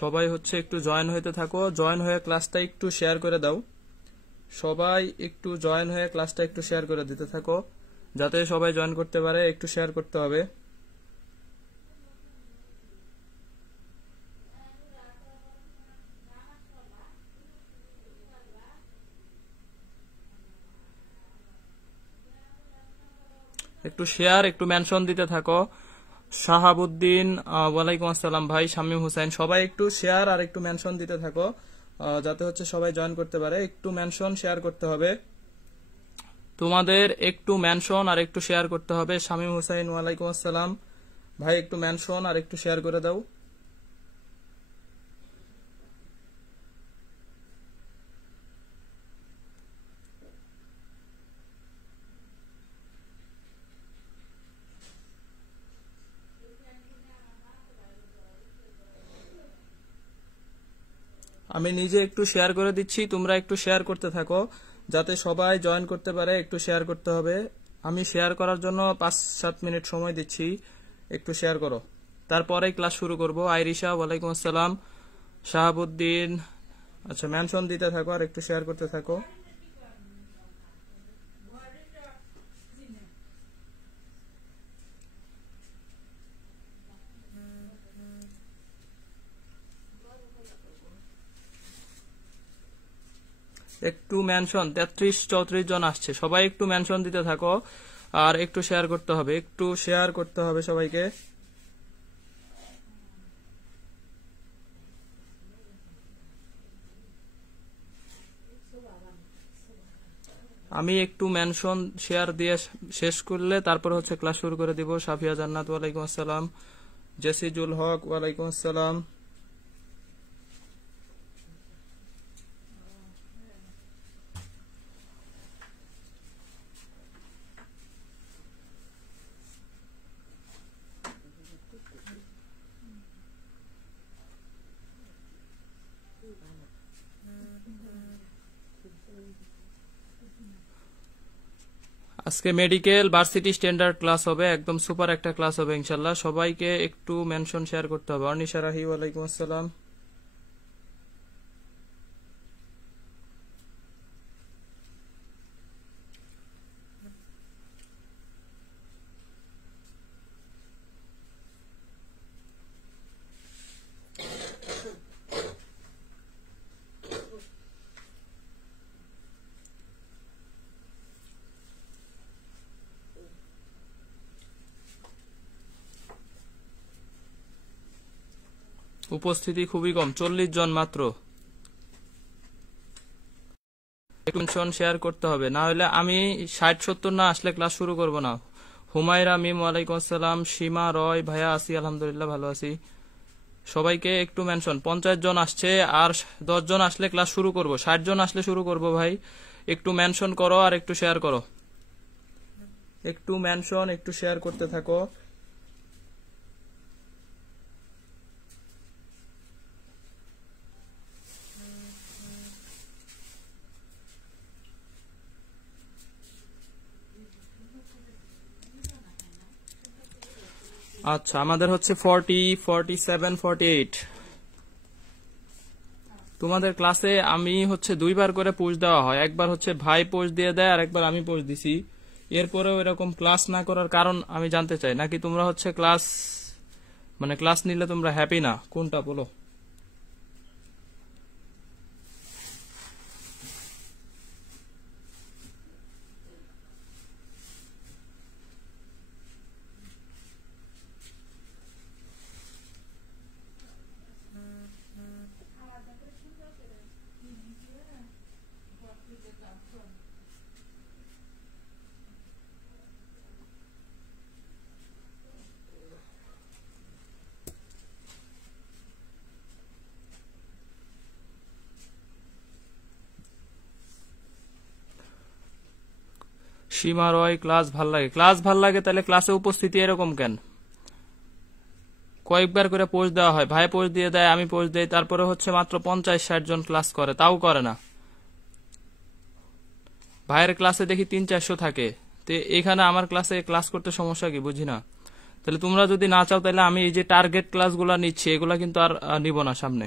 সবাই হচ্ছে একটু জয়েন হইতে থাকো, জয়েন হয়ে ক্লাসটা একটু শেয়ার করে দাও। সবাই একটু জয়েন হয়ে ক্লাসটা একটু শেয়ার করে দিতে থাকো, যাতে সবাই জয়েন করতে পারে। একটু শেয়ার করতে হবে। একটু শেয়ার, একটু মেনশন দিতে থাকো। শাহাবুদ্দিন, ওয়ালাইকুম আসসালাম ভাই। শামীম হুসাইন, সবাই একটু শেয়ার আর একটু মেনশন দিতে থাকো, যাতে হচ্ছে সবাই জয়েন করতে পারে। একটু মেনশন শেয়ার করতে হবে তোমাদের, একটু মেনশন আর একটু শেয়ার করতে হবে। শামীম হুসাইন, ওয়ালাইকুম আসসালাম ভাই। একটু মেনশন আর একটু শেয়ার করে দাও। আমি নিজে একটু শেয়ার করে দিচ্ছি, তোমরা একটু শেয়ার করতে থাকো, যাতে সবাই জয়েন করতে পারে। একটু শেয়ার করতে হবে। আমি শেয়ার করার জন্য 5-7 মিনিট সময় দিচ্ছি, একটু শেয়ার করো, তারপরে ক্লাস শুরু করব। আইরিশা, ওয়ালাইকুম আসসালাম। শাহাবুদ্দিন, আচ্ছা মেনশন দিতে থাকো আর একটু শেয়ার করতে থাকো। একটু মেনশন, 33-34 জন আসছে, সবাই একটু মেনশন দিতে থাকো আর একটু শেয়ার করতে হবে। একটু শেয়ার করতে হবে সবাইকে। আমি একটু মেনশন শেয়ার দিয়ে শেষ করলে তারপর হচ্ছে ক্লাস শুরু করে দিব। সাফিয়া জান্নাত, ওয়ালাইকুম আসসালাম। জেসিজুল হক, ওয়ালাইকুম আসসালাম। আজকে মেডিকেল ভার্সিটি স্ট্যান্ডার্ড ক্লাস হবে, একদম সুপার একটা ক্লাস হবে ইনশাল্লাহ। সবাইকে একটু মেনশন শেয়ার করতে হবে। অর্নিশা রাহি, ওয়ালাইকুম আসসালাম। উপস্থিতি খুবই কম, 40 জন মাত্র। মেনশন শেয়ার করতে হবে, না হলে আমি 60-70 না আসলে ক্লাস শুরু করব না। হুমায়রা মিম, ওয়ালাইকুম আসসালাম। সীমা রয়, ভাইয়া আছি আলহামদুলিল্লাহ, ভালো আছি। সবাইকে একটু মেনশন। 50 জন আসছে, আর 10 জন আসলে ক্লাস শুরু করব। 60 জন আসলে শুরু করব ভাই। একটু মেনশন করো আর একটু শেয়ার করো। একটু মেনশন, একটু শেয়ার করতে থাকো। আচ্ছা, আমাদের হচ্ছে 40, 47, 48। তোমাদের ক্লাসে আমি হচ্ছে 2বার করে পোস্ট দেওয়া হয়, একবার হচ্ছে ভাই পোস্ট দিয়ে দেয় আর একবার আমি পোস্ট দিছি। এরপরেও এরকম ক্লাস না করার কারণ আমি জানতে চাই, নাকি তোমরা হচ্ছে ক্লাস ক্লাস নিলে তোমরা হ্যাপি না, কোনটা বলো? সীমা রয়, ক্লাস ভাল লাগে। ক্লাস ভাল লাগে, তাহলে ক্লাসে উপস্থিতি এরকম কেন? কয়েকবার করে পোস্ট দেওয়া হয়, ভাই পোস্ট দিয়ে দেয়, আমি পোস্ট দেই, তারপরে হচ্ছে মাত্র 50-60 জন ক্লাস করে, তাও করে না। ভাইয়ের ক্লাসে দেখি 300-400 থাকে, তো এখানে আমার ক্লাসে ক্লাস করতে সমস্যা কি বুঝি না। তাহলে তোমরা যদি না চাও তাহলে আমি এই যে টার্গেট ক্লাসগুলো নিচ্ছি এগুলা কিন্তু আর নিব না সামনে।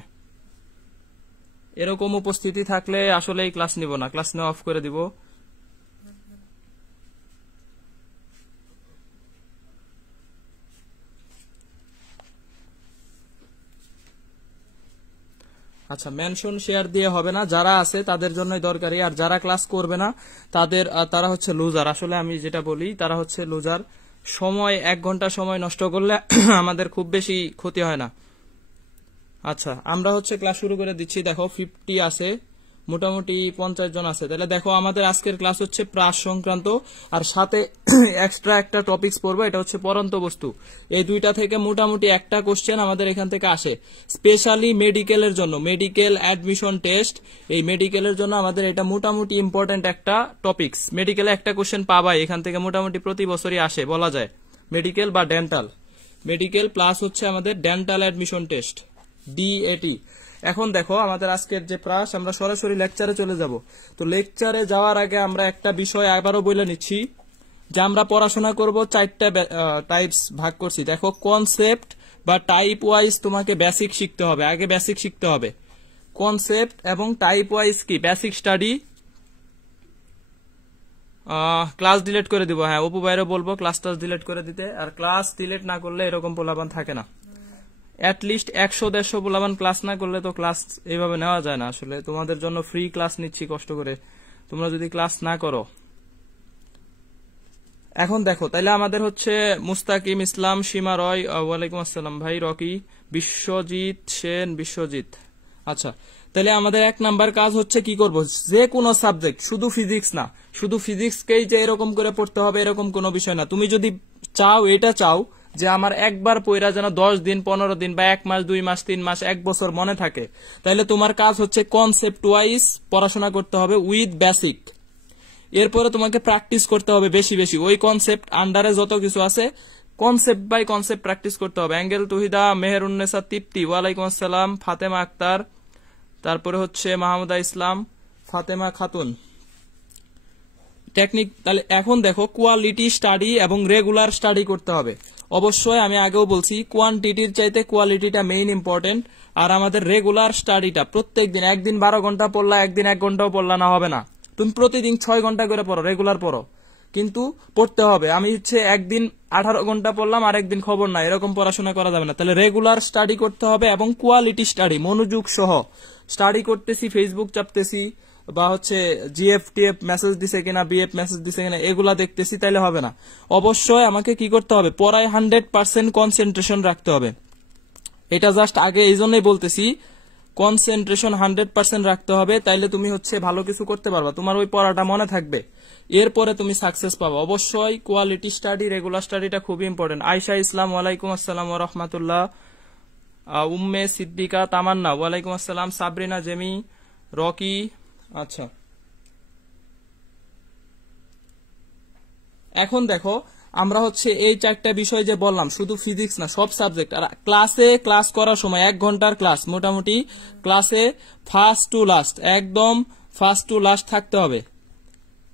এরকম উপস্থিতি থাকলে আসলে এই ক্লাস নিব না, ক্লাস নেওয়া অফ করে দিব। আচ্ছা, মেনশন শেয়ার দিয়ে হবে না, যারা আছে তাদের জন্যই দরকারি, আর যারা ক্লাস করবে না তারা হচ্ছে লুজার। আসলে আমি যেটা বলি তারা হচ্ছে লুজার। সময় 1 ঘন্টা সময় নষ্ট করলে আমাদের খুব বেশি ক্ষতি হয় না। আচ্ছা, আমরা হচ্ছে ক্লাস শুরু করে দিচ্ছি। দেখো 50 আছে, মোটামুটি 50 জন আছে। তাহলে দেখো আমাদের আজকের ক্লাস হচ্ছে প্রাস সংক্রান্ত, আর সাথে এক্সট্রা একটা টপিকস পড়বো, এটা হচ্ছে পরন্ত বস্তু। এই দুইটা থেকে মোটামুটি একটা কোশ্চেন আমাদের এখান থেকে আসে, স্পেশালি মেডিকেলের জন্য, মেডিকেল অ্যাডমিশন টেস্ট। এই মেডিকেলের জন্য আমাদের এটা মোটামুটি ইম্পর্টেন্ট একটা টপিকস। মেডিকেলে একটা কোশ্চেন পাবাই এখান থেকে, মোটামুটি প্রতি বছরই আসে বলা যায়। মেডিকেল বা ডেন্টাল, মেডিকেল প্লাস হচ্ছে আমাদের ডেন্টাল অ্যাডমিশন টেস্ট, ডিএটি। এখন দেখো আমাদের আজকের যে প্রাস, আমরা সরাসরি লেকচারে চলে যাব। তো লেকচারে যাওয়ার আগে আমরা একটা বিষয় আবারও বলে নিচ্ছি যে আমরা পড়াশোনা করব 4টা টাইপস ভাগ করছি। দেখো কনসেপ্ট বা টাইপ ওয়াইজ তোমাকে বেসিক শিখতে হবে, আগে বেসিক শিখতে হবে। কনসেপ্ট এবং টাইপ ওয়াইজ কি বেসিক স্টাডি। ক্লাস ডিলিট করে দিব, হ্যাঁ অপু ভাইরে বলবো ক্লাসটা ডিলিট করে দিতে, আর ক্লাস ডিলিট না করলে এরকম পোলাপান থাকে না। অ্যাটলিস্ট 100-150 পোলাপান ক্লাস না করলে তো ক্লাস এইভাবে নেওয়া যায় না। আসলে তোমাদের জন্য ফ্রি ক্লাস নিচ্ছি কষ্ট করে, তোমরা যদি ক্লাস না করো। এখন দেখো তাইলে আমাদের হচ্ছে মুস্তাকিম ইসলাম, সীমা রয়, ওয়ালাইকুম আসসালাম ভাই, রকি, বিশ্বজিৎ সেন, বিশ্বজিৎ। আচ্ছা, তাহলে আমাদের 1 নাম্বার কাজ হচ্ছে কি করব, যে কোনো সাবজেক্ট, শুধু ফিজিক্স না, শুধু ফিজিক্সকেই যে এরকম করে পড়তে হবে এরকম কোনো বিষয় না। তুমি যদি চাও যে আমার একবার পড়া যেন 10 দিন 15 দিন বা 1 মাস 2 মাস 3 মাস 1 বছর মনে থাকে, তাহলে তোমার কাজ হচ্ছে কনসেপ্ট ওয়াইজ পড়াশোনা করতে হবে উইথ বেসিক। এরপরে তোমাকে প্র্যাকটিস করতে হবে বেশি বেশি, ওই কনসেপ্ট আন্ডারে যত কিছু আছে কনসেপ্ট বাই কনসেপ্ট প্র্যাকটিস করতে হবে। অ্যাঙ্গেল তুহিদা, মেহেরুন্নেসা তৃপ্তি, ওয়ালাইকুম আসসালাম, ফাতেমা আক্তার, তারপরে হচ্ছে মাহমুদা ইসলাম, ফাতেমা খাতুন। টেকনিক। তাহলে এখন দেখো কোয়ালিটি স্টাডি এবং রেগুলার স্টাডি করতে হবে। অবশ্যই আমি আগেও বলছি কোয়ান্টিটির চাইতে কোয়ালিটিটা মেইন ইম্পর্টেন্ট। আর আমাদের রেগুলার স্টাডিটা প্রত্যেকদিন, একদিন 12 ঘন্টা পড়লা, একদিন 1 ঘন্টাও পড়লা না হবে না। তুমি প্রতিদিন 6 ঘন্টা করে পড়ো, রেগুলার পড়ো, কিন্তু পড়তে হবে। আমি হচ্ছে একদিন 18 ঘন্টা পড়লাম আর একদিন খবর না, এরকম পড়াশোনা করা যাবে না। তাহলে রেগুলার স্টাডি করতে হবে এবং কোয়ালিটি স্টাডি, মনোযোগ সহ স্টাডি করতেছি, ফেসবুক চাপতেছি বা হচ্ছে জিএফটিএফ মেসেজ দিছে কিনা, বিএফ মেসেজ দিছে কিনা এগুলা দেখতেছি, তাইলে হবে না। অবশ্যই আমাকে কি করতে হবে, পড়ায় 100% কনসেন্ট্রেশন রাখতে হবে। এটা জাস্ট আগে এই জন্যই বলতেছি, কনসেন্ট্রেশন 100% রাখতে হবে, তাইলে তুমি হচ্ছে ভালো কিছু করতে পারবা, তোমার ওই পড়াটা মনে থাকবে, এরপরে তুমি সাকসেস পাবা। অবশ্যই কোয়ালিটি স্টাডি, রেগুলার স্টাডিটা খুবই ইম্পর্টেন্ট। আয়শা ইসলাম, ওয়ালাইকুম আসসালাম ওয়া রাহমাতুল্লাহ, উম্মে সিদ্দিকা তামান্না, ওয়ালাইকুম আসসালাম, সাবরিনা জেমি, রকি। আচ্ছা, এখন দেখো আমরা হচ্ছে এই 4টা বিষয় যে বললাম, শুধু ফিজিক্স না, সব সাবজেক্ট। আর ক্লাস করার সময় 1 ঘন্টার ক্লাস, মোটামুটি ক্লাসে ফার্স্ট টু লাস্ট, একদম ফার্স্ট টু লাস্ট থাকতে হবে।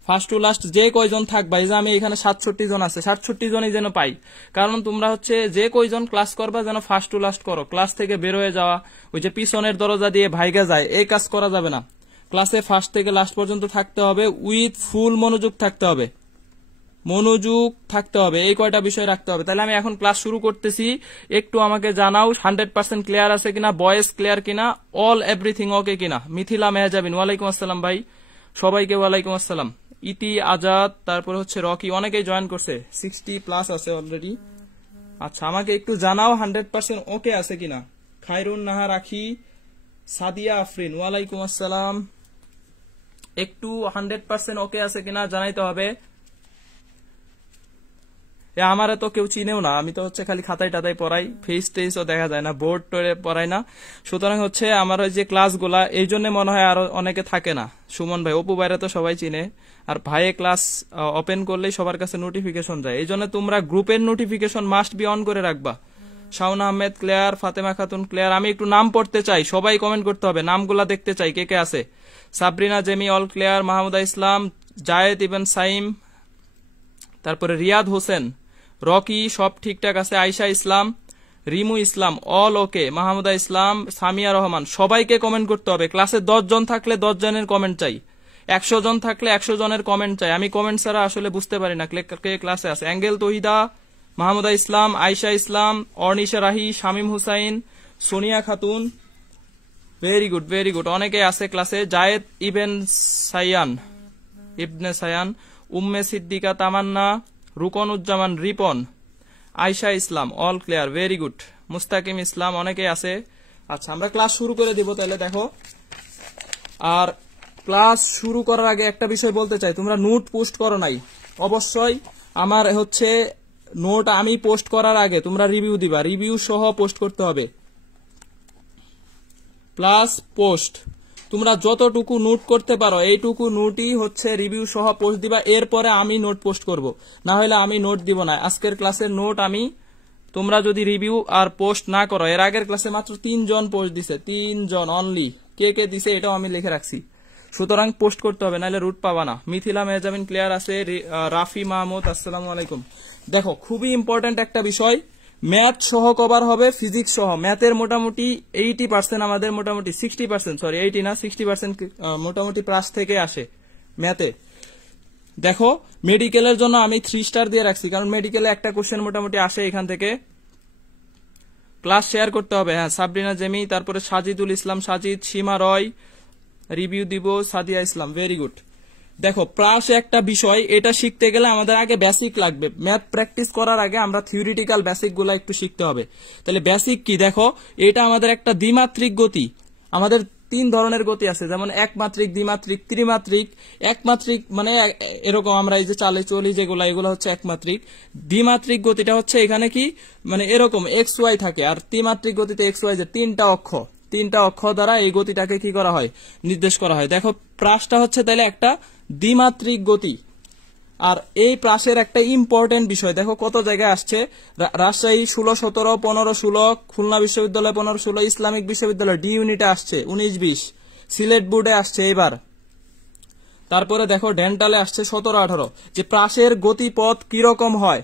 ফার্স্ট টু লাস্ট যে কয়জন থাকবা, এই যে আমি এখানে 67 জন আছে, 67 জনই যেন পাই। কারণ তোমরা হচ্ছে যে কয়জন ক্লাস করবা যেন ফার্স্ট টু লাস্ট করো। ক্লাস থেকে বের হয়ে যাওয়া, ওই যে পিছনের দরজা দিয়ে ভাইগা যায়, এই কাজ করা যাবে না। ক্লাসে ফার্স্ট থেকে লাস্ট পর্যন্ত থাকতে হবে, উইথ ফুল মনোযোগ থাকতে হবে, মনোযোগ থাকতে হবে, এই কয়টা বিষয় রাখতে হবে। তাহলে আমি এখন ক্লাস শুরু করতেছি, একটু আমাকে জানাও 100% ক্লিয়ার আছে কিনা, ভয়েস ক্লিয়ার কিনা, অল এভরিথিং ওকে কিনা। মিথিলা মেহজাবিন, ওয়ালাইকুম আসসালাম ভাই, সবাইকে ওয়ালাইকুম আসসালাম। ইতি আজাদ, তারপরে হচ্ছে রকি, অনেকেই জয়েন করছে, 60+ আছে অলরেডি। আচ্ছা, আমাকে একটু জানাও 100% ওকে আছে কিনা। খায়রুন নাহা রাখি, সাদিয়া আফরিন, ওয়ালাইকুম আসসালাম। একটু 100% ওকে আছে কিনা জানাইতে হবে। আমার তো কেউ চিনেও না, আমি তো হচ্ছে খালি খাতায় টাতায় পড়াই, ফেস টেসও দেখা যায় না, বোর্ড টোরে পড়াই না। সুতরাং হচ্ছে আমার ওই যে ক্লাসগুলা এই জন্য মনে হয় আরো অনেকে থাকে না। সুমন ভাই, অপু ভাইরা তো সবাই চিনে, আর ভাইয়ে ক্লাস ওপেন করলেই সবার কাছে নোটিফিকেশন যায়। এই জন্য তোমরা গ্রুপের নোটিফিকেশন মাস্ট বি অন করে রাখবা। শাওনা আহমেদ ক্লিয়ার, ফাতেমা খাতুন ক্লিয়ার। আমি একটু নাম পড়তে চাই, সবাই কমেন্ট করতে হবে, নামগুলা দেখতে চাই কে কে আছে। সাবরিনা জেমি অল ক্লিয়ার, মাহমুদা ইসলাম, জায়েদ ইবেন সাইম, তারপরে রিয়াদ হোসেন, রকি সব ঠিকঠাক আছে, আয়শা ইসলাম, রিমু ইসলাম অল ওকে, মাহমুদা ইসলাম, সামিয়া রহমান, সবাইকে কমেন্ট করতে হবে। ক্লাসে 10 জন থাকলে 10 জনের কমেন্ট চাই, 100 জন থাকলে 100 জনের কমেন্ট চাই। আমি কমেন্ট ছাড়া আসলে বুঝতে পারি না কে ক্লাসে আছে। অ্যাঙ্গেল তহিদা, মাহমুদা ইসলাম, আয়শা ইসলাম, অর্নিশা রাহি, শামীম হুসাইন, সোনিয়া খাতুন, ভেরি গুড, অনেকে আছে ক্লাসে। জায়েদ ইবনে সায়ান, উম্মে সিদ্দিকা তামান্না, রুকনুজ্জামান রিপন, আয়শা ইসলাম অল ক্লিয়ার, ভেরি গুড। মুস্তাকিম ইসলাম, অনেকে আছে। আচ্ছা, আমরা ক্লাস শুরু করে দিব তাহলে। দেখো, আর ক্লাস শুরু করার আগে একটা বিষয় বলতে চাই, তোমরা নোট পোস্ট করো নাই। অবশ্যই আমার হচ্ছে নোট আমি পোস্ট করার আগে তোমরা রিভিউ দিবা, রিভিউ সহ পোস্ট করতে হবে। প্লাস পোস্ট, তোমরা যতটুকু নোট করতে পারো এইটুকু নোটই হচ্ছে রিভিউ সহ পোস্ট দিবা। এরপরে আমি নোট পোস্ট করব, না হলে আমি নোট দিব না। আজকের ক্লাসের নোট আমি, তোমরা যদি রিভিউ আর পোস্ট না করো, এর আগের ক্লাসে মাত্র 3 জন পোস্ট দিছে, 3 জন অনলি। কে দিছে এটাও আমি লিখে রাখছি, সুতরাং পোস্ট করতে হবে, নাহলে রুট পাবা না। মিথিলা মেহজাবিন ক্লিয়ার আছে, রাফি মাহমুদ আসসালামু আলাইকুম। দেখো, খুবই ইম্পর্টেন্ট একটা বিষয়, ম্যাথ সহ কভার হবে, ফিজিক্স সহ। ম্যাথের মোটামুটি 80% আমাদের, মোটামুটি 60%, সরি 80 না 60% মোটামুটি প্লাস থেকে আসে ম্যাথে। দেখো, মেডিকেলের জন্য আমি 3 স্টার দিয়ে রাখছি, কারণ মেডিকেলে একটা কোশ্চেন মোটামুটি আসে এখান থেকে। ক্লাস শেয়ার করতে হবে। হ্যাঁ, সাবরিনা জেমি, তারপরে সাজিদুল ইসলাম সাজিদ, সীমা রয়, রিভিউ দিব, সাদিয়া ইসলাম, ভেরি গুড। দেখো, প্রাস একটা বিষয়, এটা শিখতে গেলে আমাদের আগে বেসিক লাগবে। ম্যাথ প্র্যাকটিস করার আগে আমরা থিওরিটিক্যাল বেসিক গুলা একটু শিখতে হবে। তাহলে বেসিক কি? দেখো, এটা আমাদের একটা দ্বিমাত্রিক গতি। আমাদের 3 ধরনের গতি আছে, যেমন একমাত্রিক, দ্বিমাত্রিক, ত্রিমাত্রিক। একমাত্রিক মানে এরকম আমরা এই যে চালে চলি যেগুলা, এগুলো হচ্ছে একমাত্রিক। দ্বিমাত্রিক গতিটা হচ্ছে এখানে কি, মানে এরকম এক্স ওয়াই থাকে। আর ত্রিমাত্রিক গতিতে এক্স ওয়াই, যে 3টা অক্ষ দ্বারা এই গতিটাকে কি করা হয়, নির্দেশ করা হয়। দেখো, প্রাসটা হচ্ছে তাহলে একটা দ্বিমাত্রিক গতি। আর এই প্রাসের একটা ইম্পর্টেন্ট বিষয়, দেখো কত জায়গায় আসছে। রাজশাহী 16, 17, 15, 16, খুলনা বিশ্ববিদ্যালয় 15, 16, ইসলামিক বিশ্ববিদ্যালয় ডি ইউনিটে আসছে 19, 20, সিলেট বোর্ডে আসছে এবার। তারপরে দেখো, ডেন্টালে আসছে 17, 18, যে প্রাসের গতিপথ কিরকম হয়।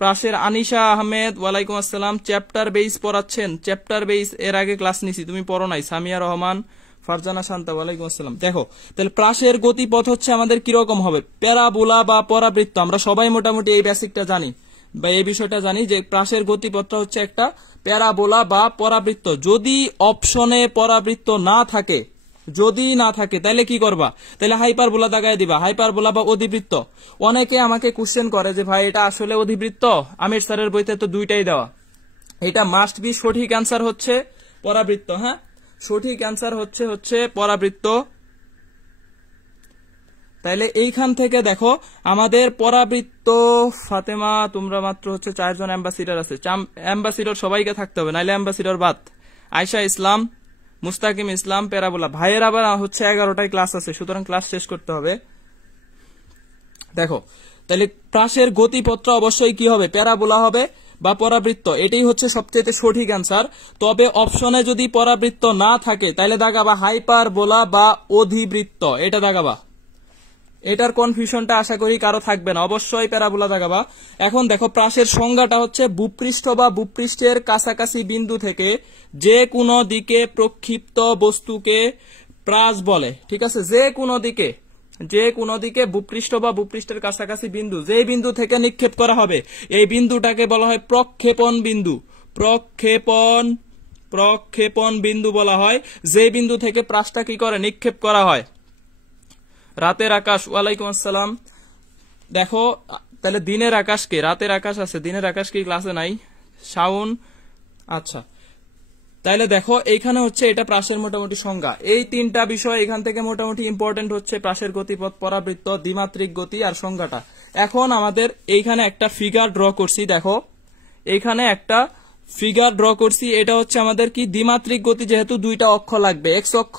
প্রাসের আনিশা আহমেদ, ওয়ালাইকুম আসসালাম, চ্যাপ্টার বেইস পড়াচ্ছেন। চ্যাপ্টার বেইস এর আগে ক্লাস নিছি, তুমি পড়ো নাই। সামিয়া রহমান, ফারজানা শান্তা, ওয়ালাইকুম আসসালাম। দেখো, তাহলে প্রাসের গতিপথ হচ্ছে আমাদের কিরকম হবে, প্যারাবোলা বা পরাবৃত্ত। আমরা সবাই মোটামুটি এই বেসিকটা জানি বা এই বিষয়টা জানি যে প্রাসের গতিপথটা হচ্ছে একটা প্যারাবোলা বা পরাবৃত্ত। যদি অপশনে পরাবৃত্ত না থাকে, তাহলে কি করবা? তাহলে হাইপারবোলা দাগায় দিবা, হাইপারবোলা বা অধিবৃত্ত। অনেকে আমাকে কোশ্চেন করে যে ভাই এটা আসলে অধিবৃত্ত? আমির স্যারের বইতে তো দুইটাই দেওয়া। এটা মাস্ট বি, সঠিক অ্যান্সার হচ্ছে পরাবৃত্ত। হ্যাঁ, সঠিক অ্যান্সার হচ্ছে পরাবৃত্ত। তাইলে এইখান থেকে দেখো আমাদের পরাবৃত্ত। ফাতেমা, তোমরা মাত্র হচ্ছে 4 জন অ্যাম্বাসিডর আছে, অ্যাম্বাসিডর সবাইকে থাকতে হবে, নাইলে অ্যাম্বাসিডর বাদ। আয়শা ইসলাম, মুস্তাকিম ইসলাম, প্যারাবোলা। ভাইয়ের আবার হচ্ছে 11টায় ক্লাস আছে, সুতরাং ক্লাস শেষ করতে হবে। দেখো, তাহলে প্রাসের গতিপথটা অবশ্যই কি হবে, প্যারাবোলা হবে বা পরাবৃত্ত। এটাই হচ্ছে সবচেয়ে সঠিক অ্যান্সার। তবে অপশনে যদি পরাবৃত্ত না থাকে তাহলে দাগাবা হাইপারবোলা বা অধিবৃত্ত, এটা দাগাবা। এটার কনফিউশনটা আশা করি কারো থাকবে না, অবশ্যই প্যারাবোলা দাগাবা। এখন দেখো, প্রাসের সংজ্ঞাটা হচ্ছে ভূপৃষ্ঠ বা ভূপৃষ্ঠের কাছাকাছি বিন্দু থেকে যে কোনো দিকে প্রক্ষিপ্ত বস্তুকে প্রাস বলে। ঠিক আছে, যে কোনো দিকে ভূপৃষ্ঠ বা ভূপৃষ্ঠের কাছাকাছি বিন্দু, যে বিন্দু থেকে নিক্ষেপ করা হবে, এই বিন্দুটাকে বলা হয় প্রক্ষেপণ বিন্দু। প্রক্ষেপণ বিন্দু বলা হয় যে বিন্দু থেকে প্রাসটা কি করে, নিক্ষেপ করা হয়। রাতের আকাশ, ওয়ালাইকুম আসসালাম। দেখো, তাহলে দিনের আকাশ কে? রাতের আকাশ আছে, দিনের আকাশ কি ক্লাসে নাই? শাউন, আচ্ছা। তাইলে দেখো, এইখানে হচ্ছে এটা প্রাসের মোটামুটি সংজ্ঞা। এই 3টা বিষয় এখান থেকে মোটামুটি ইম্পর্টেন্ট হচ্ছে, প্রাসের গতিপথ, পরাবৃত্ত, দ্বিমাত্রিক গতি আর সংজ্ঞাটা। এখন আমাদের এইখানে একটা ফিগার ড্র করছি। দেখো, এইখানে একটা ফিগার ড্র করছি, এটা হচ্ছে আমাদের কি, দ্বিমাত্রিক গতি। যেহেতু 2টা অক্ষ লাগবে, এক্স অক্ষ,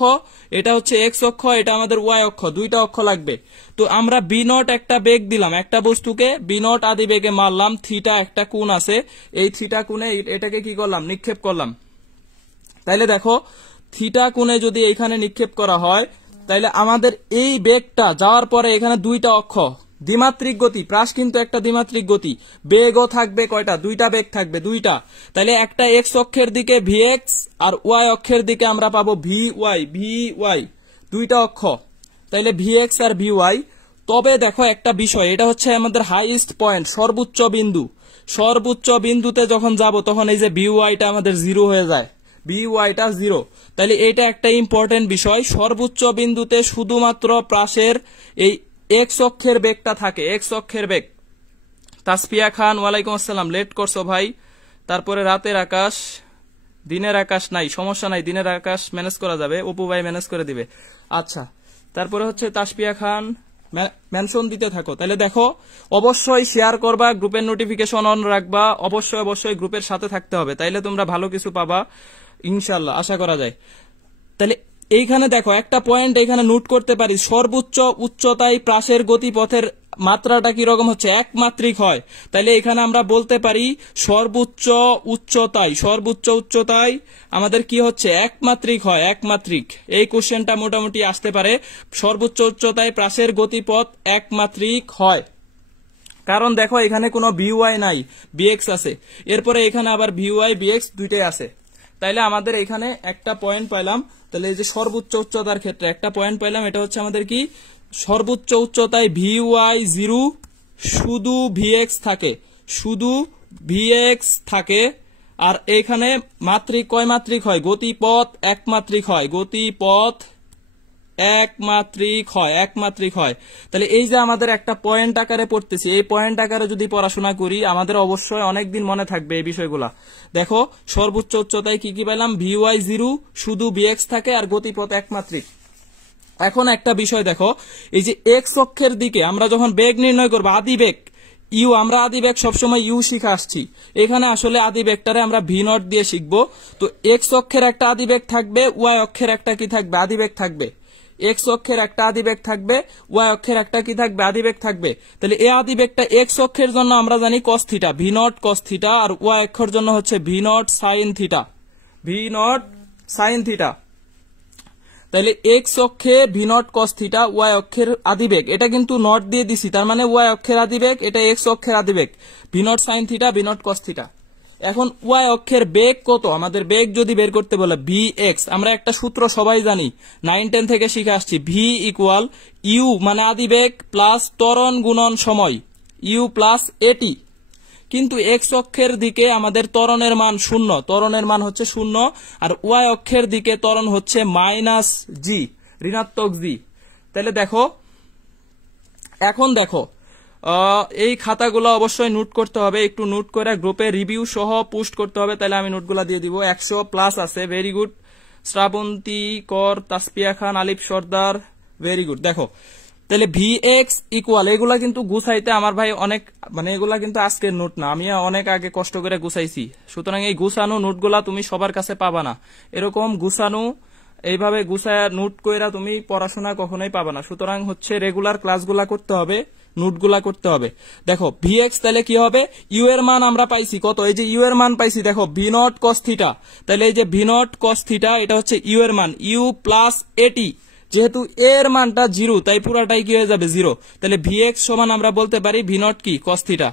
এটা হচ্ছে এক্স অক্ষ, এটা আমাদের ওয়াই অক্ষ, 2টা অক্ষ লাগবে। তো আমরা বি0 একটা বেগ দিলাম, একটা বস্তুকে বি0 আদি বেগে মারলাম। থিটা একটা কোণ আছে, এই থিটা কোণে এটাকে কি করলাম, নিক্ষেপ করলাম। তাইলে দেখো, থিটা কোণে যদি এখানে নিক্ষেপ করা হয়, তাইলে আমাদের এই বেগটা যাওয়ার পরে এখানে 2টা অক্ষ, দ্বিমাত্রিক গতি, প্রাস কিন্তু একটা দ্বিমাত্রিক গতি। বেগও থাকবে কয়টা? দুইটা বেগ থাকবে, দুইটা। তাহলে একটা এক্স অক্ষের দিকে ভিএক্স আর ওয়াই অক্ষের দিকে আমরা পাবো ভি ওয়াই, দুইটা অক্ষ, তাইলে ভিএক্স আর ভি ওয়াই। তবে দেখো একটা বিষয়, এটা হচ্ছে আমাদের হাইয়েস্ট পয়েন্ট, সর্বোচ্চ বিন্দু। সর্বোচ্চ বিন্দুতে যখন যাব তখন এই যে ভি ওয়াইটা আমাদের জিরো হয়ে যায়, ভি ওয়াইটা জিরো। তাহলে এটা একটা ইম্পর্টেন্ট বিষয়, সর্বোচ্চ বিন্দুতে শুধুমাত্র প্রাসের এই এক্স অক্ষের বেগটা থাকে, এক্স অক্ষের বেগ। তাসপিয়া খান, ওয়ালাইকুম আসসালাম, লেট করছো ভাই। তারপরে রাতের আকাশ, দিনের আকাশ নাই, সমস্যা নাই, দিনের আকাশ ম্যানেজ করা যাবে, অপু ভাই ম্যানেজ করে দিবে। আচ্ছা, তারপরে হচ্ছে তাসপিয়া খান, মেনশন দিতে থাকো। তাহলে দেখো, অবশ্যই শেয়ার করবা, গ্রুপের নোটিফিকেশন অন রাখবা, অবশ্যই গ্রুপের সাথে থাকতে হবে, তাইলে তোমরা ভালো কিছু পাবা ইনশাল্লাহ, আশা করা যায়। তাহলে এইখানে দেখো একটা পয়েন্ট এখানে নোট করতে পারি, সর্বোচ্চ উচ্চতায় প্রাসের গতিপথের মাত্রাটা কি রকম হচ্ছে? একমাত্রিক হয়। তাহলে এখানে আমরা বলতে পারি সর্বোচ্চ উচ্চতায় আমাদের কি হচ্ছে? একমাত্রিক হয়, একমাত্রিক। এই কোশ্চেনটা মোটামুটি আসতে পারে, সর্বোচ্চ উচ্চতায় প্রাসের গতিপথ একমাত্রিক হয়। কারণ দেখো এখানে কোনো ভিওয়াই নাই, বিএক্স আছে, এরপরে এখানে আবার ভিওয়াই বিএক্স দুইটাই আছে। তাইলে আমাদের এখানে একটা পয়েন্ট পাইলাম। তাহলে এই যে সর্বোচ্চ উচ্চতার ক্ষেত্রে একটা পয়েন্ট পাইলাম, এটা হচ্ছে আমাদের কি? সর্বোচ্চ উচ্চতায় ভিওয়াই জিরো, শুধু ভিএক্স থাকে, শুধু ভিএক্স থাকে। আর এখানে মাত্রিক কয় মাত্রিক হয়? গতিপথ একমাত্রিক হয়, গতিপথ একমাত্রিক হয়। তাহলে এই যে আমাদের একটা পয়েন্ট আকারে পড়তেছি, এই পয়েন্ট আকারে যদি পড়াশোনা করি আমাদের অবশ্যই অনেকদিন মনে থাকবে এই বিষয়গুলা। দেখো সর্বোচ্চ উচ্চতায় কি কি পেলাম? ভিওয়াই জিরো, শুধু বিএক্স থাকে, আর গতিপথ একমাত্রিক। এখন একটা বিষয় দেখো, এই যে এক্স অক্ষের দিকে আমরা যখন বেগ নির্ণয় করবো, আদিবেগ ইউ, আমরা আদিবেগ সবসময় ইউ শিখে আসছি, এখানে আসলে আদিবেগটারে আমরা ভি নট দিয়ে শিখবো। তো এক্স অক্ষের একটা আদিবেগ থাকবে, ওয়াই অক্ষের একটা কি থাকবে? আদিবেগ থাকবে। এক্স অক্ষের একটা আদিবেগ থাকবে, ওয়াই অক্ষের একটা কি থাকবে? আদিবেগ থাকবে। তাহলে এই আদিবেগটা এক্স অক্ষের জন্য আমরা জানি cos theta, v naught cos theta, আর ওয়াই অক্ষের জন্য হচ্ছে v naught sine theta, v naught sine theta. তাহলে এক্স অক্ষে v naught cos theta, Y অক্ষের আদিবেগ, এটা কিন্তু নট দিয়ে দিছি, তার মানে ওয়াই অক্ষের আদিবেগ, এটা এক্স অক্ষের আদিবেগ, v naught sine theta, v naught cos theta. এখন ওয়াই অক্ষের বেগ কত? আমাদের বেগ যদি বের করতে বলে ভি এক্স, আমরা একটা সূত্র সবাই জানি, 9-10 থেকে শিখে আসছি, ভি ইকুয়াল ইউ মানে আদিবেগ প্লাস ত্বরণ গুণন সময়, ইউ প্লাস এটি। কিন্তু এক্স অক্ষের দিকে আমাদের ত্বরণের মান শূন্য, ত্বরণের মান হচ্ছে শূন্য, আর ওয়াই অক্ষের দিকে ত্বরণ হচ্ছে মাইনাস জি, ঋণাত্মক জি। তাহলে দেখো, এখন দেখো এই খাতাগুলো অবশ্যই নোট করতে হবে, একটু নোট করে গ্রুপে রিভিউ সহ পোস্ট করতে হবে, তাহলে আমি নোটগুলা দিয়ে দিব। 100+ আছে, ভেরি গুড। শ্রাবন্তী কর, তাসপিয়া খান, আলিফ সর্দার, ভেরি গুড। দেখো তাহলে ভি এক্স ইকুয়াল, এগুলা কিন্তু গুছাইতে আমার ভাই অনেক, মানে এগুলা কিন্তু আজকের নোট না, আমি অনেক আগে কষ্ট করে গুছাইছি, সুতরাং এই গুছানো নোটগুলা তুমি সবার কাছে পাবা না, এরকম গুছানো এইভাবে গুছায় নোট কইরা তুমি পড়াশোনা কখনোই পাবা না। সুতরাং হচ্ছে রেগুলার ক্লাসগুলা করতে হবে, নোটগুলা করতে হবে। দেখো ভি এক্স তাহলে কি হবে? ইউ এর মান আমরা পাইছি কত? এই যে ইউ এর মান পাইছি, দেখো ভি নট কস থিটা, তাহলে এই যে ভি নট কস থিটা এটা হচ্ছে ইউ এর মান, ইউ প্লাস এটি, যেহেতু এর মানটা জিরো তাই পুরাটাই কি হয়ে যাবে? জিরো। তাহলে ভি এক্স সমান আমরা বলতে পারি ভি নট কি? কস theta,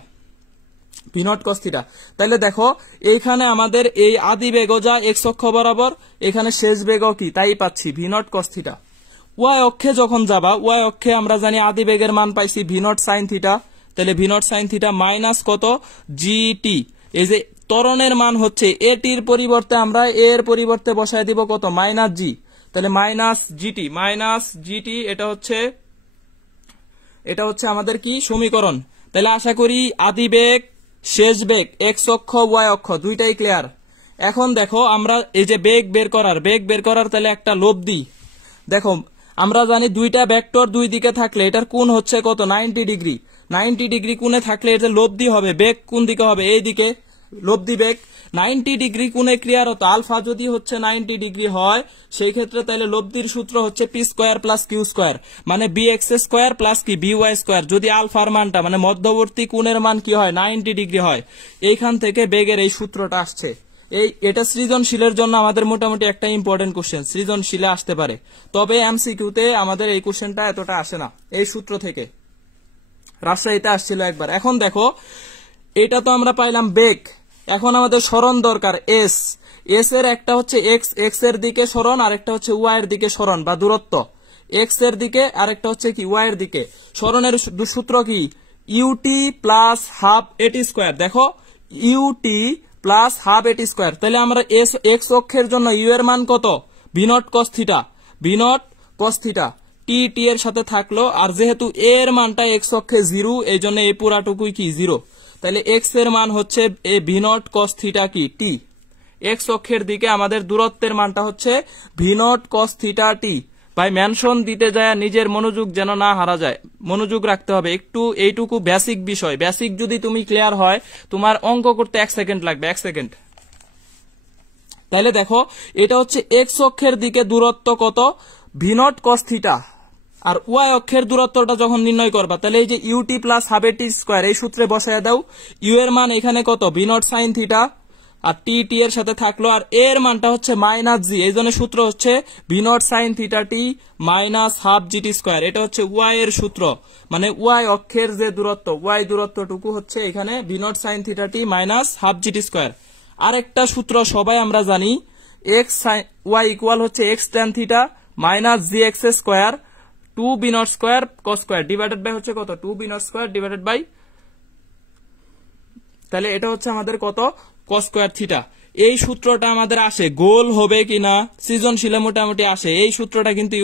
v naught cos theta. তাহলে দেখো এইখানে আমাদের এই আদি বেগও যা এক্স অক্ষ বরাবর, এখানে শেষ বেগও কি তাই পাচ্ছি, v naught cos theta. Y অক্ষে যখন যাবা, ওয়াই অক্ষে আমরা জানি আদি বেগের মান পাইছি ভি নট সাইন থিটা, তাহলে V naught sine theta minus কত? জিটি। এই যে ত্বরণের মান হচ্ছে এটির পরিবর্তে আমরা এর পরিবর্তে বসায় দিব কত? মাইনাস জি, তাহলে মাইনাস জিটি, এটা হচ্ছে আমাদের কি সমীকরণ। তাহলে আশা করি আদি বেগ শেষ বেগ এক্স অক্ষ ওয়াই অক্ষ দুইটাই ক্লিয়ার। এখন দেখো আমরা এই যে বেগ বের করার তাহলে একটা লব্ধি, দেখো আমরা জানি দুইটা ভেক্টর দুই দিকে থাকলে এটার কোণ হচ্ছে কত? 90 ডিগ্রি। 90 ডিগ্রি কোণে থাকলে এটা লব্ধি হবে, বেগ কোন দিকে হবে? এই দিকে, লব্ধি বেগ 90 ডিগ্রি কোণে ক্রিয়ারত আলফা যদি হচ্ছে 90 ডিগ্রি হয়, সেই ক্ষেত্রে তাহলে লব্ধির সূত্র হচ্ছে P square plus Q square, মানে বি এক্স স্কোয়ার প্লাস কি বি ওয়াই স্কোয়ার, যদি আলফার মানটা মানে মধ্যবর্তী কোণের মান কি হয়? 90 ডিগ্রি হয়। এইখান থেকে বেগের এই সূত্রটা আসছে। এটা সৃজনশীলের জন্য আমাদের মোটামুটি একটা ইম্পর্টেন্ট কোশ্চেন, সৃজনশীলে আসতে পারে, তবে এমসিকিউতে আমাদের এই কোশ্চেনটা এতটা আসে না এই সূত্র থেকে। রাজশাহীতে আসছিল একবার। এখন দেখো এটা তো আমরা পাইলাম বেগ, এখন আমাদের সরণ দরকার এস। এস এর একটা হচ্ছে এক্স, এক্স এর দিকে সরণ, আর একটা হচ্ছে ওয়াই এর দিকে সরণ বা দূরত্ব, এক্স এর দিকে আর একটা হচ্ছে কি ওয়াই এর দিকে। সরণের সূত্র কি? UT plus half a t square. দেখো UT plus half a t square, তাহলে আমরা এস এক্স অক্ষের জন্য ইউ এর মান কত? V naught cos theta, v naught cos theta, t t এর সাথে থাকলো। আর যেহেতু এ এর মানটা এক্স অক্ষে 0, এই জন্য এই পুরাটুকুই কি 0, তাহলে এক্স এর মান হচ্ছে A V naught cos theta কি টি। এক্স অক্ষের দিকে আমাদের দূরত্বের মানটা হচ্ছে ভি নট কস থিটা টি। ভাই মেনশন দিতে যায় নিজের মনোযোগ যেন না হারা যায়, মনোযোগ রাখতে হবে একটু। এইটুকু বেসিক বিষয়, বেসিক যদি তুমি ক্লিয়ার হয় তোমার অঙ্ক করতে 1 সেকেন্ড লাগবে, 1 সেকেন্ড। তাহলে দেখো এটা হচ্ছে এক্স অক্ষের দিকে দূরত্ব কত? V naught cos theta. আর ওয়াই অক্ষের দূরত্বটা যখন নির্ণয় করবা তাহলে এই যে u t plus half a t square এই সূত্রে বসায় দাও। ইউ এর মান এখানে কত? ভি নট সাইন থিটা, আর টি টি এর সাথে থাকলো, আর এর মানটা হচ্ছে মাইনাস জি, এই জন্য সূত্র হচ্ছে v naught sine theta t minus half g t square. এটা হচ্ছে ওয়াই এর সূত্র, মানে ওয়াই অক্ষের যে দূরত্ব, ওয়াই দূরত্বটুকু হচ্ছে এখানে v naught sine theta t minus half g t square. আরেকটা সূত্র সবাই আমরা জানি, এক্স ওয়াই ইকুয়াল হচ্ছে X tan theta minus g X square 2 v naught square cos square divided by হচ্ছে কত? 2 v naught square divided by, তাহলে এটা হচ্ছে আমাদের কত? Cos square theta. এই সূত্রটা আমাদের আসে, গোল হবে কিনা সৃজনশীলে মোটামুটি আসে, এই সূত্রটা কিন্তু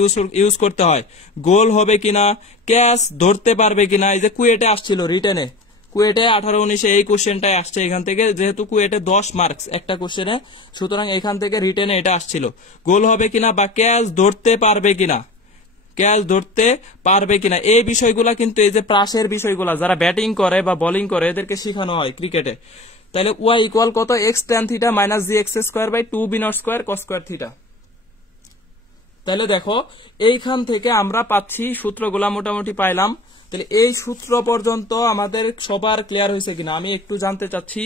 ইউজ করতে হয়। গোল হবে কিনা, ক্যাশ ধরতে পারবে কিনা, এই যে কুয়েটে আসছিল রিটেনে, কুয়েটে 18-19 এই কোশ্চেনটাই আসছে এখান থেকে, যেহেতু কুয়েটে 10 মার্কস একটা কোশ্চেনে, সুতরাং এখান থেকে রিটেনে এটা আসছিল। গোল হবে কিনা বা ক্যাচ ধরতে পারবে কিনা, ক্যাচ ধরতে পারবে কিনা, এই বিষয়গুলা কিন্তু এই যে প্রাসের বিষয়গুলা যারা ব্যাটিং করে বা বোলিং করে এদেরকে শেখানো হয় ক্রিকেটে। তাহলে ওয়াই ইকুয়াল কত? X tan theta minus g X square by 2 v naught square cos square theta. তাহলে দেখো এইখান থেকে আমরা পাচ্ছি সূত্রগুলা মোটামুটি পাইলাম। তাহলে এই সূত্র পর্যন্ত আমাদের সবার ক্লিয়ার হয়েছে কিনা আমি একটু জানতে চাচ্ছি।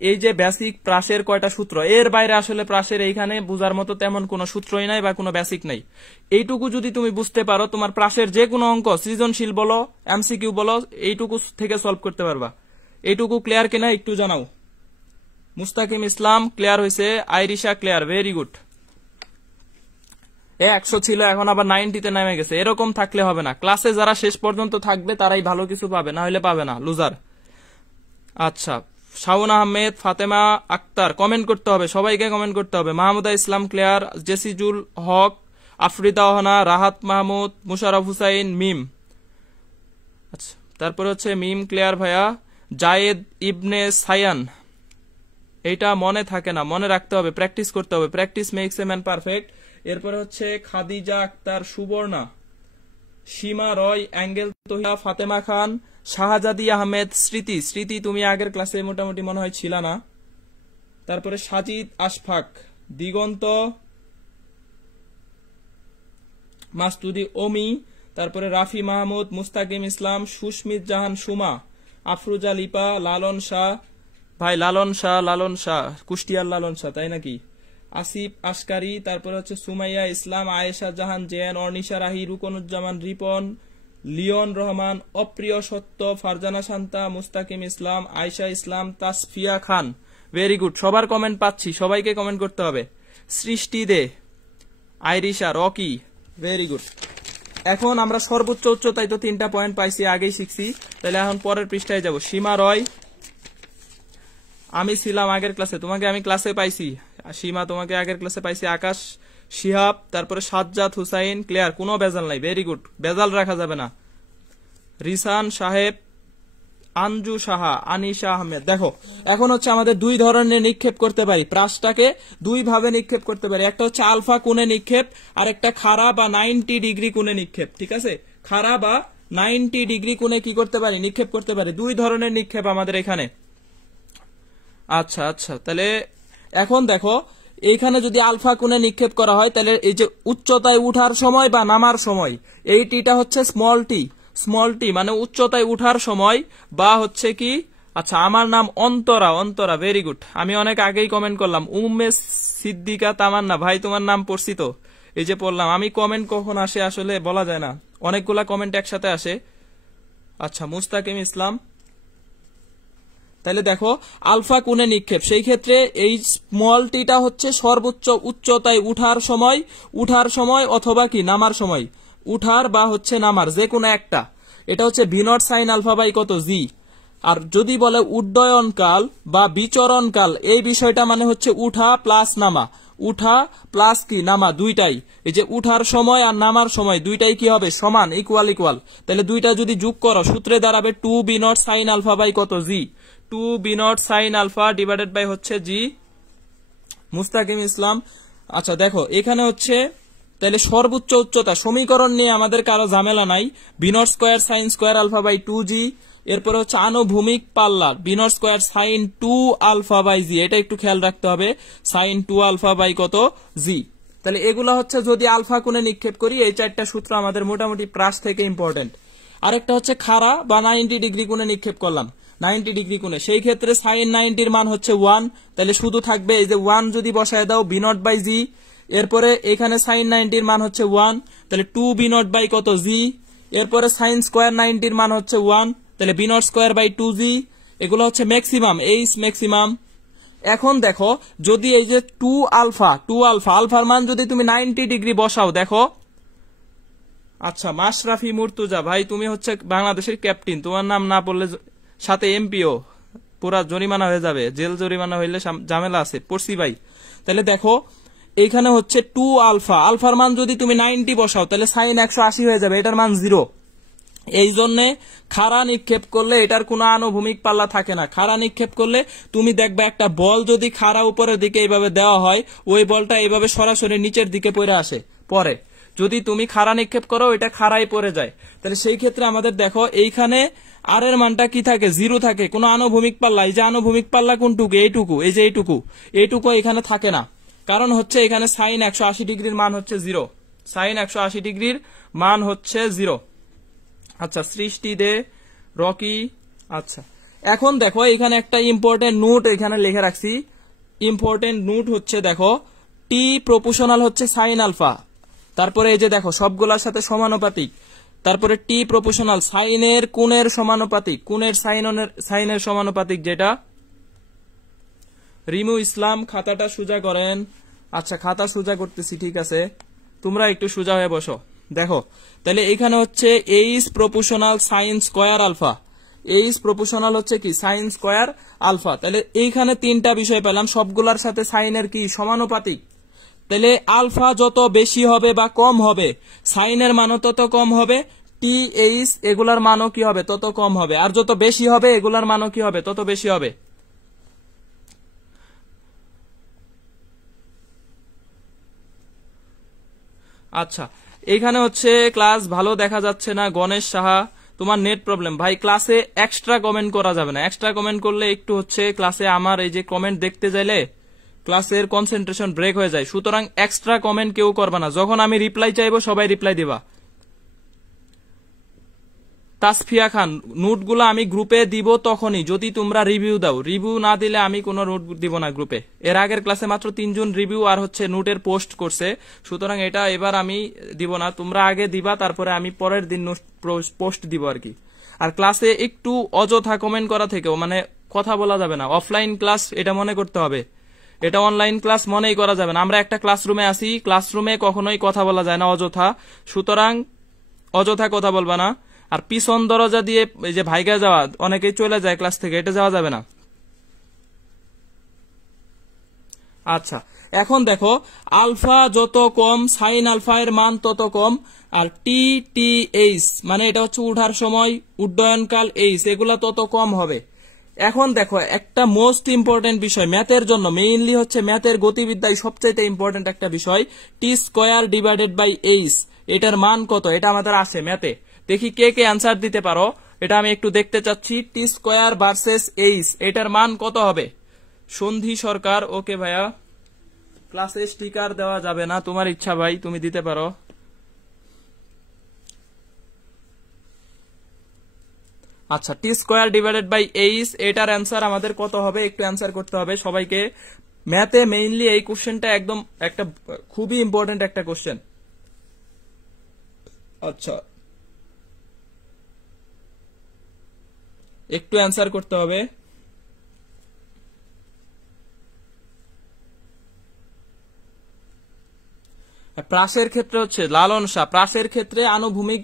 এই যে বেসিক প্রাসের কয়টা সূত্র, এর বাইরে আসলে প্রাসের এইখানে বুঝার মতো তেমন কোনো সূত্রই নাই বা কোনো বেসিক নাই। এইটুকু যদি তুমি বুঝতে পারো তোমার প্রাসের যে কোনো অঙ্ক সৃজনশীল বলো এমসিকিউ বলো এইটুকু থেকে সলভ করতে পারবা। এইটুকু ক্লিয়ার কিনা একটু জানাও। মুস্তাকিম ইসলাম ক্লিয়ার হয়েছে, আইরিশা ক্লিয়ার, ভেরি গুড। 100 ছিল এখন আবার 90-তে নেমে গেছে, এরকম থাকলে হবে না। ক্লাসে যারা শেষ পর্যন্ত থাকবে তারাই ভালো কিছু পাবে, না হলে পাবে না, লুজার। আচ্ছা, শাওন আহমেদ, ফাতেমা আক্তার কমেন্ট করতে হবে, সবাইকে কমেন্ট করতে হবে। মাহমুদা ইসলাম ক্লিয়ার, জেসিজুল হক, আফরিদা ওহানা, রাহাত মাহমুদ, মুশারফ হুসাইন, মিম। আচ্ছা, তারপরে হচ্ছে মিম ক্লিয়ার ভাইয়া। জায়েদ ইবনে সায়ান, এইটা মনে থাকে না, মনে রাখতে হবে, প্র্যাকটিস করতে হবে, practice makes a man perfect. এরপরে হচ্ছে খাদিজা আক্তার, সুবর্ণা, সীমা রয়, অ্যাঙ্গেল তহিয়া, ফাতেমা খান, শাহজাদি আহমেদ, স্মৃতি, স্মৃতি তুমি আগের ক্লাসে মোটামুটি মনে হয় ছিল না। তারপরে সাজিদ আশফাক, দিগন্ত, মাস্তুদি ওমি, তারপরে রাফি মাহমুদ, মুস্তাকিম ইসলাম, সুস্মিত জাহান সুমা, আফরুজা লিপা, লালন শাহ, ভাই লালন শাহ কুষ্টিয়ার লালন শাহ তাই নাকি, আসিফ আসকারি, তারপরে হচ্ছে সুমাইয়া ইসলাম, আয়েশা জাহান জেন, অর্নিশা রাহি, রুকনুজ্জামান রিপন, লিওন রহমান, অপ্রিয় সত্য, ফারজানা শান্তা, মুস্তাকিম ইসলাম, আয়েশা ইসলাম, তাসফিয়া খান, ভেরি গুড। সবার কমেন্ট পাচ্ছি, সবাইকে কমেন্ট করতে হবে। সৃষ্টি দে, আইরিশা, রকি, ভেরি গুড। এখন আমরা সর্বোচ্চ উচ্চতায় তো 3টা পয়েন্ট পাইছি, আগেই শিখছি, তাহলে এখন পরের পৃষ্ঠায় যাব। সীমা রয়, আমি ছিলাম আগের ক্লাসে, তোমাকে আমি ক্লাসে পাইছি, সীমা তোমাকে আগের ক্লাসে পাইছি। আকাশ, শিহাব, তারপরে সাজ্জাদ হুসাইন ক্লিয়ার, কোনো বেজাল নাই, ভেরি গুড, বেজাল রাখা যাবে না। রিসান সাহেব, আঞ্জু সাহা, আনিশা আহমেদ। দেখো এখন হচ্ছে আমাদের 2 ধরনের নিক্ষেপ করতে পারি, প্রাসটাকে 2 ভাবে নিক্ষেপ করতে পারি। একটা হচ্ছে আলফা কোণে নিক্ষেপ, আর একটা খাড়া বা 90 ডিগ্রি কোণে নিক্ষেপ। ঠিক আছে, খাড়া বা 90 ডিগ্রি কোণে কি করতে পারি? নিক্ষেপ করতে পারি। 2 ধরনের নিক্ষেপ আমাদের এখানে। আচ্ছা আচ্ছা, তাহলে এখন দেখো এইখানে যদি আলফা কোণে নিক্ষেপ করা হয় তাহলে এই যে উচ্চতায় উঠার সময় বা নামার সময় এই টিটা হচ্ছে স্মল টি মানে উচ্চতায় উঠার সময়, বা হচ্ছে কি, আচ্ছা আমার নাম অন্তরা, অন্তরা, ভেরি গুড। আমি অনেক আগেই কমেন্ট করলাম। উম্মে সিদ্দিকা তামান্না, ভাই তোমার নাম পড়ছি তো, এই যে পড়লাম। আমি কমেন্ট কখন আসে আসলে বলা যায় না, অনেকগুলা কমেন্ট একসাথে আসে। আচ্ছা, মুস্তাকিম ইসলাম। তাহলে দেখো আলফা কোণে নিক্ষেপ, সেই ক্ষেত্রে এই স্মল টিটা হচ্ছে সর্বোচ্চ উচ্চতায় উঠার সময় অথবা কি নামার সময়, উঠার বা হচ্ছে নামার যে কোনো একটা, এটা হচ্ছে v naught sine alpha by কত জি। আর যদি বলে উড্ডয়নকাল বা বিচরণকাল, এই বিষয়টা মানে হচ্ছে উঠা প্লাস নামা, উঠা প্লাস কি নামা দুইটাই, এই যে উঠার সময় আর নামার সময় দুইটাই কি হবে সমান, ইকুয়াল ইকুয়াল। তাহলে দুইটা যদি যোগ করো সূত্রে দাঁড়াবে 2 v naught sine alpha by কত g, 2 v naught sine alpha divided by হচ্ছে জি। মুস্তাকিম ইসলাম। আচ্ছা দেখো এখানে হচ্ছে তাহলে সর্বোচ্চ উচ্চতা সমীকরণ নিয়ে আমাদের কারো ঝামেলা নাই, v naught square sine square alpha by 2 g. এরপরে হচ্ছে আনুভূমিক পাল্লার v naught square sine 2 alpha by g, এটা একটু খেয়াল রাখতে হবে, সাইন 2 আলফা বাই কত জি। তাহলে এগুলা হচ্ছে যদি আলফা কোণে নিক্ষেপ করি, এই চারটা সূত্র আমাদের মোটামুটি প্রাস থেকে ইম্পর্টেন্ট। আরেকটা হচ্ছে খাড়া বা 90 ডিগ্রি কোণে নিক্ষেপ করলাম, 90 ডিগ্রি কোণে, সেই ক্ষেত্রে সাইন 90 এর মান হচ্ছে 1, তাহলে শুধু থাকবে এই যে 1 যদি বসায় দাও বি নট বাই জি। এরপরে এখানে সাইন 90 এর মান হচ্ছে 1, তাহলে 2 বি নট বাই কত জি। এরপরে সাইন স্কোয়ার 90 এর মান হচ্ছে 1, তাহলে বি নট স্কোয়ার বাই 2 জি। এগুলো হচ্ছে ম্যাক্সিমাম, এইচ ম্যাক্সিমাম। এখন দেখো যদি এই যে 2 আলফা আলফার মান যদি তুমি 90 ডিগ্রি বসাও, দেখো আচ্ছা মাশরাফি মুর্তুজা ভাই, তুমি হচ্ছে বাংলাদেশের ক্যাপ্টেন, তোমার নাম না পড়লে সাথে এমপিও পুরা জরিমানা হয়ে যাবে, জেল জরিমানা হইলে ঝামেলা আছে, পড়ছি ভাই। তাহলে দেখো এইখানে হচ্ছে 2 আলফার মান যদি তুমি 90 বসাও তাহলে সাইন 180 হয়ে যাবে, এটার মান 0। এই জন্যে খাড়া নিক্ষেপ করলে এটার কোনো আনুভূমিক পাল্লা থাকে না। খাড়া নিক্ষেপ করলে তুমি দেখবে একটা বল যদি খাড়া উপরের দিকে এইভাবে দেওয়া হয়, ওই বলটা এইভাবে সরাসরি নিচের দিকে পড়ে আসে পরে। যদি তুমি খাড়া নিক্ষেপ করো এটা খাড়াই পড়ে যায়। তাহলে সেই ক্ষেত্রে আমাদের দেখো এইখানে আর এর মানটা কি থাকে, 0 থাকে, কোনো আনুভূমিক পাল্লা, এই যে আনুভূমিক পাল্লা কোনটুকু, এইটুকু, এই যে এইটুকু এখানে থাকে না, কারণ হচ্ছে এখানে সাইন 180 ডিগ্রির মান হচ্ছে 0, সাইন 180 ডিগ্রির মান হচ্ছে 0। আচ্ছা সৃষ্টি দে রকি। আচ্ছা এখন দেখো এখানে একটা ইম্পর্টেন্ট নোট এখানে লিখে রাখছি, ইম্পর্টেন্ট নোট হচ্ছে দেখো টি প্রপোর্শনাল হচ্ছে সাইন আলফা, তারপরে এই যে দেখো সবগুলোর সাথে সমানুপাতিক, তারপরে টি প্রপোর্শনাল সাইনের কোণের সমানুপাতিক, কোণের সাইনের সমানুপাতিক যেটা। রিমু ইসলাম খাতাটা সোজা করেন। আচ্ছা খাতা সোজা করতেছি, ঠিক আছে, তোমরা একটু সোজা হয়ে বসো। দেখো তাহলে এখানে হচ্ছে H proportional sine square alpha, H proportional হচ্ছে কি সাইন স্কোয়ার আলফা। তাহলে এইখানে তিনটা বিষয় পেলাম, সবগুলার সাথে সাইনের কি সমানুপাতিক। তাহলে আলফা যত বেশি হবে বা কম হবে সাইনের মানও তত কম হবে, টি এইচ এগুলার মানও কি হবে তত কম হবে, আর যত বেশি হবে এগুলার মানও কি হবে তত বেশি হবে। আচ্ছা এখানে হচ্ছে ক্লাস ভালো দেখা যাচ্ছে না, গণেশ সাহা তোমার নেট প্রবলেম ভাই, ক্লাসে এক্সট্রা কমেন্ট করা যাবে না, এক্সট্রা কমেন্ট করলে একটু হচ্ছে ক্লাসে আমার এই যে কমেন্ট দেখতে যাইলে ক্লাসের কনসেন্ট্রেশন ব্রেক হয়ে যায়, সুতরাং এক্সট্রা কমেন্ট কেউ করবে না, যখন আমি রিপ্লাই চাইবো সবাই রিপ্লাই দিবা। তাসফিয়া খান নোটগুলো আমি গ্রুপে দিব তখনই যদি তোমরা রিভিউ দাও, রিভিউ না দিলে আমি কোনো নোট দিব না গ্রুপে। এর আগের ক্লাসে মাত্র 3 জন রিভিউ আর হচ্ছে নোটের পোস্ট করছে, সুতরাং এটা এবার আমি দিব না, তোমরা আগে দিবা তারপরে আমি পরের দিন পোস্ট দিব আর কি। আর ক্লাসে একটু অযথা কমেন্ট করা থেকেও মানে কথা বলা যাবে না, অফলাইন ক্লাস এটা মনে করতে হবে, এটা অনলাইন ক্লাস মনেই করা যাবে না। আমরা একটা ক্লাসরুমে আছি, ক্লাসরুমে কখনোই কথা বলা যায় না অযথা, সুতরাং অযথা কথা বলবা না। আর পিছন দরজা দিয়ে এই যে ভাইগা যাওয়া, অনেকেই চলে যায় ক্লাস থেকে, এটা যাওয়া যাবে না। আচ্ছা এখন দেখো আলফা যত কম সাইন আলফা এর মান তত কম, আর টি টি এইচ মানে এটা হচ্ছে উঠার সময়, উড্ডয়নকাল এইচ এগুলা তত কম হবে। এখন দেখো একটা মোস্ট ইম্পর্টেন্ট বিষয় ম্যাথের জন্য, মেইনলি হচ্ছে ম্যাথের গতিবিদ্যায় সবচেয়ে ইম্পর্টেন্ট একটা বিষয়, টি স্কোয়ার ডিভাইডেড বাই এইচ, এটার মান কত, এটা আমাদের আসে ম্যাথে। দেখি কে কে অ্যান্সার দিতে পারো, এটা আমি একটু দেখতে চাচ্ছি। টি স্কোয়ার ভার্সেস এইচ এটার মান কত হবে? সন্ধি সরকার, ওকে ভাইয়া, ক্লাসে স্টিকার দেওয়া যাবে না, তোমার ইচ্ছা ভাই, তুমি দিতে পারো। আচ্ছা টি স্কোয়ার ডিভাইডেড বাই এইচ এটার অ্যান্সার আমাদের কত হবে একটু অ্যান্সার করতে হবে সবাইকে। ম্যাথে মেইনলি এই কোশ্চেনটা একদম একটা খুবই ইম্পর্টেন্ট একটা কোশ্চেন। আচ্ছা একটু অ্যান্সার করতে হবে। প্রাসের ক্ষেত্রে হচ্ছে লালন শাহ, প্রাসের ক্ষেত্রে আনুভূমিক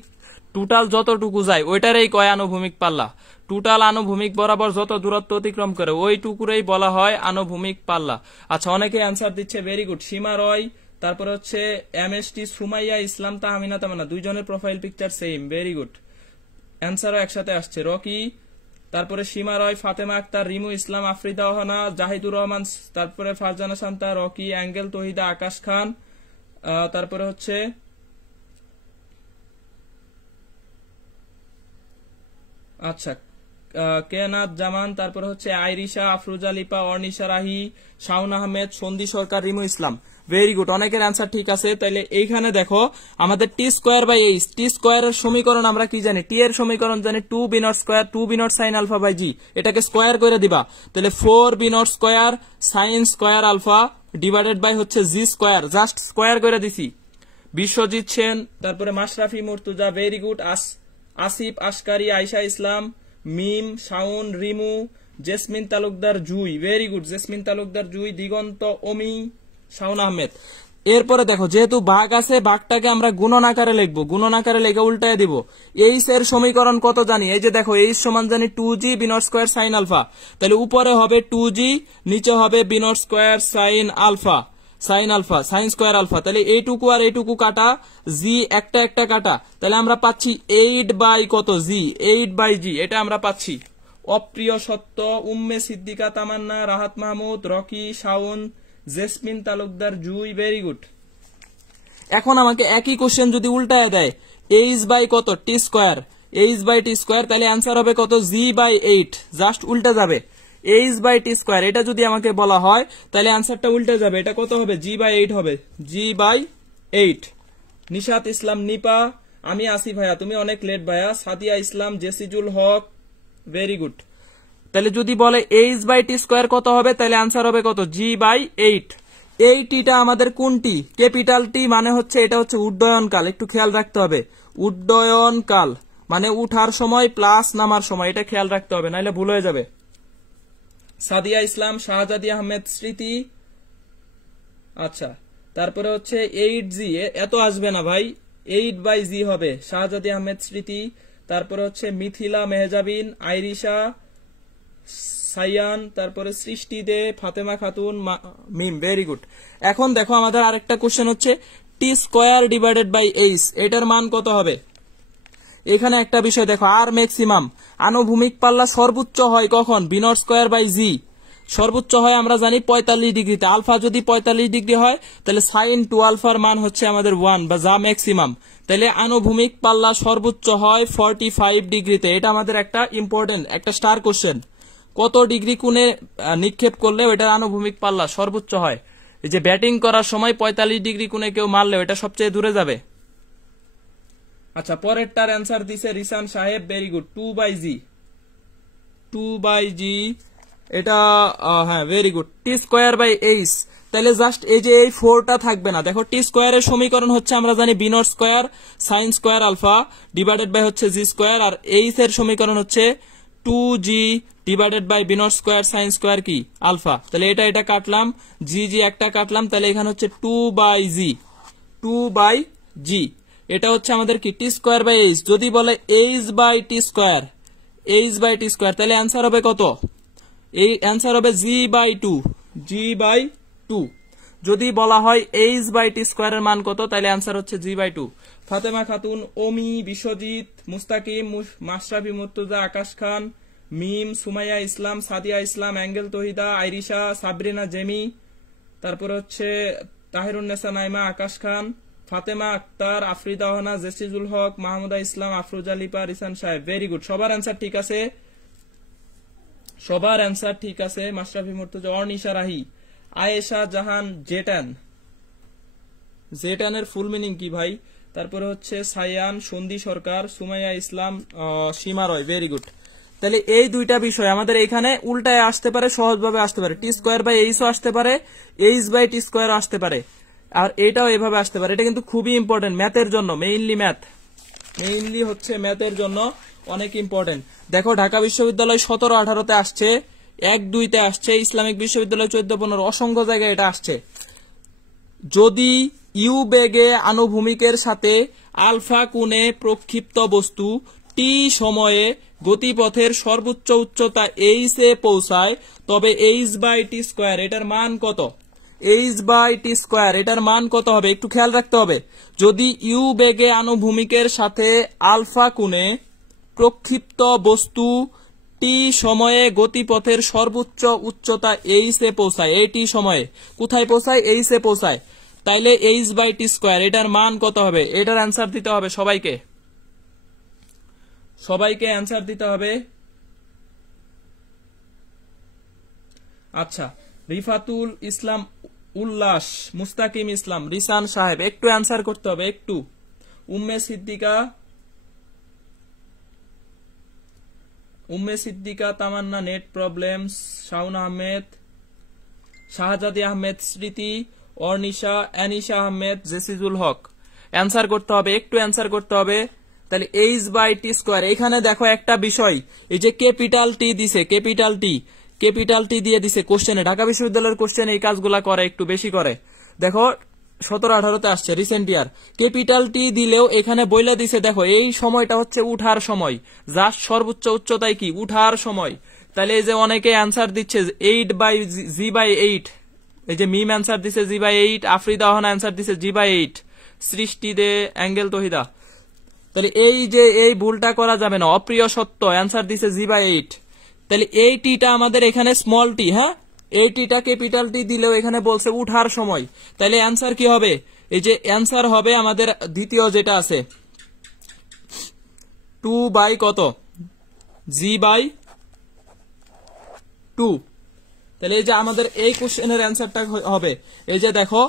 টোটাল যতটুকু যায় ওইটারই কয় আনুভূমিক পাল্লা। টোটাল আনুভূমিক বরাবর যত দূরত্ব অতিক্রম করে ওইটুকুরই বলা হয় আনুভূমিক পাল্লা। আচ্ছা, অনেকে অ্যান্সার দিচ্ছে, ভেরি গুড। সীমা রয়, তারপরে হচ্ছে এমএসটি, সুমাইয়া ইসলাম, তাহমিনা তামান্না, দুইজনের profile picture same, very good. অ্যান্সারও একসাথে আসছে। রকি, তারপরে সীমা রয়, ফাতেমা আক্তার, রিমু ইসলাম, আফ্রিদা ওহানা, জাহিদুর রহমান, তারপরে ফারজানা শান্তা, রকি, অ্যাঙ্গেল, তহিদা, আকাশ খান, তারপরে হচ্ছে আচ্ছা কেনাত জামান, তারপরে হচ্ছে আইরিশা, আফরুজা লিপা, অর্নিশা রাহি, শাওন আহমেদ, সন্ধি সরকার, রিমু ইসলাম, ভেরি গুড। অনেকের অ্যান্সার ঠিক আছে। তাইলে এইখানে দেখো আমাদের টি স্কোয়ার বাই এইচ, টি স্কোয়ারের সমীকরণ আমরা কি জানি? টি এর সমীকরণ জানি 2 v naught square, 2 v naught sine alpha by g. এটাকে স্কোয়ার করে দিবা, তাহলে 4 v naught square sine square alpha divided by হচ্ছে জি স্কোয়ার, জাস্ট স্কোয়ার করে দিছি। বিশ্বজিৎ সেন, তারপরে মাশরাফি মুর্তুজা, ভেরি গুড। আসিফ আশকারি, আয়শা ইসলাম, মিম, শাওন, রিমু, জেসমিন তালুকদার, জুই, ভেরি গুড। জেসমিন তালুকদার, জুই, দিগন্ত, অমি, শাওন আহমেদ। এরপরে দেখো যেহেতু ভাগ আছে, ভাগটাকে আমরা গুণন আকারে লিখবো, গুণন আকারে লিখে উল্টায় দিব। এইচ এর সমীকরণ কত জানি? এই যে দেখো এইচ সমান জানি 2g v naught square sine alpha, তাহলে উপরে হবে 2g, নিচে হবে v naught square sine alpha, sine alpha, sine square alpha. তাহলে এইটুকু আর এইটুকু কাটা, জি একটা একটা কাটা, তাহলে আমরা পাচ্ছি 8 বাই কত জি, 8 বাই জি, এটা আমরা পাচ্ছি। অপ্রিয় সত্য, উম্মে সিদ্দিকা, তামান্না, রাহাত মাহমুদ, রকি, শাওন, জেসমিন তালুকদার, জুই, ভেরি গুড। এখন আমাকে একই কোশ্চেন যদি উল্টায় দেয়, এইচ বাই কত t square, H by T square, তাহলে অ্যান্সার হবে কত? জি বাই 8, জাস্ট উল্টে যাবে। এইচ বাই টি স্কোয়ার এটা যদি আমাকে বলা হয় তাহলে অ্যান্সারটা উল্টে যাবে, এটা কত হবে? জি বাই 8 হবে, জি বাই 8। নিশাত ইসলাম, নিপা, আমি আসি ভাইয়া, তুমি অনেক লেট ভাইয়া, সাদিয়া ইসলাম, জেসিজুল হক, ভেরি গুড। তাহলে যদি বলে এইচ বাই টি স্কোয়ার কত হবে, তাহলে আনসার হবে কত? G by 8। এই টিটা আমাদের কোন টি? ক্যাপিটাল টি, মানে হচ্ছে এটা হচ্ছে উড্ডয়ন কাল, একটু খেয়াল রাখতে হবে। উড্ডয়ন কাল মানে উঠার সময় প্লাস নামার সময়, এটা খেয়াল রাখতে হবে, নাহলে ভুল হয়ে যাবে। সাদিয়া ইসলাম, শাহজাদি আহমেদ, স্মৃতি, আচ্ছা তারপরে হচ্ছে 8g, এত আসবে না ভাই, 8 বাই জি হবে, শাহজাদি আহমেদ, স্মৃতি। তারপরে হচ্ছে মিথিলা, মেহজাবিন, আইরিশা, সাইয়ান, তারপরে সৃষ্টি দে, ফাতেমা খাতুন, মিম, ভেরি গুড। এখন দেখো আমাদের আরেকটা কোশ্চেন হচ্ছে টি স্কোয়ার ডিভাইডেড বাই এইচ, এটার মান কত হবে? এখানে একটা বিষয় দেখো, আর ম্যাক্সিমাম আনুভূমিক পাল্লা সর্বোচ্চ হয় কখন? বি নট স্কোয়ার বাই জি সর্বোচ্চ হয় আমরা জানি 45 ডিগ্রিতে। আলফা যদি 45 ডিগ্রি হয় তাহলে সাইন 2 আলফার মান হচ্ছে আমাদের 1, বা যা ম্যাক্সিমাম। তাহলে আনুভূমিক পাল্লা সর্বোচ্চ হয় 45 ডিগ্রিতে। এটা আমাদের একটা ইম্পর্টেন্ট একটা স্টার কোশ্চেন। কত ডিগ্রি কোণে নিক্ষেপ করলে ওইটার আনুভূমিক পাল্লা সর্বোচ্চ হয়? এই যে ব্যাটিং করার সময় 45 ডিগ্রি কোণে কেউ মারলে ওটা সবচেয়ে দূরে যাবে। আচ্ছা, পরেরটার অ্যান্সার দিছে Risan Saheb, very good. 2 by g, 2 by g, এটা হ্যাঁ very good. T square by h, তাহলে জাস্ট এই যে এই 4টা থাকবে না। দেখো টি স্কোয়ারের সমীকরণ হচ্ছে আমরা জানি v naught square sine square alpha divided by হচ্ছে জি স্কোয়ার, আর এইচ এর সমীকরণ হচ্ছে 2g divided by v naught square sine square কি আলফা। তাহলে এটা এটা কাটলাম, জি জি একটা কাটলাম, তাহলে এখানে হচ্ছে 2 বাই জি, 2 বাই জি। এটা হচ্ছে আমাদের কি টি স্কোয়ার বাই এইচ। যদি বলে H by T square, H by T square, তাহলে অ্যান্সার হবে কত? এই অ্যান্সার হবে জি বাই 2, জি বাই 2। যদি বলা হয় এইচ বাই টি স্কোয়ারের মান কত, তাহলে অ্যান্সার হচ্ছে g by 2। Fatema Khatun, Omi, Biswajit, Mustakim, Mashrafe Mortaza, Akash Khan, Mim, Sumaiya Islam, Sadia Islam, Angel Tohida, Irisha, Sabrina Jemi, তারপরে হচ্ছে তাহিরুন্নেসা নাইমা, আকাশ খান, ফাতেমা আক্তার, আফ্রিদা ওহানা, জেসিজুল হক, মাহমুদা ইসলাম, আফরোজা লিপা, রিসান সাহেব, ভেরি গুড। সবার অ্যান্সার ঠিক আছে, সবার অ্যান্সার ঠিক আছে। মাশরাফি মুর্তুজা, অর্নিশা রাহি, আয়েশা জাহান, জেটান, জেটানের ফুল মিনিং কি ভাই? তারপরে হচ্ছে সাইয়ান, সন্ধি সরকার, সুমাইয়া ইসলাম, সীমা রয়, ভেরি গুড। তাহলে এই দুইটা বিষয় আমাদের এখানে উল্টায় আসতে পারে, সহজভাবে আসতে পারে। টি স্কোয়ার বাই এইচও আসতে পারে, এইচ বাই টি স্কোয়ারও আসতে পারে, আর এটাও এভাবে আসতে পারে। এটা কিন্তু খুবই ইম্পর্টেন্ট ম্যাথের জন্য, মেইনলি ম্যাথ। মেইনলি হচ্ছে ম্যাথের জন্য অনেক ইম্পর্টেন্ট। দেখো ঢাকা বিশ্ববিদ্যালয় 17-18-তে আসছে, 1-2-তে আসছে, ইসলামিক বিশ্ববিদ্যালয় 14-15 অসংখ্য জায়গায় এটা আসছে। যদি ইউ বেগে আনুভূমিকের সাথে আলফা কোণে প্রক্ষিপ্ত বস্তু টি সময়ে গতিপথের সর্বোচ্চ উচ্চতা এইচ এ পৌঁছায়, তবে এইচ বাই টি স্কোয়ার এটার মান কত? এইচ বাই টি স্কোয়ার এটার মান কত হবে একটু খেয়াল রাখতে হবে। যদি ইউ বেগে আনুভূমিকের সাথে আলফা কোণে প্রক্ষিপ্ত বস্তু টি সময়ে গতিপথের সর্বোচ্চ উচ্চতা এইচ এ পৌঁছায়, এই টি সময়ে কোথায় পৌঁছায়? এইচ এ পৌঁছায়, তাইলে এইচ বাই টি স্কোয়ার এটার মান কত হবে? এটার অ্যান্সার দিতে হবে সবাইকে, সবাইকে অ্যান্সার দিতে হবে। আচ্ছা, রিফাতুল ইসলাম উল্লাস, মুস্তাকিম ইসলাম, রিসান সাহেব, একটু অ্যান্সার করতে হবে একটু। উম্মে সিদ্দিকা তামান্না নেট প্রবলেমস, শাউন আহমেদ, শাহজাদি আহমেদ স্মৃতি, অর্নিশা, অ্যানিশা আহমেদ, জেসিজুল হক, অ্যান্সার করতে হবে, একটু অ্যান্সার করতে হবে। তাহলে এইচ বাই টি স্কোয়ার, এখানে দেখো একটা বিষয়, এই যে ক্যাপিটাল টি দিছে, ক্যাপিটাল টি দিয়ে দিছে কোশ্চেনে, ঢাকা বিশ্ববিদ্যালয়ের কোশ্চেনে এই কাজগুলা করে, একটু বেশি করে। দেখো 17-18-তে আসছে রিসেন্ট ইয়ার, ক্যাপিটাল টি দিলেও এখানে বইলা দিছে, দেখো এই সময়টা হচ্ছে উঠার সময়, যার সর্বোচ্চ উচ্চতায় কি উঠার সময়। তাহলে এই যে অনেকে অ্যান্সার দিচ্ছে 8 বাই জি বাই 8, এই যে মিম অ্যান্সার দিছে জি বাই 8, আফরিদা হন অ্যান্সার দিছে জি বাই 8, সৃষ্টি দে, অ্যাঙ্গেল তহিদা। তাহলে এই যে এই ভুলটা করা যাবে না, অপ্রিয় সত্য অ্যান্সার দিছে জি বাই 8। তাহলে এই টিটা আমাদের এখানে স্মল টি, হ্যাঁ এই টিটা ক্যাপিটাল টি দিলেও এখানে বলছে উঠার সময়, তাহলে অ্যান্সার কি হবে? এই যে অ্যান্সার হবে আমাদের দ্বিতীয় যেটা আছে 2 বাই কত? G by 2। তাহলে এই যে আমাদের এই কোশ্চেনের অ্যান্সারটা হবে, এই যে দেখো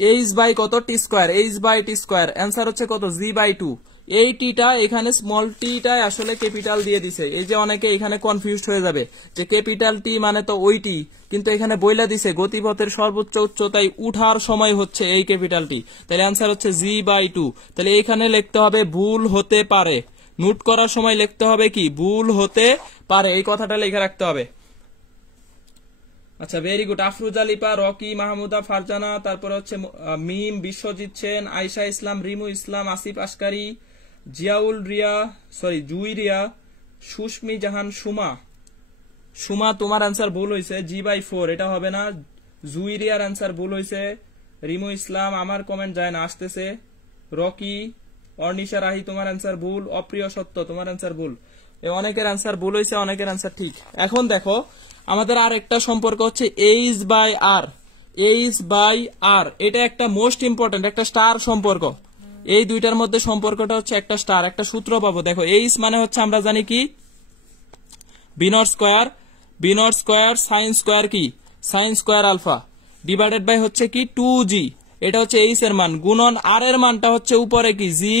এইচ বাই কত? T square, H by T square, answer হচ্ছে কত? G by 2। এই টিটা এখানে স্মল টিটাই আসলে ক্যাপিটাল দিয়ে দিছে, এই যে অনেকে এখানে কনফিউজড হয়ে যাবে যে ক্যাপিটাল টি মানে তো ওই টি, কিন্তু এখানে বইলা দিছে গতিপথের সর্বোচ্চ উচ্চতায় উঠার সময় হচ্ছে এই ক্যাপিটাল টি, তাহলে অ্যান্সার হচ্ছে জি বাই 2। তাহলে এখানে লিখতে হবে ভুল হতে পারে, নোট করার সময় লিখতে হবে কি ভুল হতে পারে, এই কথাটা লিখে রাখতে হবে। আচ্ছা, very good. Afroza Lipa, Rocky, Mahmuda, Farzana, তারপরে হচ্ছে মিম, বিশ্বজিৎ সেন, আয়শা ইসলাম, রিমু ইসলাম, আসিফ আসকারি, জিয়াউল রিয়া, জুই রিয়া, সুস্মি জাহান, সুমা তোমার অ্যান্সার ভুল হয়েছে, জি বাই 4 এটা হবে না। জুই রিয়ার অ্যান্সার ভুল হয়েছে। রিমু ইসলাম, আমার কমেন্ট যায় না, আসতেছে। রকি, অর্নিশা রাহি তোমার অ্যান্সার ভুল। অপ্রিয় সত্য তোমার অ্যান্সার ভুল। অনেকের অ্যান্সার ভুল হয়েছে, অনেকের অ্যান্সার ঠিক। এখন দেখো আমাদের আর একটা সম্পর্ক হচ্ছে h by r, h by r, এটা একটা মোস্ট ইম্পর্টেন্ট একটা স্টার সম্পর্ক। এই দুইটার মধ্যে সম্পর্কটা হচ্ছে একটা স্টার, একটা সূত্র পাবো। দেখো এইচ মানে হচ্ছে আমরা জানি কি v naught square sine square কি sine square alpha divided by হচ্ছে কি 2g, এটা হচ্ছে এইচ এর মান, গুণন আর এর মানটা হচ্ছে উপরে কি জি,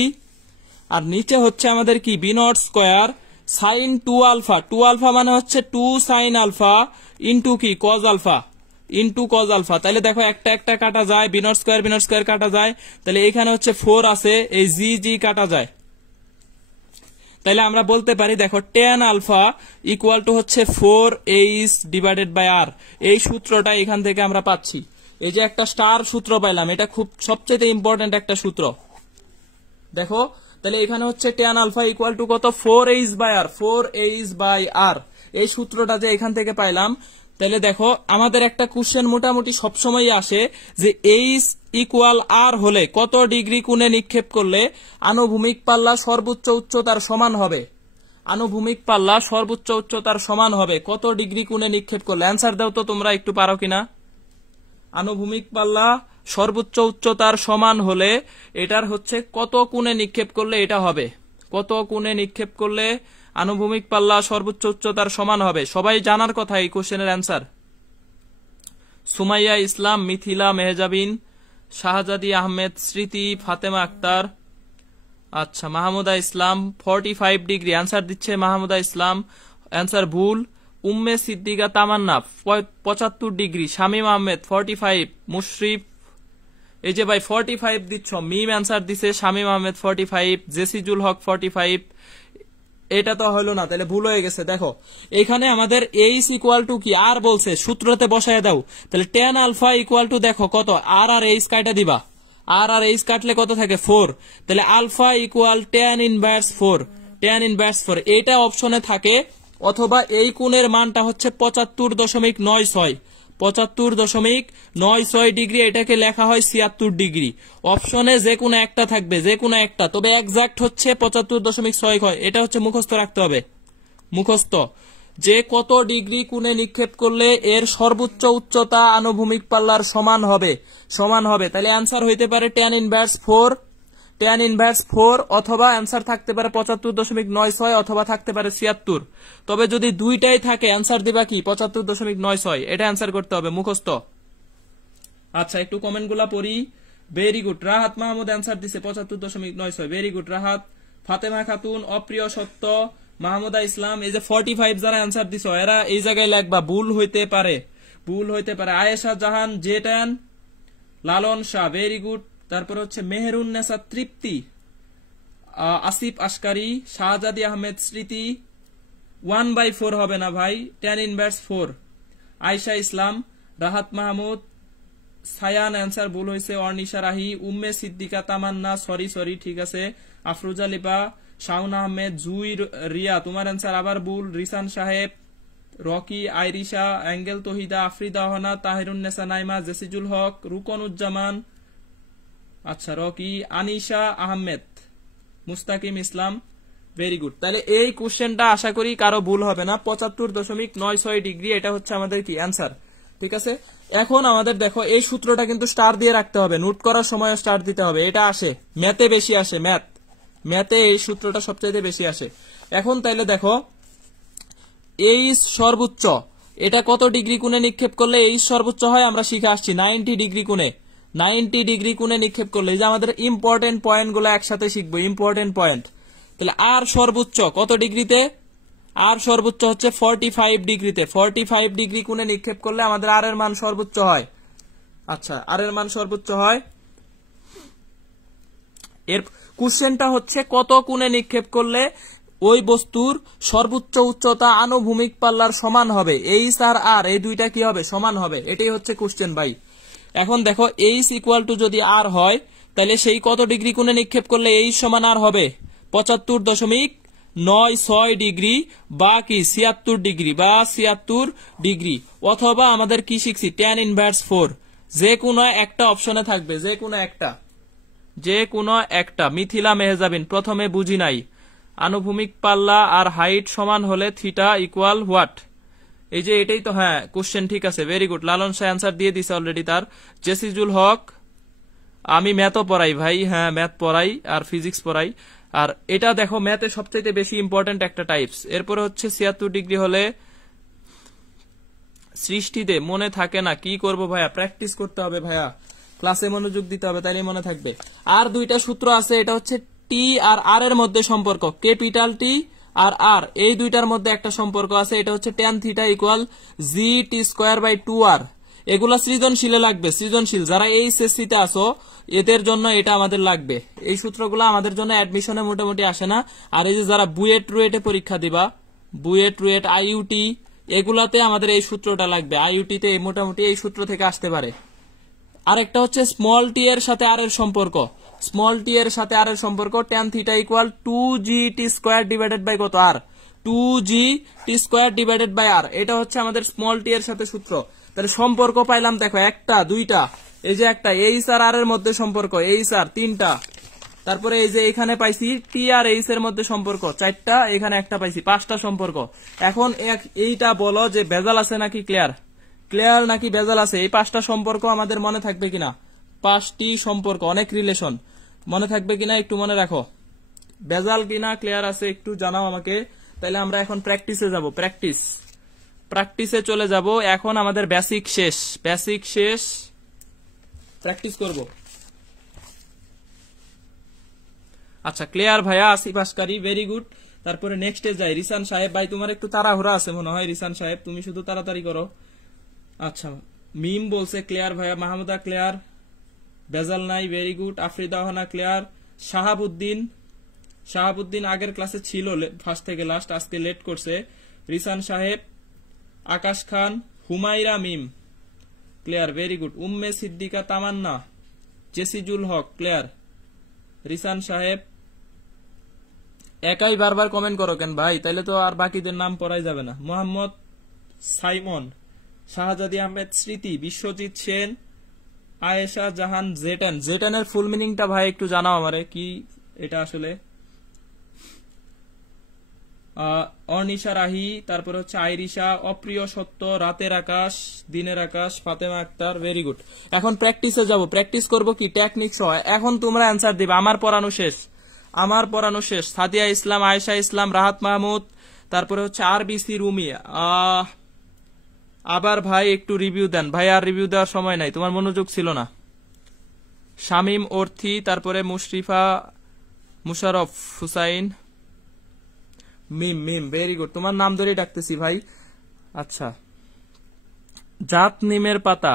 আর নিচে হচ্ছে আমাদের কি v naught square sine 2 alpha, 2 alpha মানে হচ্ছে 2 সাইন আলফা ইন্টু কি cos alpha, into cos alpha. তাহলে দেখো একটা একটা কাটা যায়, বি নট স্কোয়ার কাটা যায়, তাহলে এখানে হচ্ছে 4 আছে, এই জি জি কাটা যায়। তাহলে আমরা বলতে পারি দেখো tan আলফা ইকুয়াল টু হচ্ছে 4h ডিভাইডেড বাই আর, এই সূত্রটা এখান থেকে আমরা পাচ্ছি। এই যে একটা স্টার সূত্র পাইলাম, এটা খুব সবচেয়ে ইম্পর্টেন্ট একটা সূত্র। দেখো তাহলে এখানে হচ্ছে tan আলফা ইকুয়াল টু কত 4h by R, 4h by আর, এই সূত্রটা যে এখান থেকে পাইলাম। তাহলে দেখো আমাদের একটা কোশ্চেন মোটামুটি সবসময় আসে যে এইচ ইকুয়াল আর হলে কত ডিগ্রি কোণে নিক্ষেপ করলে আনুভূমিক পাল্লা সর্বোচ্চ উচ্চতার সমান হবে, আনুভূমিক পাল্লা সর্বোচ্চ উচ্চতার সমান হবে কত ডিগ্রি কোণে নিক্ষেপ করলে। অ্যান্সার দাও তো তোমরা, একটু পারো কিনা। আনুভূমিক পাল্লা সর্বোচ্চ উচ্চতার সমান হলে এটার হচ্ছে কত কোণে নিক্ষেপ করলে এটা হবে, কত কোণে নিক্ষেপ করলে আনুভূমিক পাল্লা সর্বোচ্চ উচ্চতার সমান হবে। সবাই জানার কথা এই কোশ্চেনের অ্যান্সার। সুমাইয়া ইসলাম, মিথিলা, মেহজাবিন, শাহজাদি আহমেদ, স্মৃতি, ফাতেমা আক্তার, আচ্ছা মাহমুদা ইসলাম 45 ডিগ্রি অ্যান্সার দিচ্ছে মাহমুদা ইসলাম, অ্যান্সার ভুল। উম্মে সিদ্দিকা তামান্না 75 ডিগ্রি, শামীম আহমেদ 45, মুশরিফ এই যে ভাই 45 দিচ্ছ, মিম অ্যান্সার দিছে শামীম আহমেদ 45, জেসিজুল হক 45, এটা তো হলো না, তাহলে ভুল হয়ে গেছে। দেখো এখানে আমাদের এইচ ইকুয়াল টু কি আর বলছে, সূত্রতে বসায় দাও, তাহলে টেন আলফা ইকুয়াল টু দেখো কত, আর আর এইচ কাটা দিবা, আর আর এইচ কাটলে কত থাকে 4, তাহলে alpha equal tan inverse 4, tan inverse 4 এটা অপশনে থাকে, অথবা এই কোণের মানটা হচ্ছে 75.96, 75.96 ডিগ্রি, এটাকে লেখা হয় 76 ডিগ্রি। অপশনে যে কোনো একটা থাকবে, যে কোনো একটা, তবে এক্সাক্ট হচ্ছে 75.6 হয়, এটা হচ্ছে মুখস্থ রাখতে হবে, মুখস্থ, যে কত ডিগ্রি কোণে নিক্ষেপ করলে এর সর্বোচ্চ উচ্চতা আনুভূমিক পাল্লার সমান হবে, সমান হবে। তাহলে অ্যান্সার হইতে পারে tan ইনভার্স 4, tan ইনভার্স 4, অথবা অ্যান্সার থাকতে পারে 75.96, অথবা থাকতে পারে 76। তবে যদি দুইটাই থাকে অ্যান্সার দিবা কি 75.96, এটা অ্যান্সার করতে হবে, মুখস্থ। আচ্ছা একটু কমেন্ট গুলা পড়ি। Very good, Rahat Mahmud answer দিছে 75.96, ভেরি গুড রাহাত। ফাতেমা খাতুন, অপ্রিয় সত্য, মাহমুদা ইসলাম, এই যে 45 যারা অ্যান্সার দিছ এরা এই জায়গায় লেখবা, ভুল হইতে পারে, ভুল হইতে পারে। Ayesha Jahan, জেটান, Lalon Shah, very good. তারপর হচ্ছে মেহেরুন্নেসা তৃপ্তি, আসিফ আসকারি, শাহজাদি আহমেদ স্মৃতি, 1/4 হবে না ভাই, tan ইনভার্স 4। আয়শা ইসলাম, রাহাত মাহমুদ, সায়ান অ্যান্সার ভুল হয়েছে, অর্নিশা রাহি, উম্মে সিদ্দিকা তামান্না, সরি ঠিক আছে, আফরুজা লিপা, শাউন আহমেদ, জুই রিয়া, তোমার অ্যান্সার আবার ভুল, রিসান সাহেব, রকি, আইরিশা, অ্যাঙ্গেল তহিদা, আফরিদা হনা, তাহিরুন্নেসা নাইমা, জেসিজুল হক, রুকনুজ্জামান, আচ্ছা রকি, আনিশা আহমেদ, মুস্তাকিম ইসলাম, ভেরি গুড। তাহলে এই কোশ্চেনটা আশা করি কারো ভুল হবে না, 75.96 ডিগ্রি, এটা হচ্ছে আমাদের কি অ্যান্সার, ঠিক আছে। এখন আমাদের দেখো এই সূত্রটা কিন্তু স্টার দিয়ে রাখতে হবে, নোট করার সময় স্টার দিতে হবে, এটা আসে ম্যাথে বেশি আসে, ম্যাথে এই সূত্রটা সবচেয়ে বেশি আসে। এখন তাইলে দেখো এই সর্বোচ্চ, এটা কত ডিগ্রি কোণে নিক্ষেপ করলে এই সর্বোচ্চ হয়, আমরা শিখে আসছি 90 ডিগ্রি কোণে, 90 ডিগ্রি কোণে নিক্ষেপ করলে, এই যে আমাদের ইম্পর্টেন্ট পয়েন্ট গুলো একসাথে শিখবো, ইম্পর্টেন্ট পয়েন্ট। তাহলে আর সর্বোচ্চ কত ডিগ্রিতে, আর সর্বোচ্চ হচ্ছে 45 ডিগ্রিতে, 45 ডিগ্রি কোণে নিক্ষেপ করলে আমাদের আর এর মান সর্বোচ্চ হয়। আচ্ছা আর এর মান সর্বোচ্চ হয়। এর কোশ্চেনটা হচ্ছে কত কোণে নিক্ষেপ করলে ওই বস্তুর সর্বোচ্চ উচ্চতা আনুভূমিক পাল্লার সমান হবে, এইচ আর আর এই দুইটা কি হবে, সমান হবে, এটাই হচ্ছে কোশ্চেন ভাই। এখন দেখো এইচ ইকুয়াল টু যদি আর হয়, তাহলে সেই কত ডিগ্রি কোণে নিক্ষেপ করলে এইচ সমান আর হবে 75.96 ডিগ্রি, বা কি 76 ডিগ্রি, বা 76 ডিগ্রি, অথবা আমাদের কি শিখছি tan ইনভার্স 4, যে কোনো একটা অপশনে থাকবে, যে কোনো একটা। মিথিলা মেহজাবিন, প্রথমে বুঝি নাই, আনুভূমিক পাল্লা আর হাইট সমান হলে থিটা ইকুয়াল হোয়াট, এই যে এটাই তো, হ্যাঁ কোশ্চেন ঠিক আছে, very good. Lalon Shah answer দিয়ে দিছে অলরেডি তার। জেসিজুল হক, আমি ম্যাথও পড়াই ভাই, হ্যাঁ ম্যাথ পড়াই আর ফিজিক্স পড়াই, আর এটা দেখো ম্যাথে সবচেয়ে বেশি ইম্পর্টেন্ট একটা টাইপস। এরপরে হচ্ছে 76 ডিগ্রি হলে সৃষ্টিতে মনে থাকে না, কি করব ভাইয়া, প্র্যাকটিস করতে হবে ভাইয়া, ক্লাসে মনোযোগ দিতে হবে, তাইলে মনে থাকবে। আর দুইটা সূত্র আছে, এটা হচ্ছে টি আর আর এর মধ্যে সম্পর্ক, ক্যাপিটাল টি আর আর, এই দুইটার মধ্যে একটা সম্পর্ক আছে, এটা হচ্ছে tan theta equal g t square by 2r। এগুলা সৃজনশীলে লাগবে, সৃজনশীল যারা এই এসএসসি তে আসো এদের জন্য এটা আমাদের লাগবে, এই সূত্রগুলো আমাদের জন্য অ্যাডমিশনে মোটামুটি আসে না। আর এই যে যারা বুয়েট রুয়েটে পরীক্ষা দিবা, বুয়েট রুয়েট আইইউটি, এগুলাতে আমাদের এই সূত্রটা লাগবে, আইইউটিতে মোটামুটি এই সূত্র থেকে আসতে পারে। আরেকটা হচ্ছে স্মল টি এর সাথে আর এর সম্পর্ক, স্মল টি এর সাথে আর এর সম্পর্ক, tan theta equal 2g t square divided by কত r, 2g t square divided by r, এটা হচ্ছে আমাদের স্মল টি এর সাথে সূত্র। তাহলে সম্পর্ক পাইলাম দেখো একটা, দুইটা, এই যে একটা এইচ আর আর এর মধ্যে সম্পর্ক, এইচ আর তিনটা, তারপরে এই যে এখানে পাইছি টি আর এইচ এর মধ্যে সম্পর্ক চারটা, এখানে একটা পাইছি, 5টা সম্পর্ক। এখন এইটা বলো যে ভেজাল আছে নাকি ক্লিয়ার, ক্লিয়ার নাকি ভেজাল আছে, এই 5টা সম্পর্ক আমাদের মনে থাকবে কিনা, 5টি সম্পর্ক, অনেক রিলেশন মনে থাকবে কিনা একটু মনে রাখো, ভেজাল কিনা ক্লিয়ার আছে একটু জানাও আমাকে। তাহলে আমরা এখন প্র্যাকটিসে যাব, প্র্যাকটিসে চলে যাব। এখন আমাদের বেসিক শেষ, প্র্যাকটিস করব। আচ্ছা ক্লিয়ার ভাইয়া, আসিফ আসকারি, ভেরি গুড। তারপরে নেক্সটে যাই, রিসান সাহেব ভাই, তোমার একটু তাড়াহুড়া আছে মনে হয়, রিসান সাহেব তুমি শুধু তাড়াতাড়ি করো। আচ্ছা মিম বলছে ক্লিয়ার ভাইয়া, মাহমুদা ক্লিয়ার, বেজাল নাই, ভেরি গুড। আফ্রিদা হানা ক্লিয়ার। শাহাবুদ্দিন আগের ক্লাসে ছিল ফার্স্ট থেকে লাস্ট, আজকে লেট করছে। Risan Saheb, Akash Khan, Humaira Mim clear, very good. Umme Siddika Tamanna, Jesijul Haque clear. Risan Saheb, একাই বারবার কমেন্ট করো কেন ভাই, তাইলে তো আর বাকিদের নাম পড়াই যাবে না। মোহাম্মদ সাইমন, শাহজাদি আহমেদ স্মৃতি, বিশ্বজিৎ সেন, আয়েশা জাহান জেটেন। জেটেনের ফুল মিনিংটা ভাই একটু জানাও আমারে, কি এটা আসলে? অর্নিশা রাহি, তারপরে হচ্ছে আইরিশা, অপ্রিয় সত্য, রাতের আকাশ, দিনের আকাশ, ফাতেমা আক্তার, ভেরি গুড। এখন প্র্যাকটিসে যাব, প্র্যাকটিস করব কি টেকনিক সহ। এখন তোমরা অ্যান্সার দিবে, আমার পড়ানো শেষ। সাদিয়া ইসলাম, আয়েশা ইসলাম, রাহাত মাহমুদ, তারপরে হচ্ছে আরবিসি রুমি। আবার ভাই একটু রিভিউ দেন ভাই, আর রিভিউ দেওয়ার সময় নাই, তোমার মনোযোগ ছিল না। শামীম অর্থি, তারপরে মুশরিফা, মুশারফ হুসাইন, মিম, ভেরি গুড। তোমার নাম ধরেই ডাকতেছি ভাই। আচ্ছা, জাত নিমের পাতা,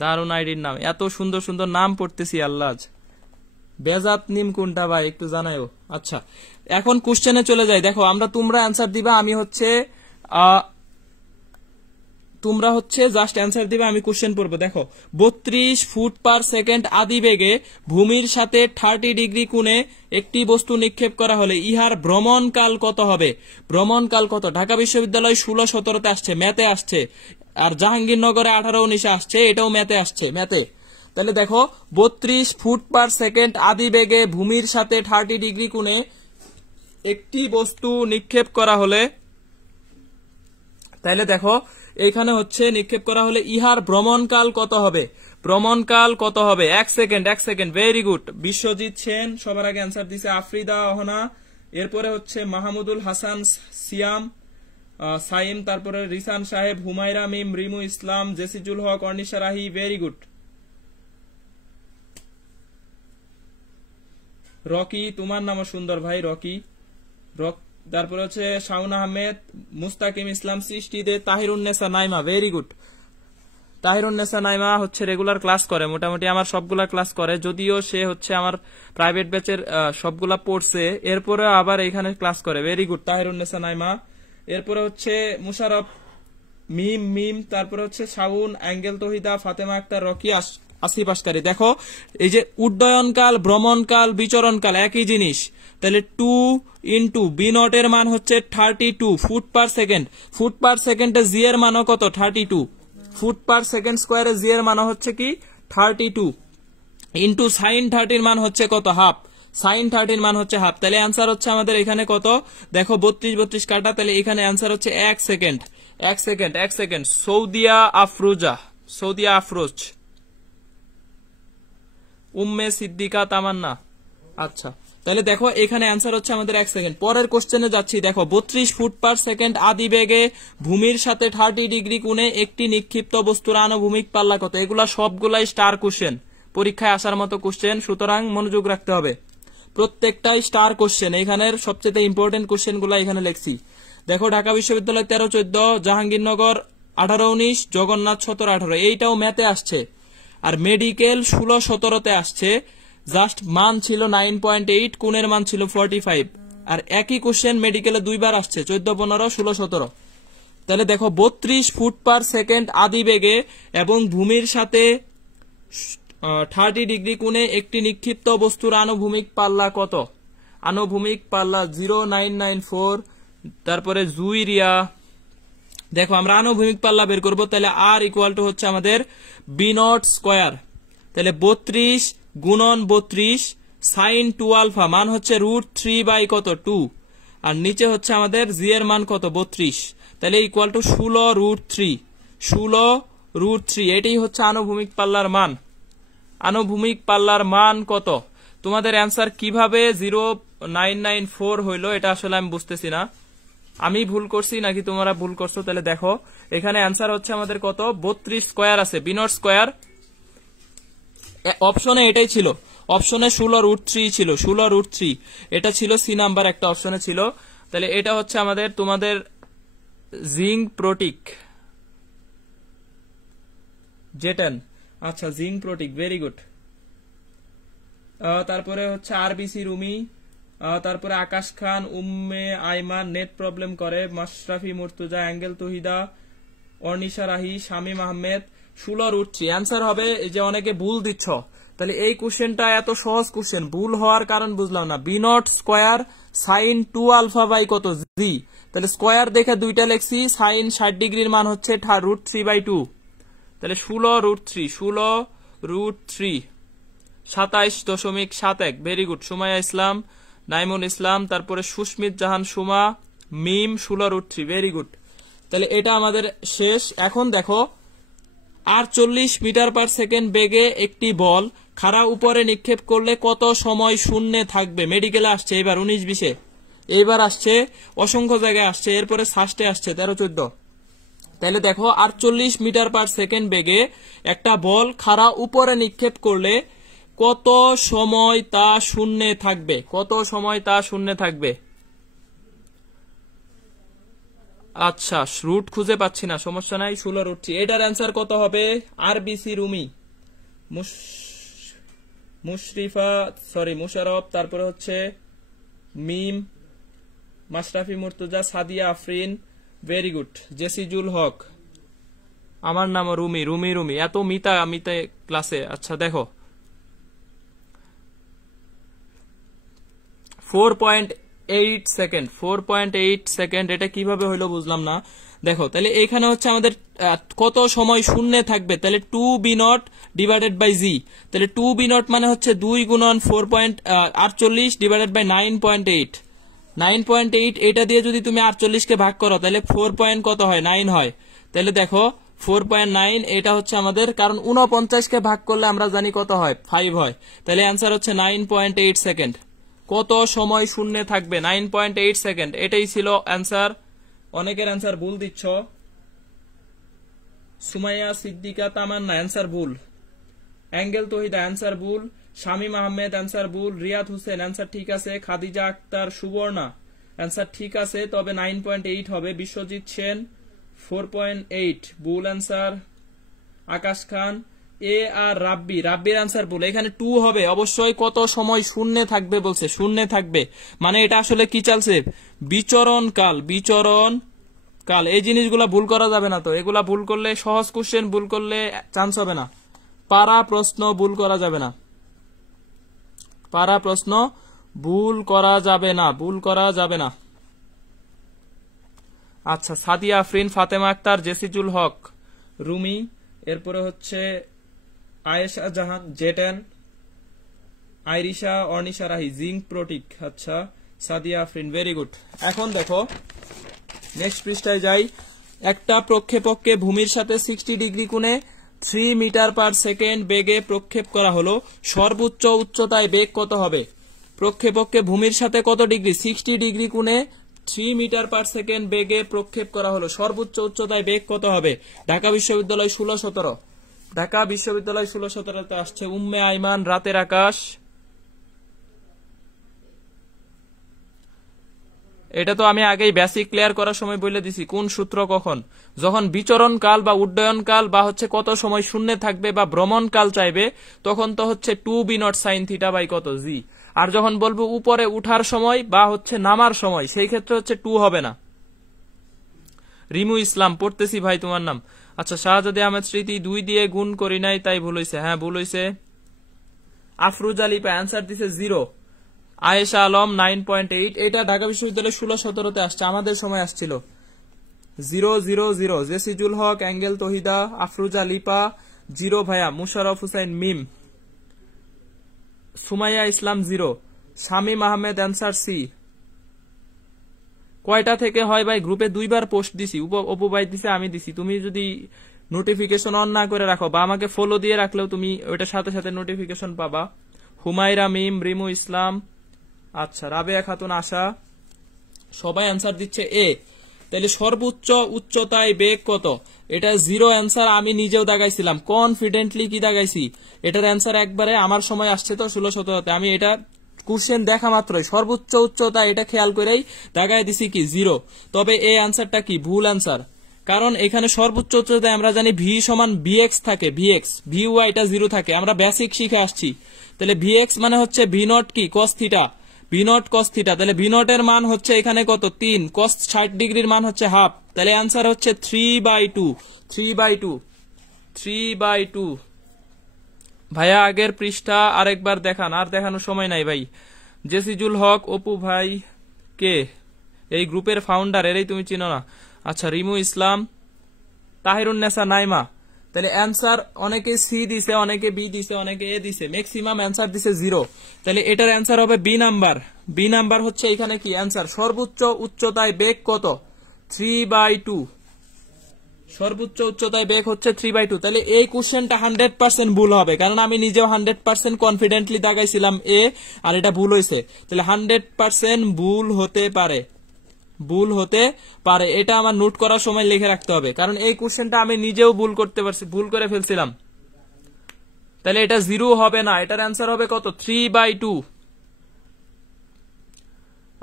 দারুন আইডির নাম, এত সুন্দর সুন্দর নাম পড়তেছি আল্লাহ। বেজাত নিম কোনটা ভাই একটু জানাও। আচ্ছা, এখন কোশ্চেনে চলে যাই। দেখো তোমরা অ্যান্সার দিবা, আমি হচ্ছে তোমরা হচ্ছে জাস্ট অ্যান্সার দিবে, আমি কোশ্চেন পড়বো। দেখো, 32 ফুট পার সেকেন্ড আদি বেগে ভূমির সাথে 30 ডিগ্রি কোণে একটি বস্তু নিক্ষেপ করা হলে ইহার ভ্রমণকাল কত হবে? ভ্রমণকাল কত? ঢাকা বিশ্ববিদ্যালয় 16-17 আসছে, ম্যাথে আসছে, আর জাহাঙ্গীরনগরে 18-19 আসছে, এটাও ম্যাথে আসছে, ম্যাথে। তাহলে দেখো, 32 ফুট পার সেকেন্ড আদি বেগে ভূমির সাথে 30 ডিগ্রি কোণে একটি বস্তু নিক্ষেপ করা হলে, তাহলে দেখো এখানে হচ্ছে নিক্ষেপ করা হলে ইহার ভ্রমণকাল কত হবে? ভ্রমণকাল কত হবে? এক second, very good. Biswajit Sen সবার আগে অ্যান্সার দিছে, আফ্রিদা অহনা, এরপরে হচ্ছে মাহমুদুল হাসান সিয়াম, সাইম, তারপরে রিসান সাহেব, হুমায়রা মিম, রিমু ইসলাম, জেসিজুল হক, অর্নিশা রাহি, ভেরি গুড। রকি, তোমার নামও সুন্দর ভাই, রকি। তারপরে হচ্ছে শাউন আহমেদ, মুস্তাকিম ইসলাম, সৃষ্টি দে, তাহিরুন্নেসা নাইমা, ভেরি গুড। তাহিরুন্নেসা নাইমা হচ্ছে রেগুলার ক্লাস করে, মোটামুটি আমার সবগুলা ক্লাস করে, যদিও সে হচ্ছে আমার প্রাইভেট ব্যাচের সবগুলা পড়ছে, এরপরে আবার এখানে ক্লাস করে, ভেরি গুড তাহিরুন্নেসা নাইমা। এরপরে হচ্ছে মুশারফ মিম, তারপরে হচ্ছে শাউন, অ্যাঙ্গেল তহিদা, ফাতেমা আক্তার, রকি, আসিফ আসকারী। দেখো এই যে উড্ডয়নকাল, ভ্রমণকাল, বিচরণকাল একই জিনিস, তাহলে 2 ইন্টু বি নট এর মান হচ্ছে 32 ফুট পার সেকেন্ড। ফুট পার সেকেন্ডে জি এর মানও কত? 32। ফুট পার সেকেন্ড স্কোয়ারে জি এর মানও হচ্ছে কি 32 ইন্টু সাইন 30 এর মান হচ্ছে কত? হাফ। সাইন 30 এর মান হচ্ছে হাফ। তাহলে অ্যান্সার হচ্ছে আমাদের এখানে কত? দেখো 32 কাটা, তাহলে এখানে অ্যান্সার হচ্ছে 1 সেকেন্ড। সৌদিয়া আফরোজ, উম্মে সিদ্দিকা তামান্না। আচ্ছা, তাহলে দেখো এখানে অ্যান্সার হচ্ছে আমাদের 1 সেকেন্ড। পরের কোশ্চেনে যাচ্ছি। দেখো 32 ফুট পার সেকেন্ড আদি বেগে ভূমির সাথে 30 ডিগ্রি কোণে একটি নিক্ষিপ্ত বস্তুর আনুভূমিক পাল্লা কত? এগুলা সবগুলাই স্টার কোশ্চেন, পরীক্ষায় আসার মতো কোশ্চেন, সুতরাং মনোযোগ রাখতে হবে। প্রত্যেকটাই স্টার কোশ্চেন, এখানের সবচেয়ে ইম্পর্টেন্ট কোশ্চেন গুলা এখানে লেখছি। দেখো ঢাকা বিশ্ববিদ্যালয় 13-14, জাহাঙ্গীরনগর 18-19, জগন্নাথ 17-18, এইটাও ম্যাথে আসছে। আর মেডিকেল 16-17 আসছে, জাস্ট মান ছিল 9.8, কোণের মান ছিল 45। আর একই কোশ্চেন মেডিকেলে দুইবার আসছে, 14-15, 16-17। তাহলে দেখো 32 ফুট পার সেকেন্ড আদি বেগে এবং ভূমির সাথে 30 ডিগ্রি কোণে একটি নিক্ষিপ্ত বস্তুর আনুভূমিক পাল্লা কত? আনুভূমিক পাল্লা 0994। তারপরে জুইরিয়া। দেখো আমরা আনুভূমিক পাল্লা বের করবো, তাহলে আর ইকুয়াল টু হচ্ছে আমাদের বি নট স্কোয়ার। তাহলে 32 গুণন 32 সাইন 2 আলফা মান হচ্ছে √3 বাই কত? 2। আর নিচে হচ্ছে আমাদের জি এর মান কত? 32। তাহলে ইকুয়াল টু 16√3। এটাই হচ্ছে আনুভূমিক পাল্লার মান। আনুভূমিক পাল্লার মান কত? তোমাদের অ্যান্সার কিভাবে 0994 হইলো এটা আসলে আমি বুঝতেছি না, আমি ভুল করছি নাকি তোমরা ভুল করছো। তাহলে দেখো এখানে অ্যান্সার হচ্ছে আমাদের কত? 32 স্কোয়ার আছে, বি নট স্কোয়ার। অপশনে এটাই ছিল, অপশনে 16√3 ছিল, 16√3 এটা ছিল সি নাম্বার একটা অপশনে ছিল। তাহলে এটা হচ্ছে আমাদের তোমাদের জিঙ্ক প্রোটিক জেটেন। আচ্ছা জিঙ্ক প্রোটিক, ভেরি গুড। তারপরে হচ্ছে আরবিসি রুমি, তারপরে আকাশ খান, উম্মে আইমান নেট প্রবলেম করে, মাশরাফি মুর্তুজা, অ্যাঙ্গেল তহিদা, অর্নিশা রাহি, শামীম আহমেদ, 16 উঠছি। অ্যান্সার হবে এই যে অনেকে ভুল দিচ্ছ, তাহলে এই কোশ্চেনটা এত সহজ কোশ্চেন, ভুল হওয়ার কারণ বুঝলাম না। V naught square sine 2 alpha by কত জি, তাহলে স্কোয়ার দেখে দুইটা লেখছি, সাইন 60 ডিগ্রির মান হচ্ছে √3/2, তাহলে 16√3, 16√3, 27.71। Very good. সুমাইয়া ইসলাম, নাইমুল ইসলাম, তারপরে সুস্মিত জাহান সুমা, মিম 16√3, ভেরি গুড। তাহলে এটা আমাদের শেষ। এখন দেখো 48 মিটার পার সেকেন্ড বেগে একটি বল খাড়া উপরে নিক্ষেপ করলে কত সময় শূন্যে থাকবে? মেডিকেলে আসছে এবার 19-20-এ, এইবার আসছে অসংখ্য জায়গায় আসছে, এরপরে ষষ্ঠে আসছে 13-14। তাহলে দেখো 48 মিটার পার সেকেন্ড বেগে একটা বল খাড়া উপরে নিক্ষেপ করলে কত সময় তা শূন্যে থাকবে? কত সময় তা শূন্যে থাকবে? আচ্ছা রুট খুঁজে পাচ্ছি না, সমস্যা নাই, 16√3। এটার অ্যান্সার কত হবে? আরবিসি রুমি, মুশরিফা, সরি মুশারফ, তারপরে হচ্ছে মিম, মাশরাফি মুর্তুজা, সাদিয়া আফরিন, ভেরি গুড। জেসিজুল হক, আমার নাম রুমি, রুমি রুমি, এত মিতা মিতা ক্লাসে। আচ্ছা দেখো 4.8 সেকেন্ড, 4.8 সেকেন্ড, এটা কিভাবে হইলো বুঝলাম না। দেখো তাহলে এখানে হচ্ছে আমাদের কত সময় শূন্যে থাকবে, তাহলে 2b0 ডিভাইডেড বাই জি, তাহলে 2b0 মানে হচ্ছে 2 গুণন 4.48 ডিভাইডেড বাই 9.8, 9.8, এটা দিয়ে যদি তুমি 48 কে ভাগ করো তাহলে 4 পয়েন্ট কত হয়? 9 হয়। তাহলে দেখো 4.9, এটা হচ্ছে আমাদের, কারণ 49 কে ভাগ করলে আমরা জানি কত হয়? 5 হয়। তাহলে অ্যান্সার হচ্ছে 9.8 সেকেন্ড। কত সময় শূন্যে থাকবে? 9.8 সেকেন্ড, এটাই ছিল অ্যান্সার। অনেকের অ্যান্সার ভুল দিচ্ছ। সুমাইয়া সিদ্দিকা তামান্না অ্যান্সার ভুল, অ্যাঙ্গেল তহিদা অ্যান্সার ভুল, শামীম আহমেদ অ্যান্সার ভুল, রিয়াদ হোসেন অ্যান্সার ঠিক আছে, খাদিজা আক্তার সুবর্ণা অ্যান্সার ঠিক আছে, তবে 9.8 হবে। বিশ্বজিৎ সেন 4.8 ভুল অ্যান্সার। আকাশ খান, এ আর রাব্বির অ্যান্সার ভুল, এখানে 2 হবে অবশ্যই। কত সময় শূন্যে থাকবে বলছে, শূন্যে থাকবে মানে এটা আসলে কি চলছে? বিচরণ কাল। এই জিনিসগুলা ভুল করা যাবে না, তো এগুলা ভুল করলে, সহজ কোশ্চেন ভুল করলে চান্স হবে না। পারা প্রশ্ন ভুল করা যাবে না, পারা প্রশ্ন ভুল করা যাবে না, ভুল করা যাবে না। আচ্ছা সাদিয়া আফরিন, ফাতেমা আক্তার, জেসিজুল হক, রুমি, এরপরে হচ্ছে আয়েশা জাহান, জেটেন, আইরিশা, অর্নিশা রাহি, জিঙ্ক প্রোটিক। আচ্ছা সাদিয়া আফরিন, ভেরি গুড। এখন দেখো নেক্সট পৃষ্ঠায় যাই। একটা প্রক্ষেপককে ভূমির সাথে 60 ডিগ্রি কোণে 3 মিটার পার সেকেন্ড বেগে প্রক্ষেপ করা হলো, সর্বোচ্চ উচ্চতায় বেগ কত হবে? প্রক্ষেপককে ভূমির সাথে কত ডিগ্রি? 60 ডিগ্রি কোণে 3 মিটার পার সেকেন্ড বেগে প্রক্ষেপ করা হলো, সর্বোচ্চ উচ্চতায় বেগ কত হবে? ঢাকা বিশ্ববিদ্যালয় 16-17, ঢাকা বিশ্ববিদ্যালয় 16-17তে আসছে। উম্মে আইমান, রাতের আকাশ, এটা তো আমি আগেই বেসিক ক্লিয়ার করার সময় বলে দিছি কোন সূত্র কখন, যখন বিচরণ কাল বা উড্ডয়ন কাল বা হচ্ছে কত সময় শূন্যে থাকবে বা ভ্রমণ কাল চাইবে, তখন তো হচ্ছে 2b0 sin থিটা বাই কত জি। আর যখন বলবো উপরে উঠার সময় বা হচ্ছে নামার সময়, সেই ক্ষেত্রে হচ্ছে 2 হবে না। রিমু ইসলাম, পড়তেছি ভাই তোমার নাম। আচ্ছা শাহজাদে আহমেদ স্মৃতি, 2 দিয়ে গুণ করি নাই তাই ভুল হয়েছে, হ্যাঁ ভুল হয়েছে। আফরুজ আলিপা অ্যান্সার দিছে 0। আয়েশা আলম 9.8, এটা ঢাকা বিশ্ববিদ্যালয় 16-17তে আসছে, আমাদের সময় আসছিল 000। জেসিজুল হক, অ্যাঙ্গেল তহিদা, আফরুজা লিপা 0 ভাইয়া, মুশারফ হুসাইন মিম, সুমাইয়া ইসলাম 0, শামীম আহমেদ অ্যান্সার সি। কয়টা থেকে হয় ভাই? গ্রুপে 2 বার পোস্ট দিছি, অপু ভাই দিছে, আমি দিছি। তুমি যদি নোটিফিকেশন অন না করে রাখো বা আমাকে ফলো দিয়ে রাখলেও তুমি ওইটার সাথে সাথে নোটিফিকেশন পাবা। হুমায়রা মিম, রিমু ইসলাম, আচ্ছা রাবেয়া খাতুন, আশা, সবাই অ্যান্সার দিচ্ছে এ। তাহলে সর্বোচ্চ উচ্চতায় বেগ কত? এটা 0 অ্যান্সার, আমি নিজেও দাগাইছিলাম, কনফিডেন্টলি কি দাগাইছি, এটার অ্যান্সার একবারে আমার সময় আসছে তো 16-17তে, আমি এটা কোশ্চেন দেখা মাত্রই সর্বোচ্চ উচ্চতা এটা খেয়াল করেই দাগাই দিছি কি 0। তবে এই অ্যান্সারটা কি ভুল অ্যান্সার, কারণ এখানে সর্বোচ্চ উচ্চতায় আমরা জানি ভি সমান ভিএক্স থাকে, ভিএক্স ভি ওয়াইটা 0 থাকে, আমরা বেসিক শিখে আসছি। তাহলে ভিএক্স মানে হচ্ছে ভি নট কি কস theta, v naught cos theta. তাহলে ভি নট এর মান হচ্ছে এখানে কত 3, কস 60 ডিগ্রির মান হচ্ছে হাফ। তাহলে অ্যান্সার হচ্ছে 3/2, 3/2, 3/2। ভাইয়া আগের পৃষ্ঠা আরেকবার দেখান। আর দেখানোর সময় নাই ভাই। জেসিজুল হক অপু ভাই কে? এই গ্রুপের ফাউন্ডার, এরই তুমি চিনো না? আচ্ছা, রিমু ইসলাম, তাহিরুন্নেসা নাইমা। তাহলে অ্যান্সার অনেকে সি দিছে, অনেকে বি দিছে, অনেকে এ দিছে, ম্যাক্সিমাম অ্যান্সার দিছে 0। তাহলে এটার অ্যান্সার হবে বি নাম্বার। বি নাম্বার হচ্ছে এখানে কি অ্যান্সার, সর্বোচ্চ উচ্চতায় বেগ কত 3/2, সর্বোচ্চ উচ্চতায় বেগ হচ্ছে 3/2। তাহলে এই কোশ্চেনটা 100% ভুল হবে, কারণ আমি নিজেও 100% কনফিডেন্টলি দাগাইছিলাম এ, আর এটা ভুল হয়েছে। তাহলে 100% ভুল হতে পারে, ভুল হতে পারে। এটা আমার নোট করার সময় লিখে রাখতে হবে, কারণ এই কোশ্চেনটা আমি নিজেও ভুল করতে পারছি, ভুল করে ফেলছিলাম। তাহলে এটা 0 হবে না, এটার অ্যান্সার হবে কত 3/2।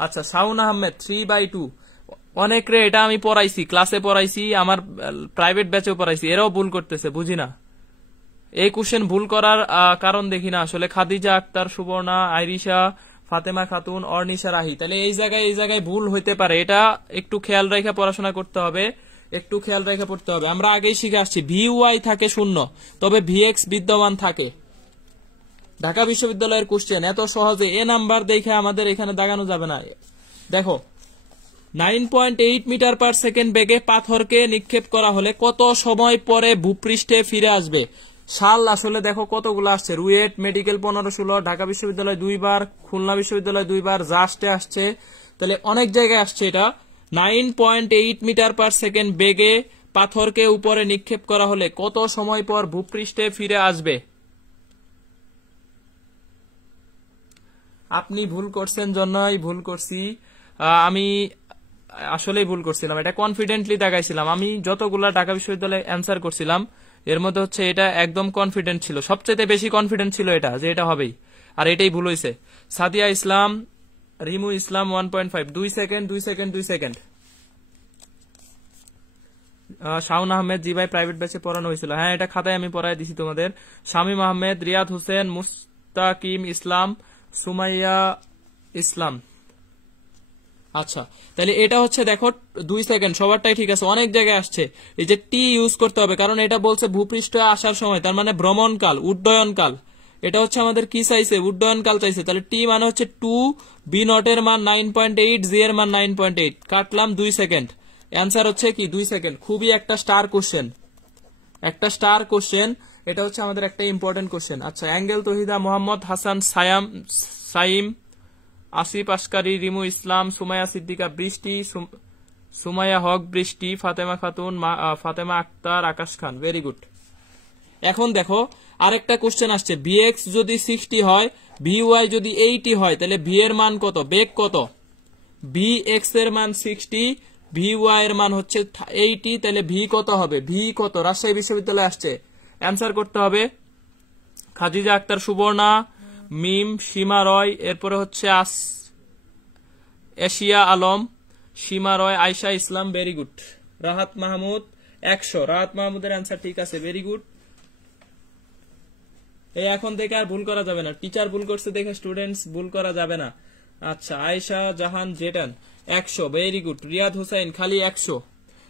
আচ্ছা, শাউন আহমেদ 3/2। অনেকরে এটা আমি পড়াইছি, ক্লাসে পড়াইছি, আমার প্রাইভেট ব্যাচেও পড়াইছি, এরাও ভুল করতেছে, বুঝি না এই কোশ্চেন ভুল করার কারণ দেখি না আসলে। খাদিজা আক্তার, সুবর্ণা, আইরিশা, ফাতেমা খাতুন, অর্নিশা রাহি। তাহলে এই জায়গায় ভুল হইতে পারে, এটা একটু খেয়াল রেখে পড়াশোনা করতে হবে, একটু খেয়াল রেখে পড়তে হবে। আমরা আগেই শিখে আসছি ভি ওয়াই থাকে 0, তবে ভিএক্স বিদ্যমান থাকে। ঢাকা বিশ্ববিদ্যালয়ের কোশ্চেন এত সহজে এ নাম্বার দেখে আমাদের এখানে দাগানো যাবে না। দেখো, 9.8 মিটার পার সেকেন্ড বেগে পাথরকে নিক্ষেপ করা হলে কত সময় পরে ভূপৃষ্ঠে ফিরে আসবে? সাল আসলে দেখো কতগুলো আসছে, রুয়েট মেডিকেল 15-16, ঢাকা বিশ্ববিদ্যালয় 2 বার, খুলনা বিশ্ববিদ্যালয় 2 বার, জাস্টে আসছে। তাহলে অনেক জায়গায় আসছে এটা। 9.8 মিটার পার সেকেন্ড বেগে পাথরকে উপরে নিক্ষেপ করা হলে কত সময় পর ভূপৃষ্ঠে ফিরে আসবে? আপনি ভুল করছেন জন্যই ভুল করছি, আমি আসলেই ভুল করছিলাম, এটা কনফিডেন্টলি দেখাইছিলাম। আমি যতগুলা ঢাকা বিশ্ববিদ্যালয়ে অ্যান্সার করছিলাম এর মধ্যে হচ্ছে এটা একদম কনফিডেন্ট ছিল, সবচেয়ে বেশি কনফিডেন্ট ছিল এটা, যে এটা হবেই, আর এটাই ভুল হয়েছে। Sadia Islam, Rimu Islam 1.5, 2 second, 2 second, 2 second. Shaun Ahmed, জি ভাই প্রাইভেট ব্যাচে পড়ানো হয়েছিল, হ্যাঁ এটা খাতায় আমি পড়াই দিছি তোমাদের। শামীম আহমেদ, রিয়াদ হোসেন, মুস্তাকিম ইসলাম, সুমাইয়া ইসলাম। আচ্ছা, তাহলে এটা হচ্ছে দেখো 2 সেকেন্ড, সবারটাই ঠিক আছে। অনেক জায়গায় আসছে, এই যে টি ইউজ করতে হবে, কারণ এটা বলছে ভূপৃষ্ঠে আসার সময়, তার মানে ভ্রমণকাল, উড্ডয়নকাল। এটা হচ্ছে আমাদের কি চাইছে, উড্ডয়নকাল চাইছে। তাহলে টি মানে হচ্ছে 2, বি নট এর মান 9.8, জি এর মান 9.8, কাটলাম 2 সেকেন্ড। অ্যান্সার হচ্ছে কি 2 সেকেন্ড। খুবই একটা স্টার কোশ্চেন, একটা স্টার কোশ্চেন, এটা হচ্ছে আমাদের একটা ইম্পর্টেন্ট কোশ্চেন। আচ্ছা, Angel Tohida, Mohammad Hasan Saim, Asif Askari, Rimu Islam, Sumaiya Siddika Brishti, Sumaiya Haque Brishti, Fatema Khatun, Fatema Akter, Akash Khan. Very good. এখন দেখো আরেকটা কোশ্চেন আসছে, ভিএক্স যদি 60 হয়, ভিওয়াই যদি 80 হয়, তাহলে ভি এর মান কত, বেগ কত? ভিএক্স এর মান 60, ভিওয়াই এর মান হচ্ছে 80, তাহলে ভি কত হবে? ভি কত? রাজশাহী বিশ্ববিদ্যালয়ে আসছে, অ্যান্সার করতে হবে। খাদিজা আক্তার, সুবর্ণা, মিম, সীমা রয়, এরপরে হচ্ছে এশিয়া আলম, সীমা রয়, আয়শা ইসলাম। Very good. রাহাত মাহমুদ 100, রাহাত মাহমুদের অ্যান্সার ঠিক আছে, ভেরি গুড। এই এখন থেকে আর ভুল করা যাবে না, টিচার ভুল করছে দেখে স্টুডেন্টস ভুল করা যাবে না। আচ্ছা, আয়শা জাহান জেটান 100, ভেরি গুড। রিয়াদ হুসাইন খালি 100।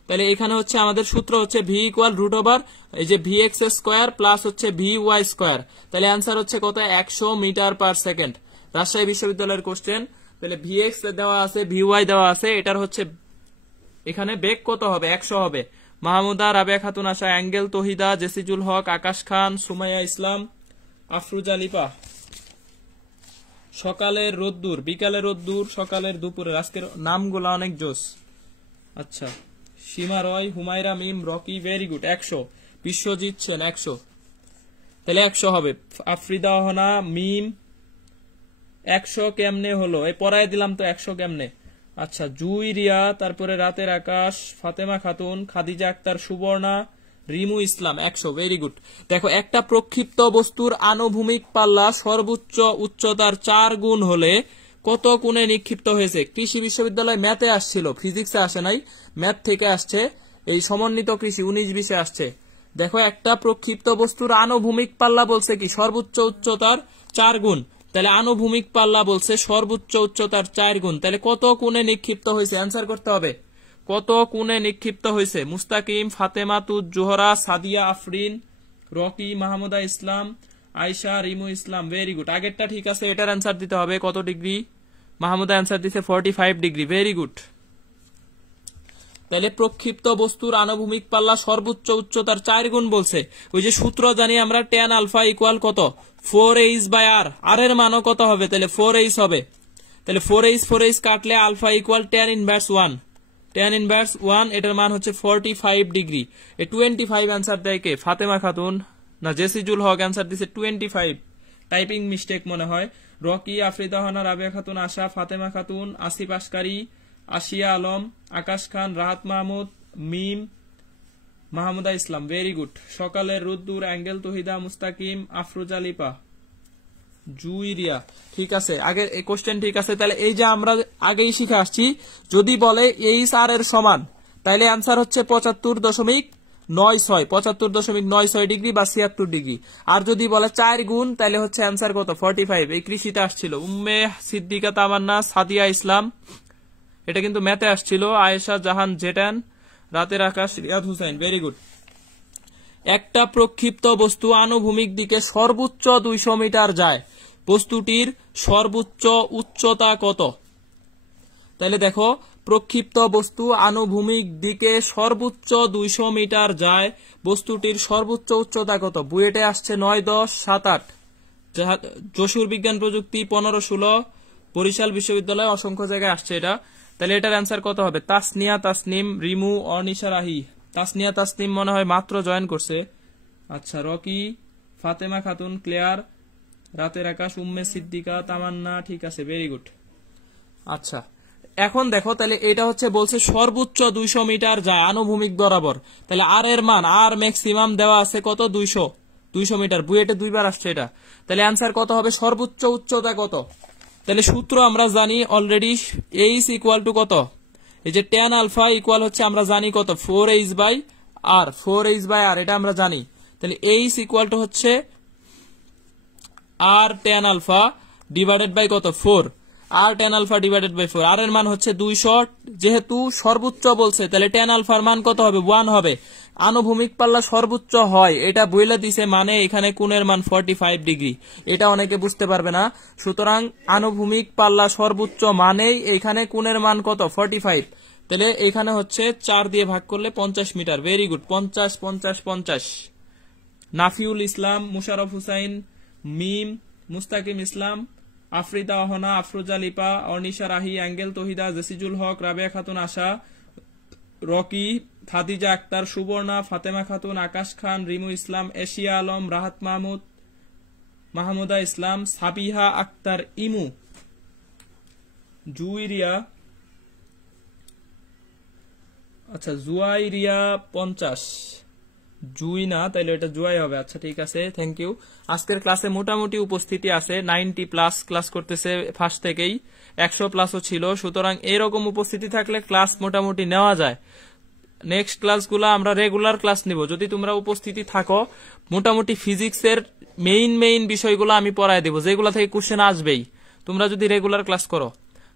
তাহলে এখানে হচ্ছে আমাদের সূত্র হচ্ছে ভি ইকুয়াল রুট ওভার এই যে ভি এক্স স্কোয়ার প্লাস হচ্ছে ভি ওয়াই স্কোয়ার। তাহলে অ্যান্সার হচ্ছে কত? 100 মিটার পার সেকেন্ড। রাজশাহী বিশ্ববিদ্যালয়ের কোশ্চেন। তাহলে ভি এক্স দেওয়া আছে, ভি ওয়াই দেওয়া আছে, এটার হচ্ছে এখানে বেগ কত হবে? 100 হবে। মাহমুদা, রাবেয়া খাতুন আশা, অ্যাঙ্গেল তহিদা, জেসিজুল হক, আকাশ খান, সুমাইয়া ইসলাম, আফরুজা লিপা। সকালের রোদ্দুর, বিকালের রোদ্দুর, সকালের দুপুরের, আজকের নামগুলো অনেক জোস। আচ্ছা, সীমা রয়, হুমায়রা মিম, রকি, ভেরি গুড। 100। বিশ্বজিৎ সেন 100, তাহলে 100 হবে। আফ্রিদা হনা মিম 100 কেমনে হলো? এই পড়াই দিলাম তো 100 কেমনে। আচ্ছা, জুই রিয়া, তারপরে রাতের আকাশ, ফাতেমা খাতুন, খাদিজা আক্তার, সুবর্ণা, রিমু ইসলাম 100, ভেরি গুড। দেখো, একটা প্রক্ষিপ্ত বস্তুর আনুভূমিক পাল্লা সর্বোচ্চ উচ্চতার 4 গুণ হলে কত কোণে নিক্ষিপ্ত হয়েছে? কৃষি বিশ্ববিদ্যালয় ম্যাথে আসছিল, ফিজিক্সে আসে নাই, ম্যাথ থেকে আসছে। এই সমন্বিত কৃষি 19-20 আসছে। দেখো একটা প্রক্ষিপ্ত বস্তুর আনুভূমিক পাল্লা বলছে কি সর্বোচ্চ উচ্চতার 4 গুণ, তাহলে আনুভূমিক পাল্লা বলছে সর্বোচ্চ উচ্চতার 4 গুণ, তাহলে কত কোণে নিক্ষিপ্ত হয়েছে অ্যান্সার করতে হবে। কত কোণে নিক্ষিপ্ত হয়েছে? মুস্তাকিম, ফাতেমা, তুজ, জোহরা, সাদিয়া, আফরিন, রকি, মাহমুদা ইসলাম, আয়শা, রিমু ইসলাম। ভেরি গুড, আগেরটা ঠিক আছে, এটার অ্যান্সার দিতে হবে। কত ডিগ্রি? মাহমুদা অ্যান্সার দিছে 45 ডিগ্রি। Very good. তাহলে প্রক্ষিপ্ত বস্তুর আনুভূমিক পাল্লা সর্বোচ্চ উচ্চতার 4 গুণ বলছে। ওই যে সূত্র জানি আমরা, tan আলফা ইকুয়াল কত? 4h/r। আর এর মানও কত হবে? তাহলে 4h হবে। তাহলে 4h কাটলে alpha equal tan inverse 1। tan inverse 1 এটার মান হচ্ছে 45 ডিগ্রি। এই 25 অ্যান্সার দেয় কে? ফাতেমা খাতুন না জেসিজুল হক অ্যান্সার দিছে 25। টাইপিং মিস্টেক মনে হয়। রকি, আফরিদা হানা, রাবিয়া খাতুন, আশা, ফাতেমা খাতুন, আসিফ আসকারি, আসিয়া আলম, আকাশ খান, রাহাত মাহমুদ, মিম, মাহমুদা ইসলাম। Very good. সকালের রুদ্দুর, অ্যাঙ্গেল, তহিদা, মুস্তাকিম, আফরোজা লিপা, জুইরিয়া। ঠিক আছে, আগের এই কোশ্চেন ঠিক আছে। তাহলে এই যে আমরা আগেই শিখে আসছি, যদি বলে এইচ আর এর সমান, তাহলে অ্যান্সার হচ্ছে 75.96 ডিগ্রি বা 76 ডিগ্রি। আর যদি বলে 4 গুণ, তাহলে হচ্ছে অ্যান্সার কত? 45। এই কৃষিতে আসছিল। উম্মে সিদ্দিকা তামান্না, সাদিয়া ইসলাম, এটা কিন্তু ম্যাথে আসছিল। আয়েশা জাহান জেটান, রাতের আকাশ, রিয়াদ হুসাইন। Very good. একটা প্রক্ষিপ্ত বস্তু আনুভূমিক দিকে সর্বোচ্চ 200 মিটার যায়, বস্তুটির সর্বোচ্চ উচ্চতা কত? তাহলে দেখো, প্রক্ষিপ্ত বস্তু আনুভূমিক দিকে সর্বোচ্চ 200 মিটার যায়, বস্তুটির সর্বোচ্চ উচ্চতা কত? বুয়েটে আসছে 9, 10, 7, 8। যশোর বিজ্ঞান প্রযুক্তি 15, 16, বরিশাল বিশ্ববিদ্যালয়, অসংখ্য জায়গায় আসছে এটা। তাহলে এটার অ্যান্সার কত হবে? তাসনিয়া তাসনিম, রিমু, অর্নিশা রাহি। তাসনিয়া তাসনিম মনে হয় মাত্র জয়েন করছে। আচ্ছা, রকি, ফাতেমা খাতুন, ক্লেয়ার, রাতের আকাশ, উম্মে সিদ্দিকা তামান্না। ঠিক আছে, ভেরি গুড। আচ্ছা, এখন দেখো, তাহলে এটা হচ্ছে বলছে সর্বোচ্চ 200 মিটার যায় আনুভূমিক বরাবর। তাহলে আর এর মান, আর ম্যাক্সিমাম দেওয়া আছে কত? 200 মিটার। বুয়েটে 2 বার আসছে এটা। তাহলে অ্যান্সার কত হবে? সর্বোচ্চ উচ্চতা কত? তাহলে সূত্র আমরা জানি অলরেডি, এইচ ইকুয়াল টু কত? এই যে tan আলফা ইকুয়াল হচ্ছে আমরা জানি কত? 4h/r। 4h/r এটা আমরা জানি। তাহলে এইচ ইকুয়াল টু হচ্ছে আর tan আলফা ডিভাইডেড বাই কত? 4। আর tan আলফা ডিভাইডেড বাই 4। আর এর মান হচ্ছে 200। যেহেতু সর্বোচ্চ বলছে, তাহলে tan আলফার মান কত হবে? 1 হবে। আনুভূমিক পাল্লা সর্বোচ্চ হয়, এটা বইলা দিছে, মানে এখানে কোণের মান 45 ডিগ্রি। এটা অনেকে বুঝতে পারবে না। সুতরাং আনুভূমিক পাল্লা সর্বোচ্চ মানেই এখানে কোণের মান কত? 45। তাহলে এখানে হচ্ছে 4 দিয়ে ভাগ করলে 50 মিটার। Very good. 50, 50, 50। নাফিউল ইসলাম, মুশারফ হুসাইন, মিম, মুস্তাকিম ইসলাম, আফরিদা অহনা, আফরোজা লিপা, অর্নিশা রাহি, অ্যাঙ্গেল, তহিদা, জেসিজুল হক, রাবেয়া খাতুন, আশা, রকি, খাদিজা আক্তার, সুবর্ণা, ফাতেমা খাতুন, আকাশ খান, রিমু ইসলাম, এশিয়া আলম, রাহাত মাহমুদ, মাহমুদা ইসলাম, সাবিহা আক্তার, ইমু, জুইরিয়া। আচ্ছা, জুয়াইরিয়া 50। জুই না, তাইলে এটা জুয়াই হবে। আচ্ছা, ঠিক আছে, থ্যাংক ইউ। আজকের ক্লাসে মোটামুটি উপস্থিতি আছে, 90+ ক্লাস করতেছে ফার্স্ট থেকেই, 100+ও ছিল। সুতরাং এরকম উপস্থিতি থাকলে ক্লাস মোটামুটি নেওয়া যায়। নেক্সট ক্লাসগুলো আমরা রেগুলার ক্লাস নিব। যদি তোমরা উপস্থিতি থাকো, মোটামুটি ফিজিক্সের মেইন বিষয়গুলো আমি পড়ায় দেব, যেগুলো থেকে কোশ্চেন আসবেই, তোমরা যদি রেগুলার ক্লাস করো।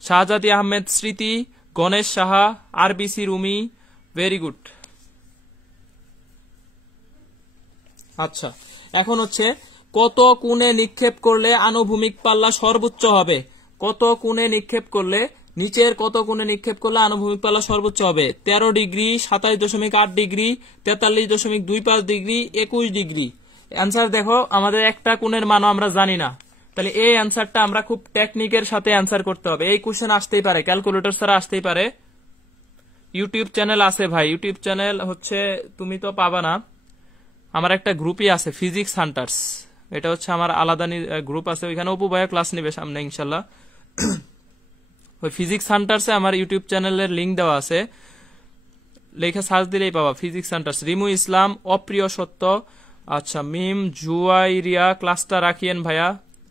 শাহজাদি আহমেদ স্মৃতি, Ganesh Saha, RBC Rumi. Very good. আচ্ছা, এখন হচ্ছে কত কোণে নিক্ষেপ করলে আনুভূমিক পাল্লা সর্বোচ্চ হবে? কত কোণে নিক্ষেপ করলে, নিচের কত কোণে নিক্ষেপ করলে আনুভূমিক পাল্লা সর্বোচ্চ হবে? 13 degree, 27.8 degree, 43.25 degree, 21 degree. Answer দেখো, আমাদের একটা কোণের মানও আমরা জানি না। তাহলে এই অ্যান্সারটা আমরা খুব টেকনিকের সাথে অ্যান্সার করতে হবে। এই কোশ্চেন আসতেই পারে, ক্যালকুলেটর ছাড়া আসতেই পারে। ইউটিউব চ্যানেল আছে ভাই, ইউটিউব চ্যানেল হচ্ছে তুমি তো পাবা না, আমার একটা গ্রুপই আছে, ফিজিক্স হান্টার্স। এটা হচ্ছে আমার আলাদা গ্রুপ আছে, ওইখানে অপু ভাইয়া ক্লাস নেবে সামনে ইনশাল্লাহ। ওই ফিজিক্স হান্টার্সে আমার ইউটিউব চ্যানেলের লিঙ্ক দেওয়া আছে, লেখা সার্চ দিলেই পাবা, ফিজিক্স হান্টার্স। রিমু ইসলাম, অপ্রিয় সত্য। আচ্ছা, মিম, জুয়াইরিয়া, ক্লাসটা রাখিয়েন ভাইয়া।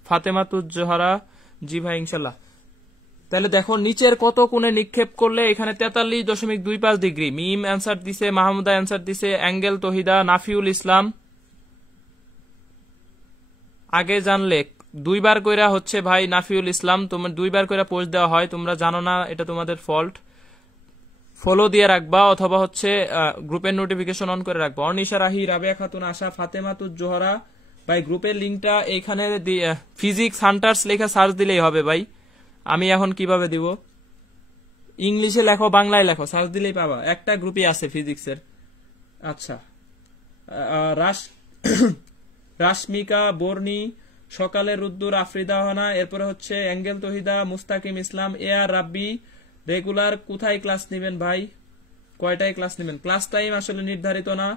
ফাতেমা তুজ জোহরা, জি ভাই ইনশাল্লাহ। তাহলে দেখো নিচের কত কোণে নিক্ষেপ করলে এখানে 43.25 ডিগ্রি। মিম অ্যান্সার দিছে, মাহমুদা অ্যান্সার দিছে, অ্যাঙ্গেল তহিদা, নাফিউল ইসলাম। আগে জানলে দুইবার কইরা হচ্ছে ভাই নাফিউল ইসলাম, তোমার দুইবার কইরা পোস্ট দেওয়া হয়, তোমরা জানো না, এটা তোমাদের ফল্ট। ফলো দিয়ে রাখবা অথবা হচ্ছে গ্রুপের নোটিফিকেশন অন করে রাখবা। অর্নিশা রাহি, রাবেয়া খাতুন, আশা, ফাতেমা তুজ জোহরা। ভাই গ্রুপের লিঙ্কটা এইখানে ফিজিক্স হান্টার্স লেখা সার্চ দিলেই হবে ভাই। আমি এখন কিভাবে দিব? ইংলিশে লেখো, বাংলায় লেখো, সার্চ দিলেই পাবা। একটা গ্রুপই আছে ফিজিক্সের। আচ্ছা, রাশমিকা, বর্ণি, সকালে রুদ্দুর, আফ্রিদা হানা, এরপরে হচ্ছে অ্যাঙ্গেল তহিদা, মুস্তাকিম ইসলাম, এ আর রাব্বি। রেগুলার কোথায় ক্লাস নেবেন ভাই? কয়টায় ক্লাস নেবেন? ক্লাস টাইম আসলে নির্ধারিত না।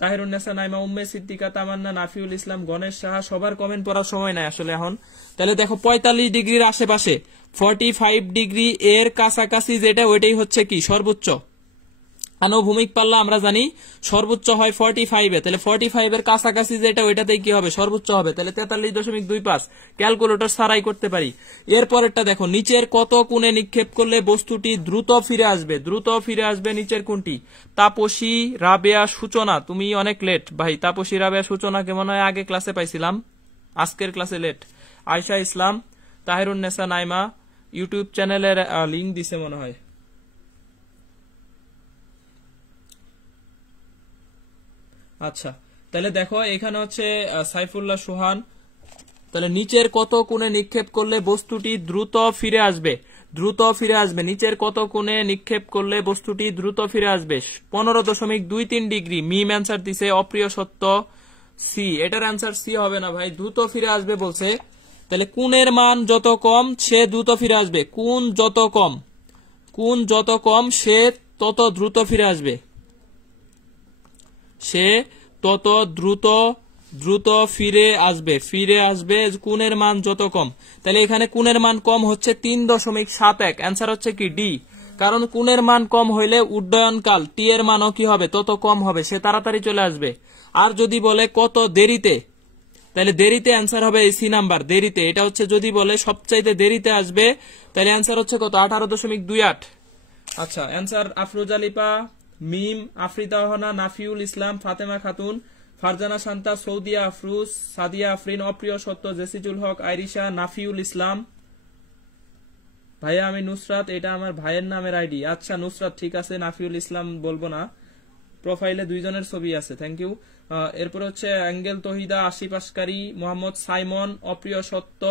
তাহিরুন্নেসা নাইমা, উম্মে সিদ্দিকা, তামান্না, নাফিউল ইসলাম, গণেশ সাহা, সবার কমেন্ট পড়ার সময় নাই আসলে এখন। তাহলে দেখো 45 ডিগ্রির আশেপাশে, 45 ডিগ্রি এর কাছাকাছি যেটা ওইটাই হচ্ছে কি সর্বোচ্চ। আনুভূমিক পাল্লা আমরা জানি সর্বোচ্চ হয় 45-এ, তাহলে 45 এর কাছাকাছি যেটা ওইটাতেই কি হবে সর্বোচ্চ হবে। তাহলে 43.25 ক্যালকুলেটর ছাড়াই করতে পারি। এরপরেরটা দেখো, নিচের কত কোণে নিক্ষেপ করলে বস্তুটি দ্রুত ফিরে আসবে? দ্রুত ফিরে আসবে নিচের কোণটি? তাপসী, রাবেয়া, সূচনা, তুমি অনেক লেট ভাই। তাপসী, রাবেয়া, সূচনা কেমন হয় আগে ক্লাসে পাইছিলাম, আজকের ক্লাসে লেট। আয়শা ইসলাম, তাহিরুন্নেসা নাইমা, ইউটিউব চ্যানেলের লিঙ্ক দিছে মনে হয়। আচ্ছা, তাহলে দেখো এখানে হচ্ছে সাইফুল্লাহ সোহান। তাহলে নিচের কত কোণে নিক্ষেপ করলে বস্তুটি দ্রুত ফিরে আসবে? দ্রুত ফিরে আসবে নিচের কত কোণে নিক্ষেপ করলে বস্তুটি দ্রুত ফিরে আসবে? 15.23 ডিগ্রি। মিম অ্যান্সার দিছে, অপ্রিয় সত্য সি। এটার অ্যান্সার সি হবে না ভাই, দ্রুত ফিরে আসবে বলছে। তাহলে কোণের মান যত কম সে দ্রুত ফিরে আসবে। কোণ যত কম সে তত দ্রুত ফিরে আসবে, সে তত দ্রুত ফিরে আসবে কোণের মান যত কম। তাহলে এখানে কোণের মান কম হচ্ছে 3.71। অ্যান্সার হচ্ছে কি ডি। কারণ কোণের মান কম হইলে উড্ডয়নকাল টি এর মানও কি হবে তত কম হবে, সে তাড়াতাড়ি চলে আসবে। আর যদি বলে কত দেরিতে, তাহলে দেরিতে অ্যান্সার হবে সি নাম্বার, দেরিতে। এটা হচ্ছে যদি বলে সবচাইতে দেরিতে আসবে, তাহলে অ্যান্সার হচ্ছে কত 18.28। আচ্ছা, অ্যান্সার আফরোজা লিপা, মিম, আফ্রিদা হানা, নাফিউল ইসলাম, ফাতেমা খাতুন, ফারজানা শান্তা, সৌদিয়া আফরুজ, সাদিয়া আফরিন, অপ্রিয় সত্য, জেসিজুল হক, আইরিশা, নাফিউল ইসলাম। ভাইয়া আমি নুসরাত, এটা আমার ভাইয়ের নামের আইডি। আচ্ছা নুসরাত, ঠিক আছে, নাফিউল ইসলাম বলবো না, প্রোফাইলে দুইজনের ছবি আছে, থ্যাংক ইউ। এরপরে হচ্ছে অ্যাঙ্গেল তহিদা, আশিফ আসকারি, মোহাম্মদ সাইমন, অপ্রিয় সত্য,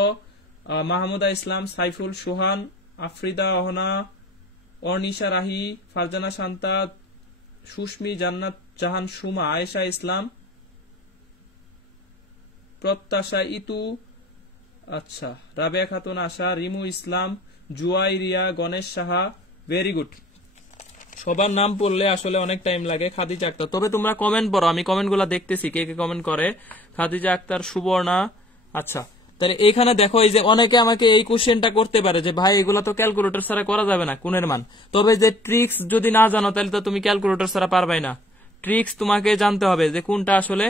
মাহমুদা ইসলাম, সাইফুল সোহান, আফ্রিদা অহনা, অর্নিশা রাহি, ফারজানা শান্তা, সুস্মি, জান্নাত জাহান, সুমা, আয়েশা ইসলাম, প্রত্যাশা, ইতু, আচ্ছা, রাবেয়া খাতুন, আশা, রিমু ইসলাম, জুয়াইরিয়া, গণেশ সাহা, ভেরি গুড। সবার নাম পড়লে আসলে অনেক টাইম লাগে। খাদিজা আক্তার, তবে তোমরা কমেন্ট পড়ো, আমি কমেন্ট গুলা দেখতেছি কে কে কমেন্ট করে। খাদিজা আক্তার, সুবর্ণা। আচ্ছা, তাহলে এখানে দেখো এই যে অনেকে আমাকে এই কোশ্চেনটা করতে পারে যে ভাই এগুলা তো ক্যালকুলেটর ছাড়া করা যাবে না কোণের মান। তবে যে ট্রিক্স যদি না জানো তাহলে তো তুমি ক্যালকুলেটর ছাড়া পারবাই না। ট্রিক্স তোমাকে জানতে হবে যে কোনটা আসলে।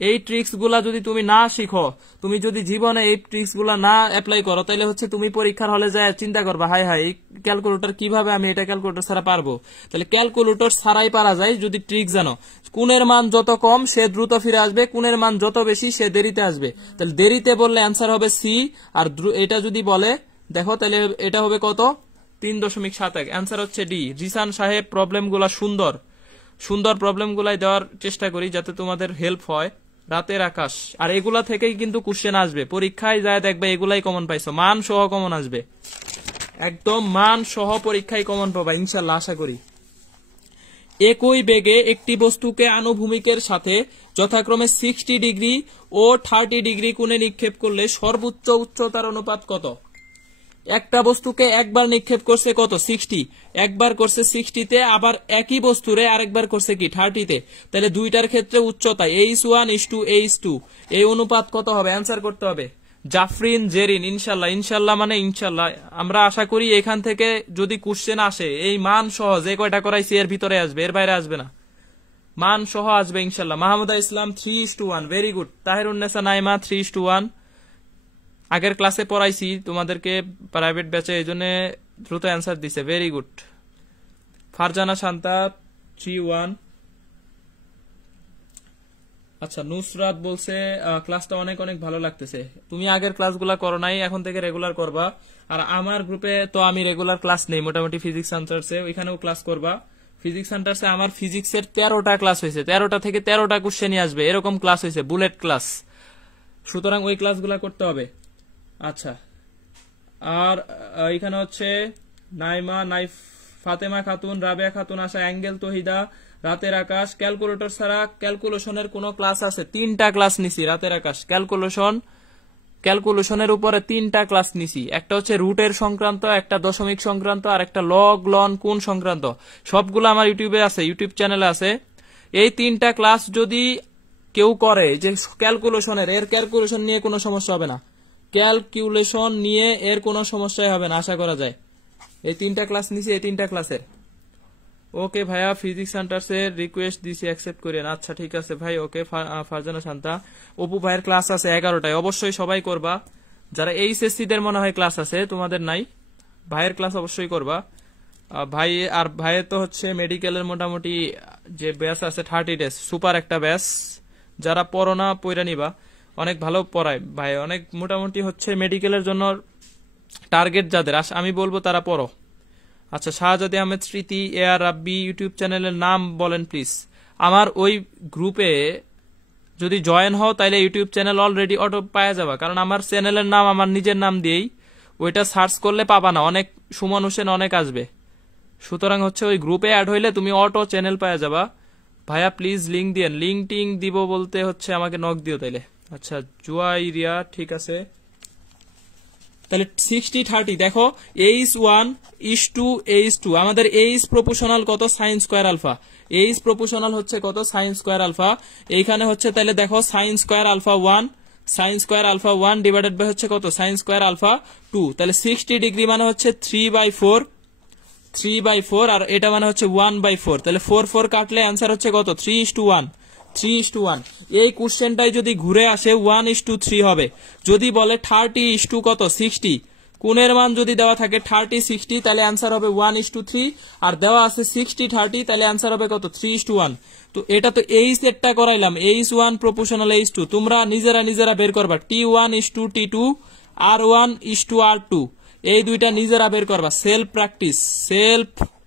এই ট্রিক্স গুলা যদি তুমি না শিখো, তুমি যদি জীবনে এই ট্রিক্স গুলা না অ্যাপ্লাই করো, তাহলে হচ্ছে তুমি পরীক্ষার হলে যায় চিন্তা করবা হাই হাই এই ক্যালকুলেটর কিভাবে আমি এটা ক্যালকুলেটর ছাড়া পারবো। তাহলে ক্যালকুলেটর ছাড়াই পারা যায় যদি ট্রিক্স জানো। কোণের মান যত কম সে দ্রুত ফিরে আসবে, কোণের মান যত বেশি সে দেরিতে আসবে। তাহলে দেরিতে বললে অ্যান্সার হবে সি। আর এটা যদি বলে দেখো তাহলে এটা হবে কত 3.71। অ্যান্সার হচ্ছে ডি। জিসান সাহেব, প্রবলেম গুলা সুন্দর প্রবলেম গুলাই দেওয়ার চেষ্টা করি যাতে তোমাদের হেল্প হয়। রাতের আকাশ, আর এগুলা থেকেই কিন্তু কোশ্চেন আসবে পরীক্ষায়, যায় দেখবে এগুলাই কমন পাইছো, মান সহ কমন আসবে, একদম মান সহ পরীক্ষায় কমন পাবা ইনশাল্লাহ, আশা করি। একই বেগে একটি বস্তুকে আনুভূমিকের সাথে যথাক্রমে 60 ডিগ্রি ও 30 ডিগ্রি কোণে নিক্ষেপ করলে সর্বোচ্চ উচ্চতার অনুপাত কত? একটা বস্তুকে একবার নিক্ষেপ করছে কত 60, একবার করছে 60-তে, আবার একই বস্তুরে আরেকবার করছে কি 30-তে। তাহলে দুইটার ক্ষেত্রে উচ্চতা h1:h2 এই অনুপাত কত হবে? অ্যান্সার করতে হবে। জাফরিন, জেরিন, ইনশাল্লাহ মানে ইনশাল্লাহ আমরা আশা করি এখান থেকে যদি কোশ্চেন আসে এই মান সহ যে কয়টা করাইছি এর ভিতরে আসবে, এর বাইরে আসবে না, মান সহ আসবে ইনশাল্লাহ। মাহমুদা ইসলাম 3:1, ভেরি গুড। তাহিরুন্নেসা নাইমা 3:1, আগের ক্লাসে পড়াইছি তোমাদেরকে প্রাইভেট ব্যাচে, এই জন্য দ্রুত অ্যান্সার দিছে। Very good. ফারজানা শান্তা 3-1। আচ্ছা, নুসরাত বলছে ক্লাসটা অনেক অনেক ভালো লাগতেছে। তুমি আগের ক্লাসগুলা করো নাই, এখন থেকে রেগুলার করবা। আর আমার গ্রুপে তো আমি রেগুলার ক্লাস নেই মোটামুটি, ফিজিক্স সেন্টারসে ওইখানেও ক্লাস করবা। ফিজিক্স সেন্টারসে আমার ফিজিক্সের 13টা ক্লাস হয়েছে, 13টা থেকে 13টা কোশ্চেনই আসবে, এরকম ক্লাস হয়েছে, বুলেট ক্লাস। সুতরাং ওই ক্লাসগুলা করতে হবে। আচ্ছা, আর এখানে হচ্ছে নাইমা, ফাতেমা খাতুন, রাবেয়া খাতুন, আশা, অ্যাঙ্গেল, তহিদা, রাতের আকাশ। ক্যালকুলেটর ছাড়া ক্যালকুলেশনের কোন ক্লাস আছে? 3টা ক্লাস নিছি। রাতের আকাশ ক্যালকুলেশনের উপরে 3টা ক্লাস নিছি। একটা হচ্ছে রুটের সংক্রান্ত, একটা দশমিক সংক্রান্ত, আর একটা লগ লন কোণ সংক্রান্ত। সবগুলো আমার ইউটিউবে আছে, ইউটিউব চ্যানেলে আছে। এই 3টা ক্লাস যদি কেউ করে যে ক্যালকুলেশনের, এর ক্যালকুলেশন নিয়ে কোনো সমস্যা হবে না, ক্যালকুলেশন নিয়ে এর কোনো সমস্যাই হবে না আশা করা যায়। এই 3টা ক্লাস নিছি, এই 3টা ক্লাসের। ওকে ভাইয়া, ফিজিক্স সেন্টারসে রিকোয়েস্ট দিছি, অ্যাকসেপ্ট করেন। আচ্ছা ঠিক আছে ভাই, ওকে। ফারজানা শান্তা, অপু ভাইয়ের ক্লাস আছে 11টায়, অবশ্যই সবাই করবা। যারা এইচএসসি দের মনে হয় ক্লাস আছে, তোমাদের নাই, ভাইয়ের ক্লাস অবশ্যই করবা। ভাই আর ভাইয়ের তো হচ্ছে মেডিকেলের মোটামুটি যে ব্যাচ আছে 30 ডেজ, সুপার একটা ব্যাচ। যারা পড়ো না পড়া নিবা, অনেক ভালো পড়ায় ভাই, অনেক মোটামুটি হচ্ছে মেডিকেলের জন্য টার্গেট যাদের, আমি বলবো তারা পড়ো। আচ্ছা, শাহজাদি আহমেদ স্মৃতি, এআর রাব্বি, ইউটিউব চ্যানেলের নাম বলেন প্লিজ। আমার ওই গ্রুপে যদি জয়েন হও তাহলে ইউটিউব চ্যানেল অলরেডি অটো পাওয়া যাবে, কারণ আমার চ্যানেলের নাম আমার নিজের নাম দিয়েই, ওইটা সার্চ করলে পাবা না, অনেক সুমন হোসেন অনেক আসবে। সুতরাং হচ্ছে ওই গ্রুপে অ্যাড হইলে তুমি অটো চ্যানেল পাওয়া যাবা। ভাইয়া প্লিজ লিঙ্ক দিয়েন। লিঙ্ক টিঙ্ক দিব বলতে হচ্ছে আমাকে নক দিও তাইলে। আচ্ছা, জুয়াইরিয়া, ঠিক আছে। তাহলে 60-30 দেখো, H1:H2 আমাদের H প্রপোর্শনাল কত? Sine square alpha. H proportional হচ্ছে কত? Sine square alpha. এইখানে হচ্ছে তাহলে দেখো sine square alpha 1, sine square alpha 1 divided by হচ্ছে কত? Sine square alpha 2। তাহলে 60 ডিগ্রি মানে হচ্ছে 3/4, আর এটা মানে হচ্ছে 1/4। তাহলে 4 কাটলে অ্যান্সার হচ্ছে কত? 3:1। এই কোশ্চেনটাই যদি ঘুরে আসে 1:3 হবে। যদি বলে 30 কত? 60, কোণের মান যদি দেওয়া থাকে 30-60, তাহলে অ্যান্সার হবে 1:3, আর দেওয়া আছে 60-30, তাহলে অ্যান্সার হবে কত? 3:1। তো এটা তো এই সেটটা করাইলাম, H1 প্রপোর্শনাল H2, তোমরা নিজেরা বের করবা। T1:T2, R1:R2, এই দুইটা নিজেরা বের করবা। সেলফ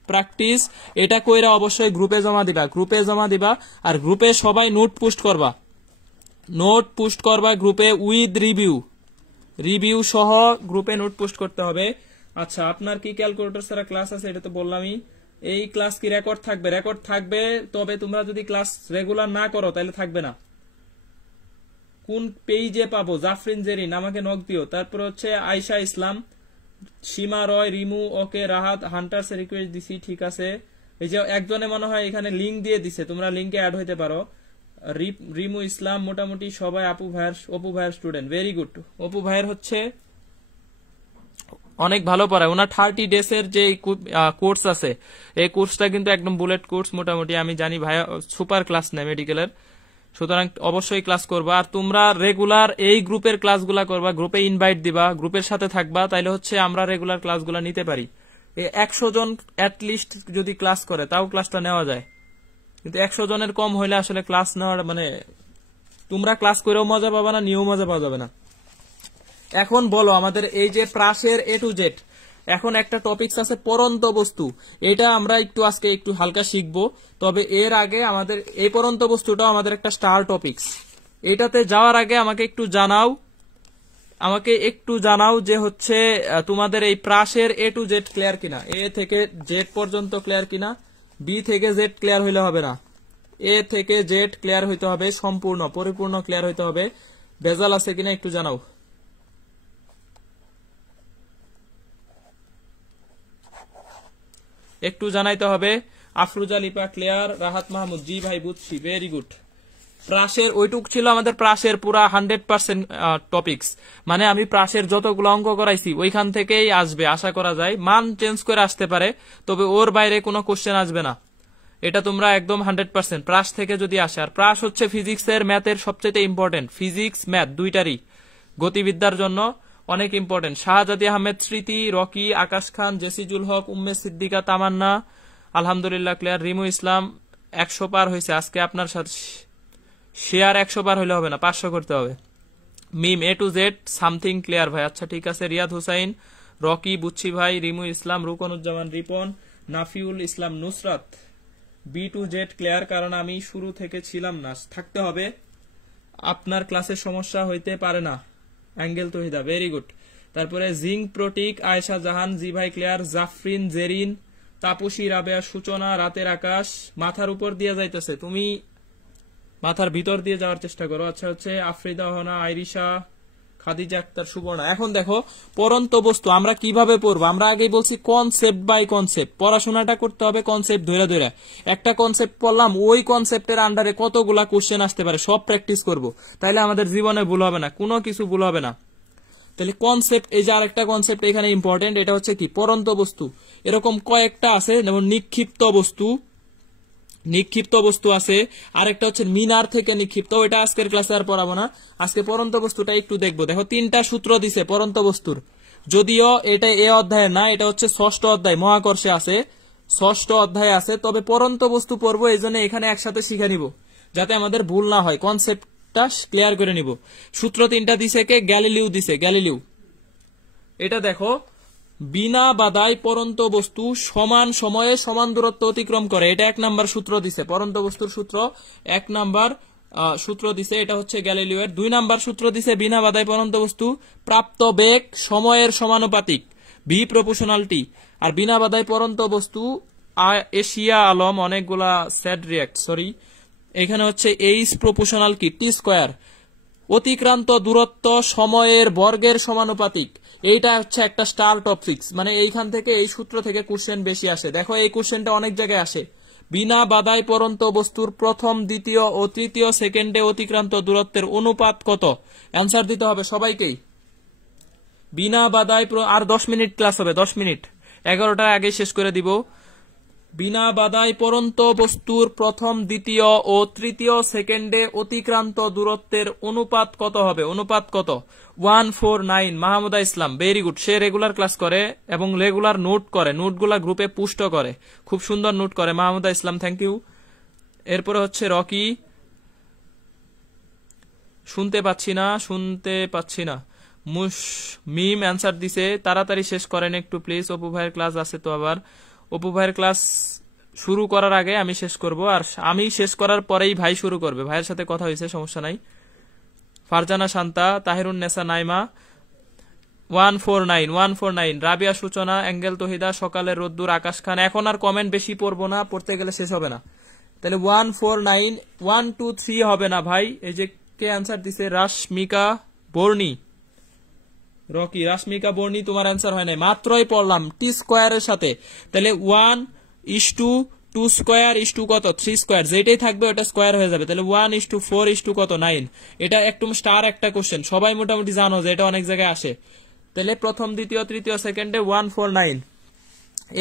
প্র্যাকটিস এটা কইরা অবশ্যই গ্রুপে জমা দিবা। আর গ্রুপে সবাই নোট পোস্ট করবা গ্রুপে উইথ রিভিউ সহ গ্রুপে নোট পোস্ট করতে হবে। আচ্ছা, আপনার কি ক্যালকুলেটর ছাড়া ক্লাস আছে? এটা তো বললামই। এই ক্লাস কি রেকর্ড থাকবে, তবে তোমরা যদি ক্লাস রেগুলার না করো তাহলে থাকবে না। কোন পেজে পাবো? জাফরিন জেরিন, আমাকে নক দিও। তারপর হচ্ছে আয়শা ইসলাম, সীমা রয়, রিমু, ওকে, রাহাত, হান্টার্স রিকোয়েস্ট দিছি, ঠিক আছে। এই যে একজনে মনে হয় এখানে লিঙ্ক দিয়ে দিছে, তোমরা লিঙ্কে অ্যাড হইতে পারো। রিমু ইসলাম, মোটামুটি সবাই অপু ভাইয়ের স্টুডেন্ট। Very good. অপু ভাইয়ের হচ্ছে অনেক ভালো পড়ায়, ওনার 30 ডেজ এর যে কোর্স আছে, এই কোর্সটা কিন্তু একদম বুলেট কোর্স মোটামুটি। আমি জানি ভাইয়া সুপার ক্লাস নেয় মেডিকেলের, সুতরাং অবশ্যই ক্লাস করবা। আর তোমরা রেগুলার এই গ্রুপের ক্লাসগুলা করবা, গ্রুপে ইনভাইট দিবা, গ্রুপের সাথে থাকবা, তাইলে হচ্ছে আমরা রেগুলার ক্লাসগুলা নিতে পারি। 100 জন অ্যাটলিস্ট যদি ক্লাস করে তাও ক্লাসটা নেওয়া যায়, কিন্তু 100 জনের কম হইলে আসলে ক্লাস নেওয়ার মানে তোমরা ক্লাস করেও মজা পাবা না, নিয়েও মজা পাওয়া যাবে না। এখন বলো, আমাদের এই যে প্রাসের A to Z, এখন একটা টপিকস আছে পরন্ত বস্তু, এটা আমরা আজকে একটু হালকা শিখবো। তবে এর আগে আমাদের এই পরন্ত বস্তুটাও আমাদের একটা স্টার টপিকস। এটাতে যাওয়ার আগে আমাকে একটু জানাও যে হচ্ছে তোমাদের এই প্রাসের A to Z ক্লিয়ার কিনা, A থেকে Z পর্যন্ত ক্লিয়ার কিনা। B থেকে Z ক্লিয়ার হইলে হবে না, A থেকে Z ক্লিয়ার হইতে হবে, পরিপূর্ণ ক্লিয়ার হইতে হবে। ভেজাল আছে কিনা একটু জানাও। একটু জানাইতে হবে। আফরুজা লিপা ক্লিয়ার, রাহাত মাহমুদ, জি ভাই বুঝছি, ভেরি গুড। প্রাসের ওইটুক ছিল আমাদের প্রাসের পুরা 100% টপিকস, মানে আমি প্রাসের যতগুলো অঙ্ক করাইছি ওইখান থেকেই আসবে আশা করা যায়। মান চেঞ্জ করে আসতে পারে, তবে ওর বাইরে কোনো কোশ্চেন আসবে না, এটা তোমরা একদম 100% প্রাস থেকে যদি আসে। আর প্রাস হচ্ছে ফিজিক্সের ম্যাথের সবচেয়ে ইম্পর্টেন্ট, ফিজিক্স ম্যাথ দুইটারই গতিবিদ্যার জন্য অনেক ইম্পর্টেন্ট। শাহজাদি আহমেদ স্মৃতি, রকি, আকাশ খান, জেসিজুল হক, উম্মে সিদ্দিকা তামান্না, আলহামদুলিল্লাহ ক্লিয়ার। রিমু ইসলাম 100 পার হয়েছে আজকে। আপনার সাথে শেয়ার 100 পার হইলে হবে না, 500 করতে হবে। Mim A to Z something clear ভাই। আচ্ছা ঠিক আছে। রিয়াদ হুসাইন, রকি, বুচ্ছি ভাই, Rimu Islam, Ruknuzzaman Ripon, Nafiul Islam, Nusrat B to Z clear, কারণ আমি শুরু থেকে ছিলাম না, থাকতে হবে। আপনার ক্লাসের সমস্যা হইতে পারে না। Angel Tohida very good. তারপরে জিঙ্ক প্রতীক, আয়েশা জাহান, জি ভাই ক্লিয়ার, জাফরিন, জেরিন, তাপসী, রাবেয়া, সূচনা, রাতের আকাশ। মাথার উপর দিয়ে যাইতেছে, তুমি মাথার ভিতর দিয়ে যাওয়ার চেষ্টা করো। আচ্ছা হচ্ছে আফ্রিদা হনা, আইরিশা, খাদিজা আক্তার, সুবর্ণা। এখন দেখো পরন্ত বস্তু আমরা কিভাবে পড়বো। আমরা আগেই বলছি কনসেপ্ট বাই কনসেপ্ট, পড়াশোনাটা করতে হবে কনসেপ্ট ধরে ধরে। একটা কনসেপ্ট পড়লাম, ওই কনসেপ্টের আন্ডারে কতগুলা কোশ্চেন আসতে পারে সব প্র্যাকটিস করব, তাইলে আমাদের জীবনে ভুল হবে না, কোনো কিছু ভুল হবে না। তাহলে কনসেপ্ট, এই যে আরেকটা কনসেপ্ট এখানে ইম্পর্টেন্ট, এটা হচ্ছে কি পরন্ত বস্তু। এরকম কয়েকটা আছে, যেমন নিক্ষিপ্ত বস্তু, নিক্ষিপ্ত বস্তু আছে, আরেকটা হচ্ছে মিনার থেকে নিক্ষিপ্ত, ওইটা আজকের ক্লাসে আর পড়াবো না। আজকে পরন্ত বস্তুটা একটু দেখবো। দেখো 3টা সূত্র দিছে পরন্ত বস্তুর, যদিও এটা এ অধ্যায়ে না, এটা হচ্ছে 6ষ্ঠ অধ্যায়, মহাকর্ষে আছে, 6ষ্ঠ অধ্যায়ে আছে। তবে পরন্ত বস্তু পড়বো, এই জন্য এখানে একসাথে শিখে নিব যাতে আমাদের ভুল না হয়, কনসেপ্টটা ক্লিয়ার করে নিব। সূত্র 3টা দিছে কে? গ্যালিলিও দিছে, গ্যালিলিও। এটা দেখো, বিনা বাধায় পরন্ত বস্তু সমান সময়ে সমান দূরত্ব অতিক্রম করে, এটা 1 নাম্বার সূত্র দিছে। পরন্ত বস্তুর সূত্র 1 নাম্বার সূত্র দিছে, এটা হচ্ছে গ্যালিলিওর। 2 নাম্বার সূত্র দিছে বিনা বাধায় পরন্ত বস্তু প্রাপ্ত বেগ সময়ের সমানুপাতিক, ভি প্রপোর্শনালিটি। আর বিনা বাধায় পরন্ত বস্তু এশিয়া আলম, অনেকগুলা স্যাড রিয়াক্ট, সরি, এখানে হচ্ছে এইচ প্রপোর্শনাল কি টি স্কয়ার, অতিক্রান্ত দূরত্ব সময়ের বর্গের সমানুপাতিক। এইটা হচ্ছে একটা স্টার টপিক্স, মানে এইখান থেকে এই সূত্র থেকে কোশ্চেন বেশি আসে। দেখো এই কোশ্চেনটা অনেক জায়গায় আসে। বিনা বাধায় পরন্ত বস্তুর প্রথম, দ্বিতীয় ও তৃতীয় সেকেন্ডে অতিক্রান্ত দূরত্বের অনুপাত কত? অ্যান্সার দিতে হবে সবাইকেই। বিনা বাধায়, আর 10 মিনিট ক্লাস হবে, 10 মিনিট, 11টার আগে শেষ করে দিব। বিনা বাধায় পরন্ত বস্তুর প্রথম, দ্বিতীয় ও তৃতীয় সেকেন্ডে অতিক্রান্ত দূরত্বের অনুপাত কত হবে? অনুপাত কত? 149। Mahmuda Islam very good. সে রেগুলার ক্লাস করে এবং রেগুলার নোট করে, নোটগুলা গ্রুপে পুষ্ট করে, খুব সুন্দর নোট করে মাহমুদা ইসলাম, থ্যাংক ইউ। এরপরে হচ্ছে রকি, শুনতে পাচ্ছি না। মিম অ্যান্সার দিছে, তাড়াতাড়ি শেষ করেন একটু প্লিজ। অপু ভাইয়ের ক্লাস আছে তো, আবার অপু ভাইয়ের ক্লাস শুরু করার আগে আমি শেষ করব, আর আমি শেষ করার পরেই ভাই শুরু করবে। ভাইয়ের সাথে কথা হয়েছে, সমস্যা নাই। ফারজানা শান্তা, তাহিরুন নেসা নাইমা, 149। রাবিয়া সূচনা, অ্যাঙ্গেল তহিদা, সকালের রোদ্দুর, আকাশ খান। এখন আর কমেন্ট বেশি পড়বো না, পড়তে গেলে শেষ হবে না। তাহলে 149, 1 2 3 হবে না ভাই। এই যে কে অ্যান্সার দিছে? রাশমিকা বর্ণি, রকি, রাশমিকা বর্ণি, তোমার অ্যান্সার হয় নাই, মাত্রই পড়লাম টি স্কোয়ারের সাথে। তাহলে 1:2 স্কোয়ার ইস্টু কত? 3 স্কোয়ার, যেটাই থাকবে ওটা স্কোয়ার হয়ে যাবে। তাহলে 1:4 ইস্টু কত? 9। এটা একটু স্টার একটা কোশ্চেন, সবাই মোটামুটি জানো যে এটা অনেক জায়গায় আসে। তাহলে প্রথম, দ্বিতীয়, তৃতীয় সেকেন্ডে 149।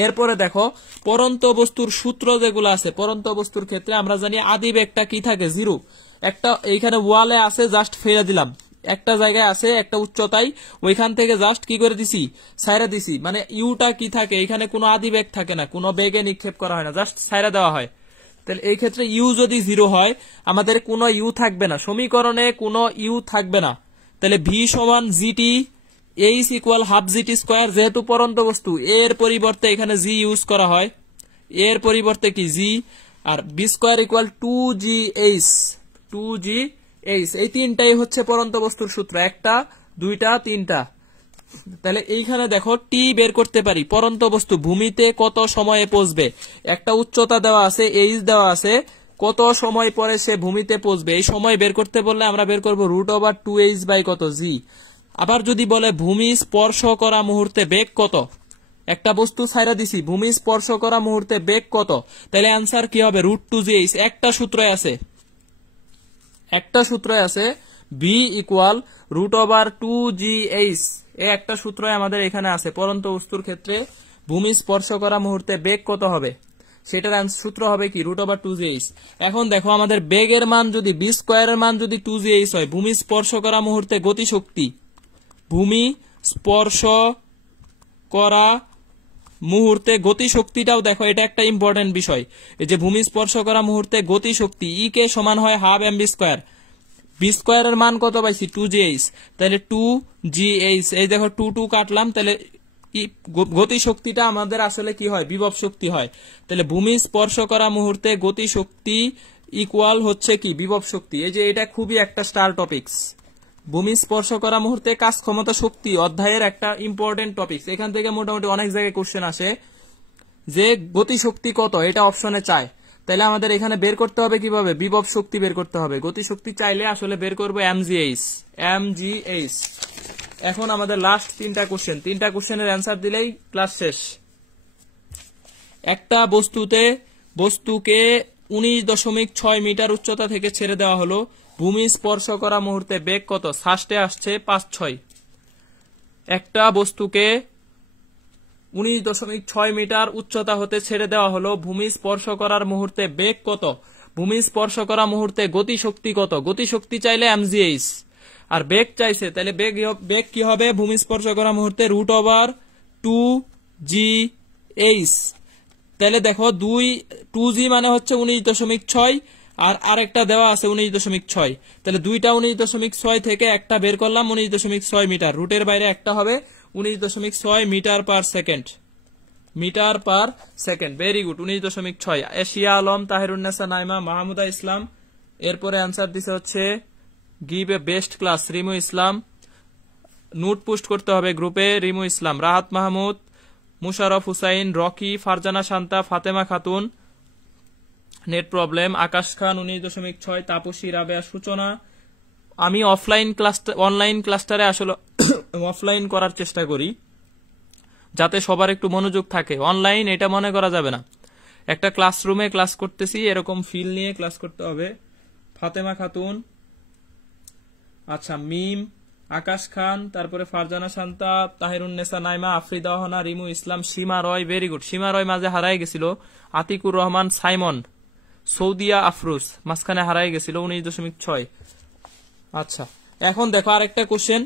এরপরে দেখো পরন্ত বস্তুর সূত্র যেগুলো আছে, পরন্ত বস্তুর ক্ষেত্রে আমরা জানি আদি বেগটা কি থাকে? 0। একটা এইখানে ওয়ালে আছে, জাস্ট ফেলে দিলাম, একটা জায়গায় আছে একটা উচ্চতায়, ওইখান থেকে জাস্ট কি করে দিছি? সাইরা দিছি। মানে ইউটা কি থাকে? এখানে কোনো আদি বেগ থাকে না, কোনো বেগে নিক্ষেপ করা হয় না, জাস্ট সাইরা দেওয়া হয়। তাহলে এই ক্ষেত্রে ইউ যদি 0 হয়, আমাদের কোনো ইউ থাকবে না, সমীকরণে কোনো ইউ থাকবে না। তাহলে ভি সমান GT, H equal half g t square. যেহেতু পরন্ত বস্তু, এর পরিবর্তে এখানে জি ইউজ করা হয়, এর পরিবর্তে কি জি, আর B square equal 2gh, 2gh। এই 3টাই হচ্ছে পরন্ত বস্তুর সূত্র, 1টা 2টা 3টা। তাহলে এইখানে দেখো টি বের করতে পারি, পরন্ত বস্তু ভূমিতে কত সময়ে পৌঁছবে, একটা উচ্চতা দেওয়া আছে, এইচ দেওয়া আছে, কত সময় পরে সে ভূমিতে পৌঁছবে, এই সময় বের করতে বললে আমরা বের করবো √2h বাই কত? জি। আবার যদি বলে ভূমি স্পর্শ করা মুহূর্তে বেগ কত, একটা বস্তু ছাইরা দিছি, ভূমি স্পর্শ করা মুহূর্তে বেগ কত, তাহলে অ্যান্সার কি হবে? √2gh। একটা সূত্র আছে v ইকুয়াল √2gh, একটা সূত্র আমাদের এখানে আছে। পরন্ত বস্তুর ক্ষেত্রে ভূমি স্পর্শ করা মুহূর্তে বেগ কত হবে, সেটার সূত্র হবে কি? √2gh। এখন দেখো আমাদের বেগের মান যদি b স্কয়ারের মান যদি 2gh হয়, ভূমি স্পর্শ করা মুহূর্তে গতিশক্তি, ভূমি স্পর্শ করা মুহূর্তে গতিশক্তিটাও দেখো, এটা একটা ইম্পর্টেন্ট বিষয়। এই যে ভূমি স্পর্শ করা মুহূর্তে গতিশক্তি ই কে সমান হয় half m v square. V স্কোয়ারের মান কত পাইছি 2gh, তাহলে 2gh, এই দেখো 2 কাটলাম, তাহলে গতিশক্তিটা আমাদের আসলে কি হয়, বিভব শক্তি হয়। তাহলে ভূমি স্পর্শ করা মুহূর্তে গতিশক্তি ইকুয়াল হচ্ছে কি, বিভব শক্তি। এই যে এটা খুবই একটা স্টার টপিকস, ভূমি স্পর্শ করা মুহূর্তে কাজ ক্ষমতা শক্তি অধ্যায়ের একটা ইম্পর্টেন্ট টপিকস। এখান থেকে মোটামুটি অনেক জায়গায় কোশ্চেন আসে যে গতিশক্তি কত, এটা অপশনে চায়। তাহলে আমাদের এখানে বের করতে হবে কিভাবে, বিভব শক্তি বের করতে হবে। গতিশক্তি চাইলে আসলে বের করবো mgh। এখন আমাদের লাস্ট তিনটা কোশ্চেনের অ্যান্সার দিলেই ক্লাস শেষ। একটা বস্তুকে 19.6 মিটার উচ্চতা থেকে ছেড়ে দেওয়া হলো, ভূমি স্পর্শ করা মুহূর্তে বেগ কত, ফার্স্টে আসছে 5-6। একটা বস্তুকে 19.6 মিটার উচ্চতা হতে ছেড়ে দেওয়া হলো, ভূমি স্পর্শ করার মুহূর্তে বেগ কত, ভূমি স্পর্শ করা মুহূর্তে গতিশক্তি কত, গতিশক্তি চাইলে mgh, আর বেগ চাইছে, তাহলে বেগ কি হবে, ভূমি স্পর্শ করা মুহূর্তে √2gh। তাহলে দেখো 2g মানে হচ্ছে 19.6, আর আরেকটা দেওয়া আছে 19.6, তাহলে দুইটা 19.6 থেকে একটা বের করলাম 19.6 মিটার, রুটের বাইরে একটা হবে 19.6 metre per second. Very good, 19.6। Asia Alam, Tahirunnesa Naima, Mahmuda Islam. এরপরে অ্যান্সার দিছে হচ্ছে give a best class, Rimu Islam. Note post করতে হবে গ্রুপে, রিমু ইসলাম, রাহাত মাহমুদ, মুশারফ হুসাইন, রকি, ফারজানা শান্তা, ফাতেমা খাতুন। Net problem, Akash Khan 19.6, Tapasi, Rabeya, Suchona. আমি অনলাইন ক্লাসটারে আসলে অফলাইন করার চেষ্টা করি যাতে সবার একটু মনোযোগ থাকে। অনলাইন এটা মনে করা যাবে না, একটা ক্লাসরুমে ক্লাস করতেছি এরকম ফিল নিয়ে ক্লাস করতে হবে। ফাতেমা খাতুন, আচ্ছা, মিম, আকাশ খান, তারপরে ফারজানা শান্তা, তাহিরুন্নেসা নাইমা, আফরিদা হনা, রিমু ইসলাম, সীমা রয়। ভেরি গুড, সীমা রয় মাঝে হারাই গেছিল। আতিকুর রহমান, সাইমন, সৌদিয়া আফরুজ মাঝখানে হারাই গেছিল 19.6। আচ্ছা, এখন দেখো আরেকটা কোশ্চেন,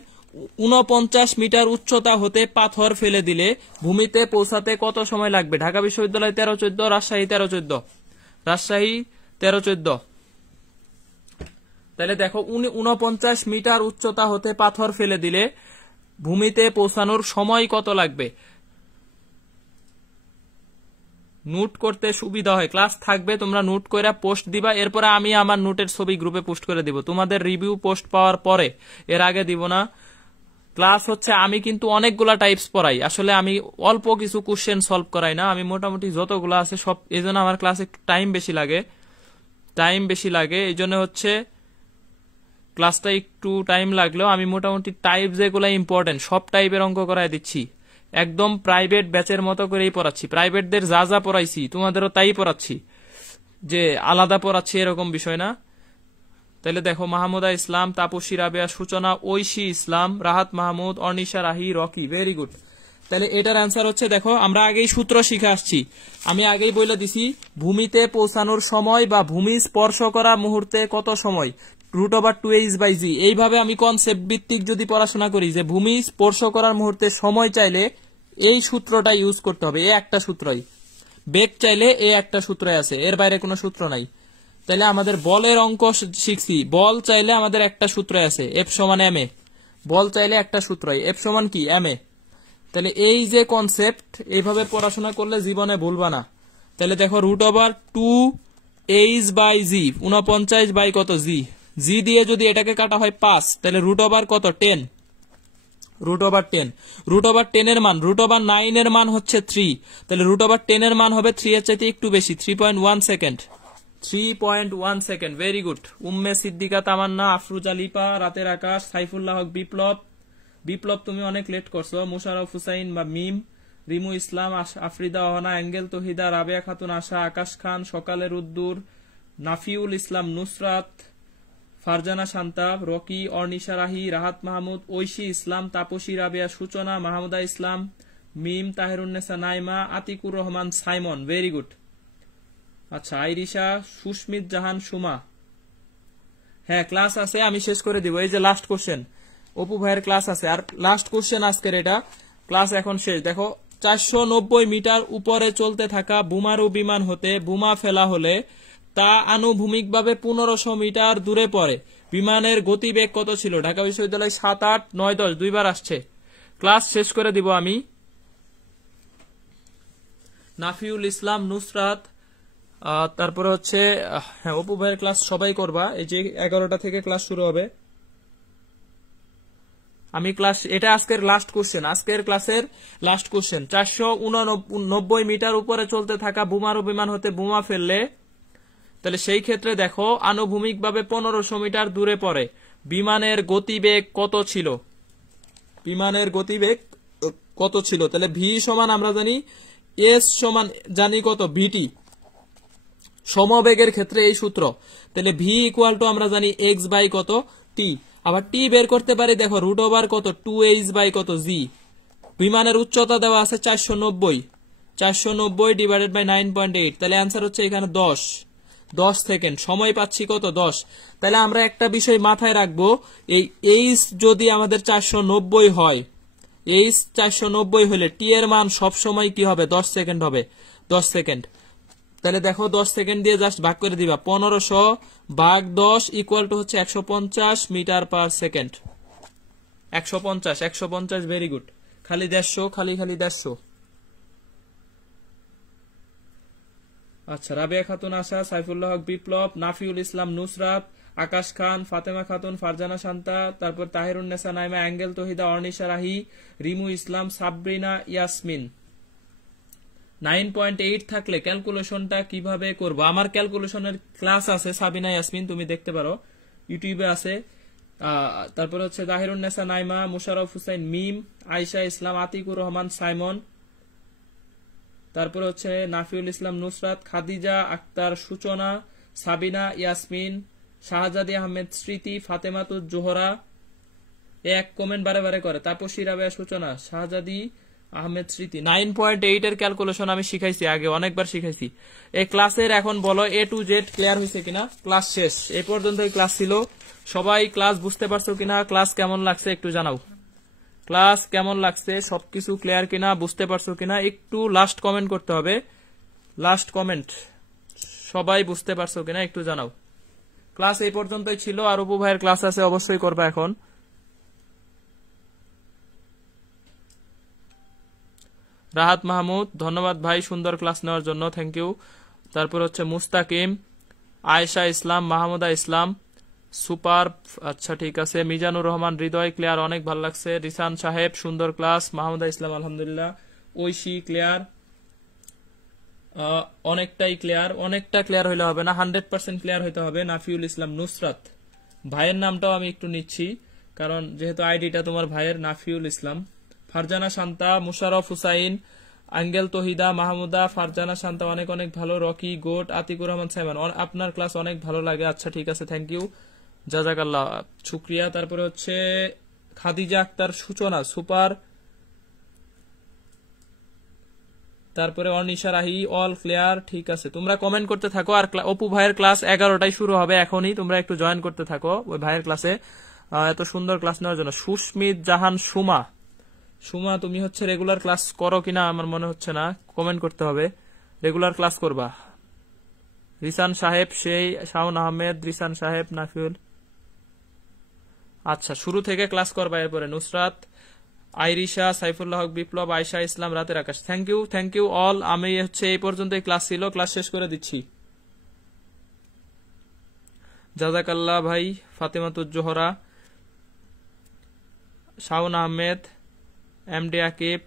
49 মিটার উচ্চতা হতে পাথর ফেলে দিলে ভূমিতে পৌঁছাতে কত সময় লাগবে? ঢাকা বিশ্ববিদ্যালয় 13-14, রাজশাহী 13-14, রাজশাহী 13-14। তাহলে দেখো 49 মিটার উচ্চতা হতে পাথর ফেলে দিলে ভূমিতে পৌঁছানোর সময় কত লাগবে? নোট করতে সুবিধা হয়, ক্লাস থাকবে, তোমরা নোট করে পোস্ট দিবা, এরপরে আমি আমার নোটের ছবি গ্রুপে পোস্ট করে দিব তোমাদের রিভিউ পোস্ট পাওয়ার পরে, এর আগে দিব না। ক্লাস হচ্ছে আমি কিন্তু অনেকগুলা টাইপস পড়াই, আসলে আমি অল্প কিছু কোশ্চেন সলভ করাই না, আমি মোটামুটি যতগুলো আছে সব, এই জন্য আমার ক্লাসে একটু টাইম বেশি লাগে, এই জন্য হচ্ছে ক্লাসটা একটু টাইম লাগলেও আমি মোটামুটি টাইপ যেগুলো ইম্পর্টেন্ট সব টাইপের অঙ্ক করাই দিচ্ছি, একদম প্রাইভেট ব্যাচের মতো করেই পড়াচ্ছি। প্রাইভেটদের যা যা পড়াইছি তোমাদেরও তাই পড়াচ্ছি, যে আলাদা পড়াচ্ছি এরকম বিষয় না। তাহলে দেখো মাহমুদা ইসলাম, তাপসী, রাবেয়া, সূচনা, ঐশী ইসলাম, রাহাত মাহমুদ, অর্নিশা, রাহি, রকি। Very good. তাহলে এটার অ্যান্সার হচ্ছে, দেখো আমরা আগেই সূত্র শিখে আসছি, আমি আগেই বলে দিছি ভূমিতে পৌঁছানোর সময় বা ভূমি স্পর্শ করা মুহূর্তে কত সময়, √2h/g। এইভাবে আমি কনসেপ্ট ভিত্তিক যদি পড়াশোনা করি যে ভূমি স্পর্শ করার মুহূর্তে সময় চাইলে এই সূত্রটা ইউজ করতে হবে, এই একটা সূত্রই। বেগ চাইলে এই একটা সূত্রই আছে, এর বাইরে কোনো সূত্র নাই। তাহলে আমাদের বলের অঙ্ক শিখছি, বল চাইলে আমাদের একটা সূত্র আছে, F = ma। বল চাইলে একটা সূত্রই, F = কি, ma। তাহলে এই যে কনসেপ্ট, এইভাবে পড়াশোনা করলে জীবনে ভুলবা না। তাহলে দেখো √2h/g, 49 বাই কত, g দিয়ে যদি এটাকে কাটা হয় 5, তাহলে √ কত, 10, √10 এর মান, √9 এর মান হচ্ছে 3, তাহলে √10 এর মান হবে 3 এর চাইতে একটু বেশি, 3.1 second. 3.1 second. Very good. Umme Siddika, Tamanna, Afruza, Lipa, রাতের আকাশ, সাইফুল্লাহ হক, বিপ্লব তুমি অনেক লেট করছো, মুশারফ হুসাইন বা মিম, রিমু ইসলাম, আফরিদা ওহানা, অ্যাঙ্গেল তহিদা, রাবেয়া খাতুন, আশা, আকাশ খান, সকালের উদ্দুর, Nafiul Islam, Nusrat, Farzana Shanta, Rocky, Arnisha, Rahi, Rahat Mahmud, Oishi Islam, Tapasi, Rabeya, Suchona, Mahmuda Islam, Mim, Tahirunnesa Naima, Atiqur Rahman, Simon. Very good. আচ্ছা, আইরিশা, সুস্মিত জাহান, সুমা। হ্যাঁ, ক্লাস আছে, আমি শেষ করে দিব। এই যে লাস্ট কোশ্চেন, অপু ভাইয়ের ক্লাস আছে। আর লাস্ট কোশ্চেন আজকের, এটা ক্লাস এখন শেষ। দেখো 490 মিটার উপরে চলতে থাকা বোমারু বিমান হতে বোমা ফেলা হলে তা আনুভূমিকভাবে 1500 মিটার দূরে পড়ে, বিমানের গতিবেগ কত ছিল? ঢাকা বিশ্ববিদ্যালয় 7, 8, 9, 10 দুইবার আসছে। ক্লাস শেষ করে দিব আমি। নাফিউল ইসলাম, নুসরাত, তারপরে হচ্ছে হ্যাঁ অপু ভাইয়ের ক্লাস সবাই করবা। এই যে 11টা থেকে ক্লাস শুরু হবে। আমি ক্লাস, এটা আজকের লাস্ট কোশ্চেন, আজকের ক্লাসের লাস্ট কোশ্চেন। 489 মিটার উপরে চলতে থাকা বোমারু বিমান হতে বোমা ফেললে, তাহলে সেই ক্ষেত্রে দেখো আনুভূমিকভাবে 1500 মিটার দূরে পড়ে, বিমানের গতিবেগ কত ছিল? বিমানের গতিবেগ কত ছিল? তাহলে ভি সমান আমরা জানি এস সমান জানি কত, ভিটি। সমবেগের ক্ষেত্রে এই সূত্র। তাহলে ভি ইকুয়াল টু আমরা জানি এক্স বাই কত, টি। আবার টি বের করতে পারি, দেখো রুট ওভার কত, 2h বাই কত, জি। বিমানের উচ্চতা দেওয়া আছে 490 ডিভাইডেড বাই 9.8, তাহলে অ্যান্সার হচ্ছে এখানে 10 সেকেন্ড। সময় পাচ্ছি কত, 10। তাহলে আমরা একটা বিষয় মাথায় রাখবো, এই এইচ যদি আমাদের 490 হয়, এইচ 490 হলে টি এর মান সবসময় কি হবে, 10 সেকেন্ড হবে, 10 সেকেন্ড। তাহলে দেখো 10 সেকেন্ড দিয়ে জাস্ট ভাগ করে দিবা, 1500 ভাগ 10 ইকুয়াল টু হচ্ছে 150 metre per second. 150, very good. খালি 150, খালি 150। আচ্ছা, রাবেয়া খাতুন আশা, সাইফুল্লাহ হক বিপ্লব, নাফিউল ইসলাম নুসরাত, আকাশ খান, ফাতেমা খাতুন, ফারজানা শান্তা, তারপর তাহিরুন্নেসা নাইমা, অ্যাঙ্গেল তহিদা, অর্নিশা রাহি, রিমু ইসলাম, সাবরিনা ইয়াসমিন। 9.8 থাকলে ক্যালকুলেশনটা কিভাবে করবো? আমার ক্যালকুলেশনের ক্লাস আছে, সাবিনা ইয়াসমিন, তুমি দেখতে পারো, ইউটিউবে আছে। তারপর হচ্ছে তাহিরুন্নেসা নাইমা, মুশারফ হুসাইন মিম, আয়েশা ইসলাম, আতিকুর রহমান সাইমন, তারপর হচ্ছে নাফিউল ইসলাম নুসরাত, খাদিজা আক্তার সূচনা, সাবিনা ইয়াসমিন, শাহজাদি আহমেদ স্মৃতি, ফাতেমাতুজ জোহরা, এক কমেন্ট বারে বারে করে, তাপসী রাবেয়া সূচনা, শাহজাদি আহমেদ স্মৃতি। 9.8 এর ক্যালকুলেশন আমি শিখাইছি আগে, অনেকবার শিখাইছি। এই ক্লাসের এখন বলো A to Z ক্লিয়ার হয়েছে কিনা? ক্লাস শেষ, এই পর্যন্তই ক্লাস ছিল। সবাই ক্লাস বুঝতে পারছো কিনা? ক্লাস কেমন লাগছে একটু জানাও। ক্লাস কেমন লাগছে, সবকিছু ক্লিয়ার কিনা, বুঝতে পারছো কিনা? একটু লাস্ট কমেন্ট করতে হবে, লাস্ট কমেন্ট। সবাই বুঝতে পারছো কিনা একটু জানাও। ক্লাস এই পর্যন্তই ছিল, আর অপু ভাইয়ের ক্লাস আছে, অবশ্যই করবা এখন। রাহাত মাহমুদ, ধন্যবাদ ভাই সুন্দর ক্লাস নেওয়ার জন্য, থ্যাংক ইউ। তারপর হচ্ছে মুস্তাকিম, আয়েশা ইসলাম, মাহমুদা ইসলাম, সুপার, আচ্ছা ঠিক আছে। মিজানুর রহমান, হৃদয় ক্লিয়ার, অনেক ভালো লাগছে। রিসান সাহেব, সুন্দর ক্লাস। মাহমুদা ইসলাম, আলহামদুলিল্লাহ। ঐশী ক্লিয়ার, অনেকটাই ক্লিয়ার, অনেকটা ক্লিয়ার হইলে হবে না, 100% ক্লিয়ার হইতে হবে। নাফিউল ইসলাম নুসরাত, ভাইয়ের নামটাও আমি একটু নিচ্ছি, কারণ যেহেতু আইডিটা তোমার ভাইয়ের, নাফিউল ইসলাম। ফারজানা শান্তা, মুশারফ হুসাইন, আঙ্গেল তহিদা, মাহমুদা, ফারজানা শান্তা অনেক অনেক ভালো। রকি গোট, আতিকুর রহমান সাইমান, আপনার ক্লাস অনেক ভালো লাগে। আচ্ছা ঠিক আছে, থ্যাংক ইউ, জাজাকাল্লাহ, শুক্রিয়া। তারপরে হচ্ছে খাদিজা আক্তার সূচনা, সুপার। তারপরে অর্নিশা রাহি, অল ক্লিয়ার, ঠিক আছে। তোমরা কমেন্ট করতে থাকো। আর অপু ভাইয়ের ক্লাস 11টায় শুরু হবে এখনই, তোমরা একটু জয়েন করতে থাকো ওই ভাইয়ের ক্লাসে, এত সুন্দর ক্লাস নেওয়ার জন্য। সুস্মিত জাহান সুমা, তুমি হচ্ছে রেগুলার ক্লাস করো কিনা আমার মনে হচ্ছে না, কমেন্ট করতে হবে। রেগুলার ক্লাস করবা। রিসান সাহেব, সেই শাওন আহমেদ, রিসান সাহেব, নাফিউল, আচ্ছা শুরু থেকে ক্লাস করবা। এরপরে নুসরাত, আইরিশা, সাইফুল্লাহ হক বিপ্লব, আয়েশা ইসলাম, রাতের আকাশ, থ্যাংক ইউ অল। আমি হচ্ছে এই পর্যন্ত ক্লাস ছিল, ক্লাস শেষ করে দিচ্ছি। জাজাকাল্লাহ ভাই, ফাতেমাতুজ জোহরা, শাওন আহমেদ, এমডি আকিব,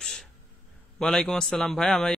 ওয়ালাইকুম আসসালাম ভাই। আমি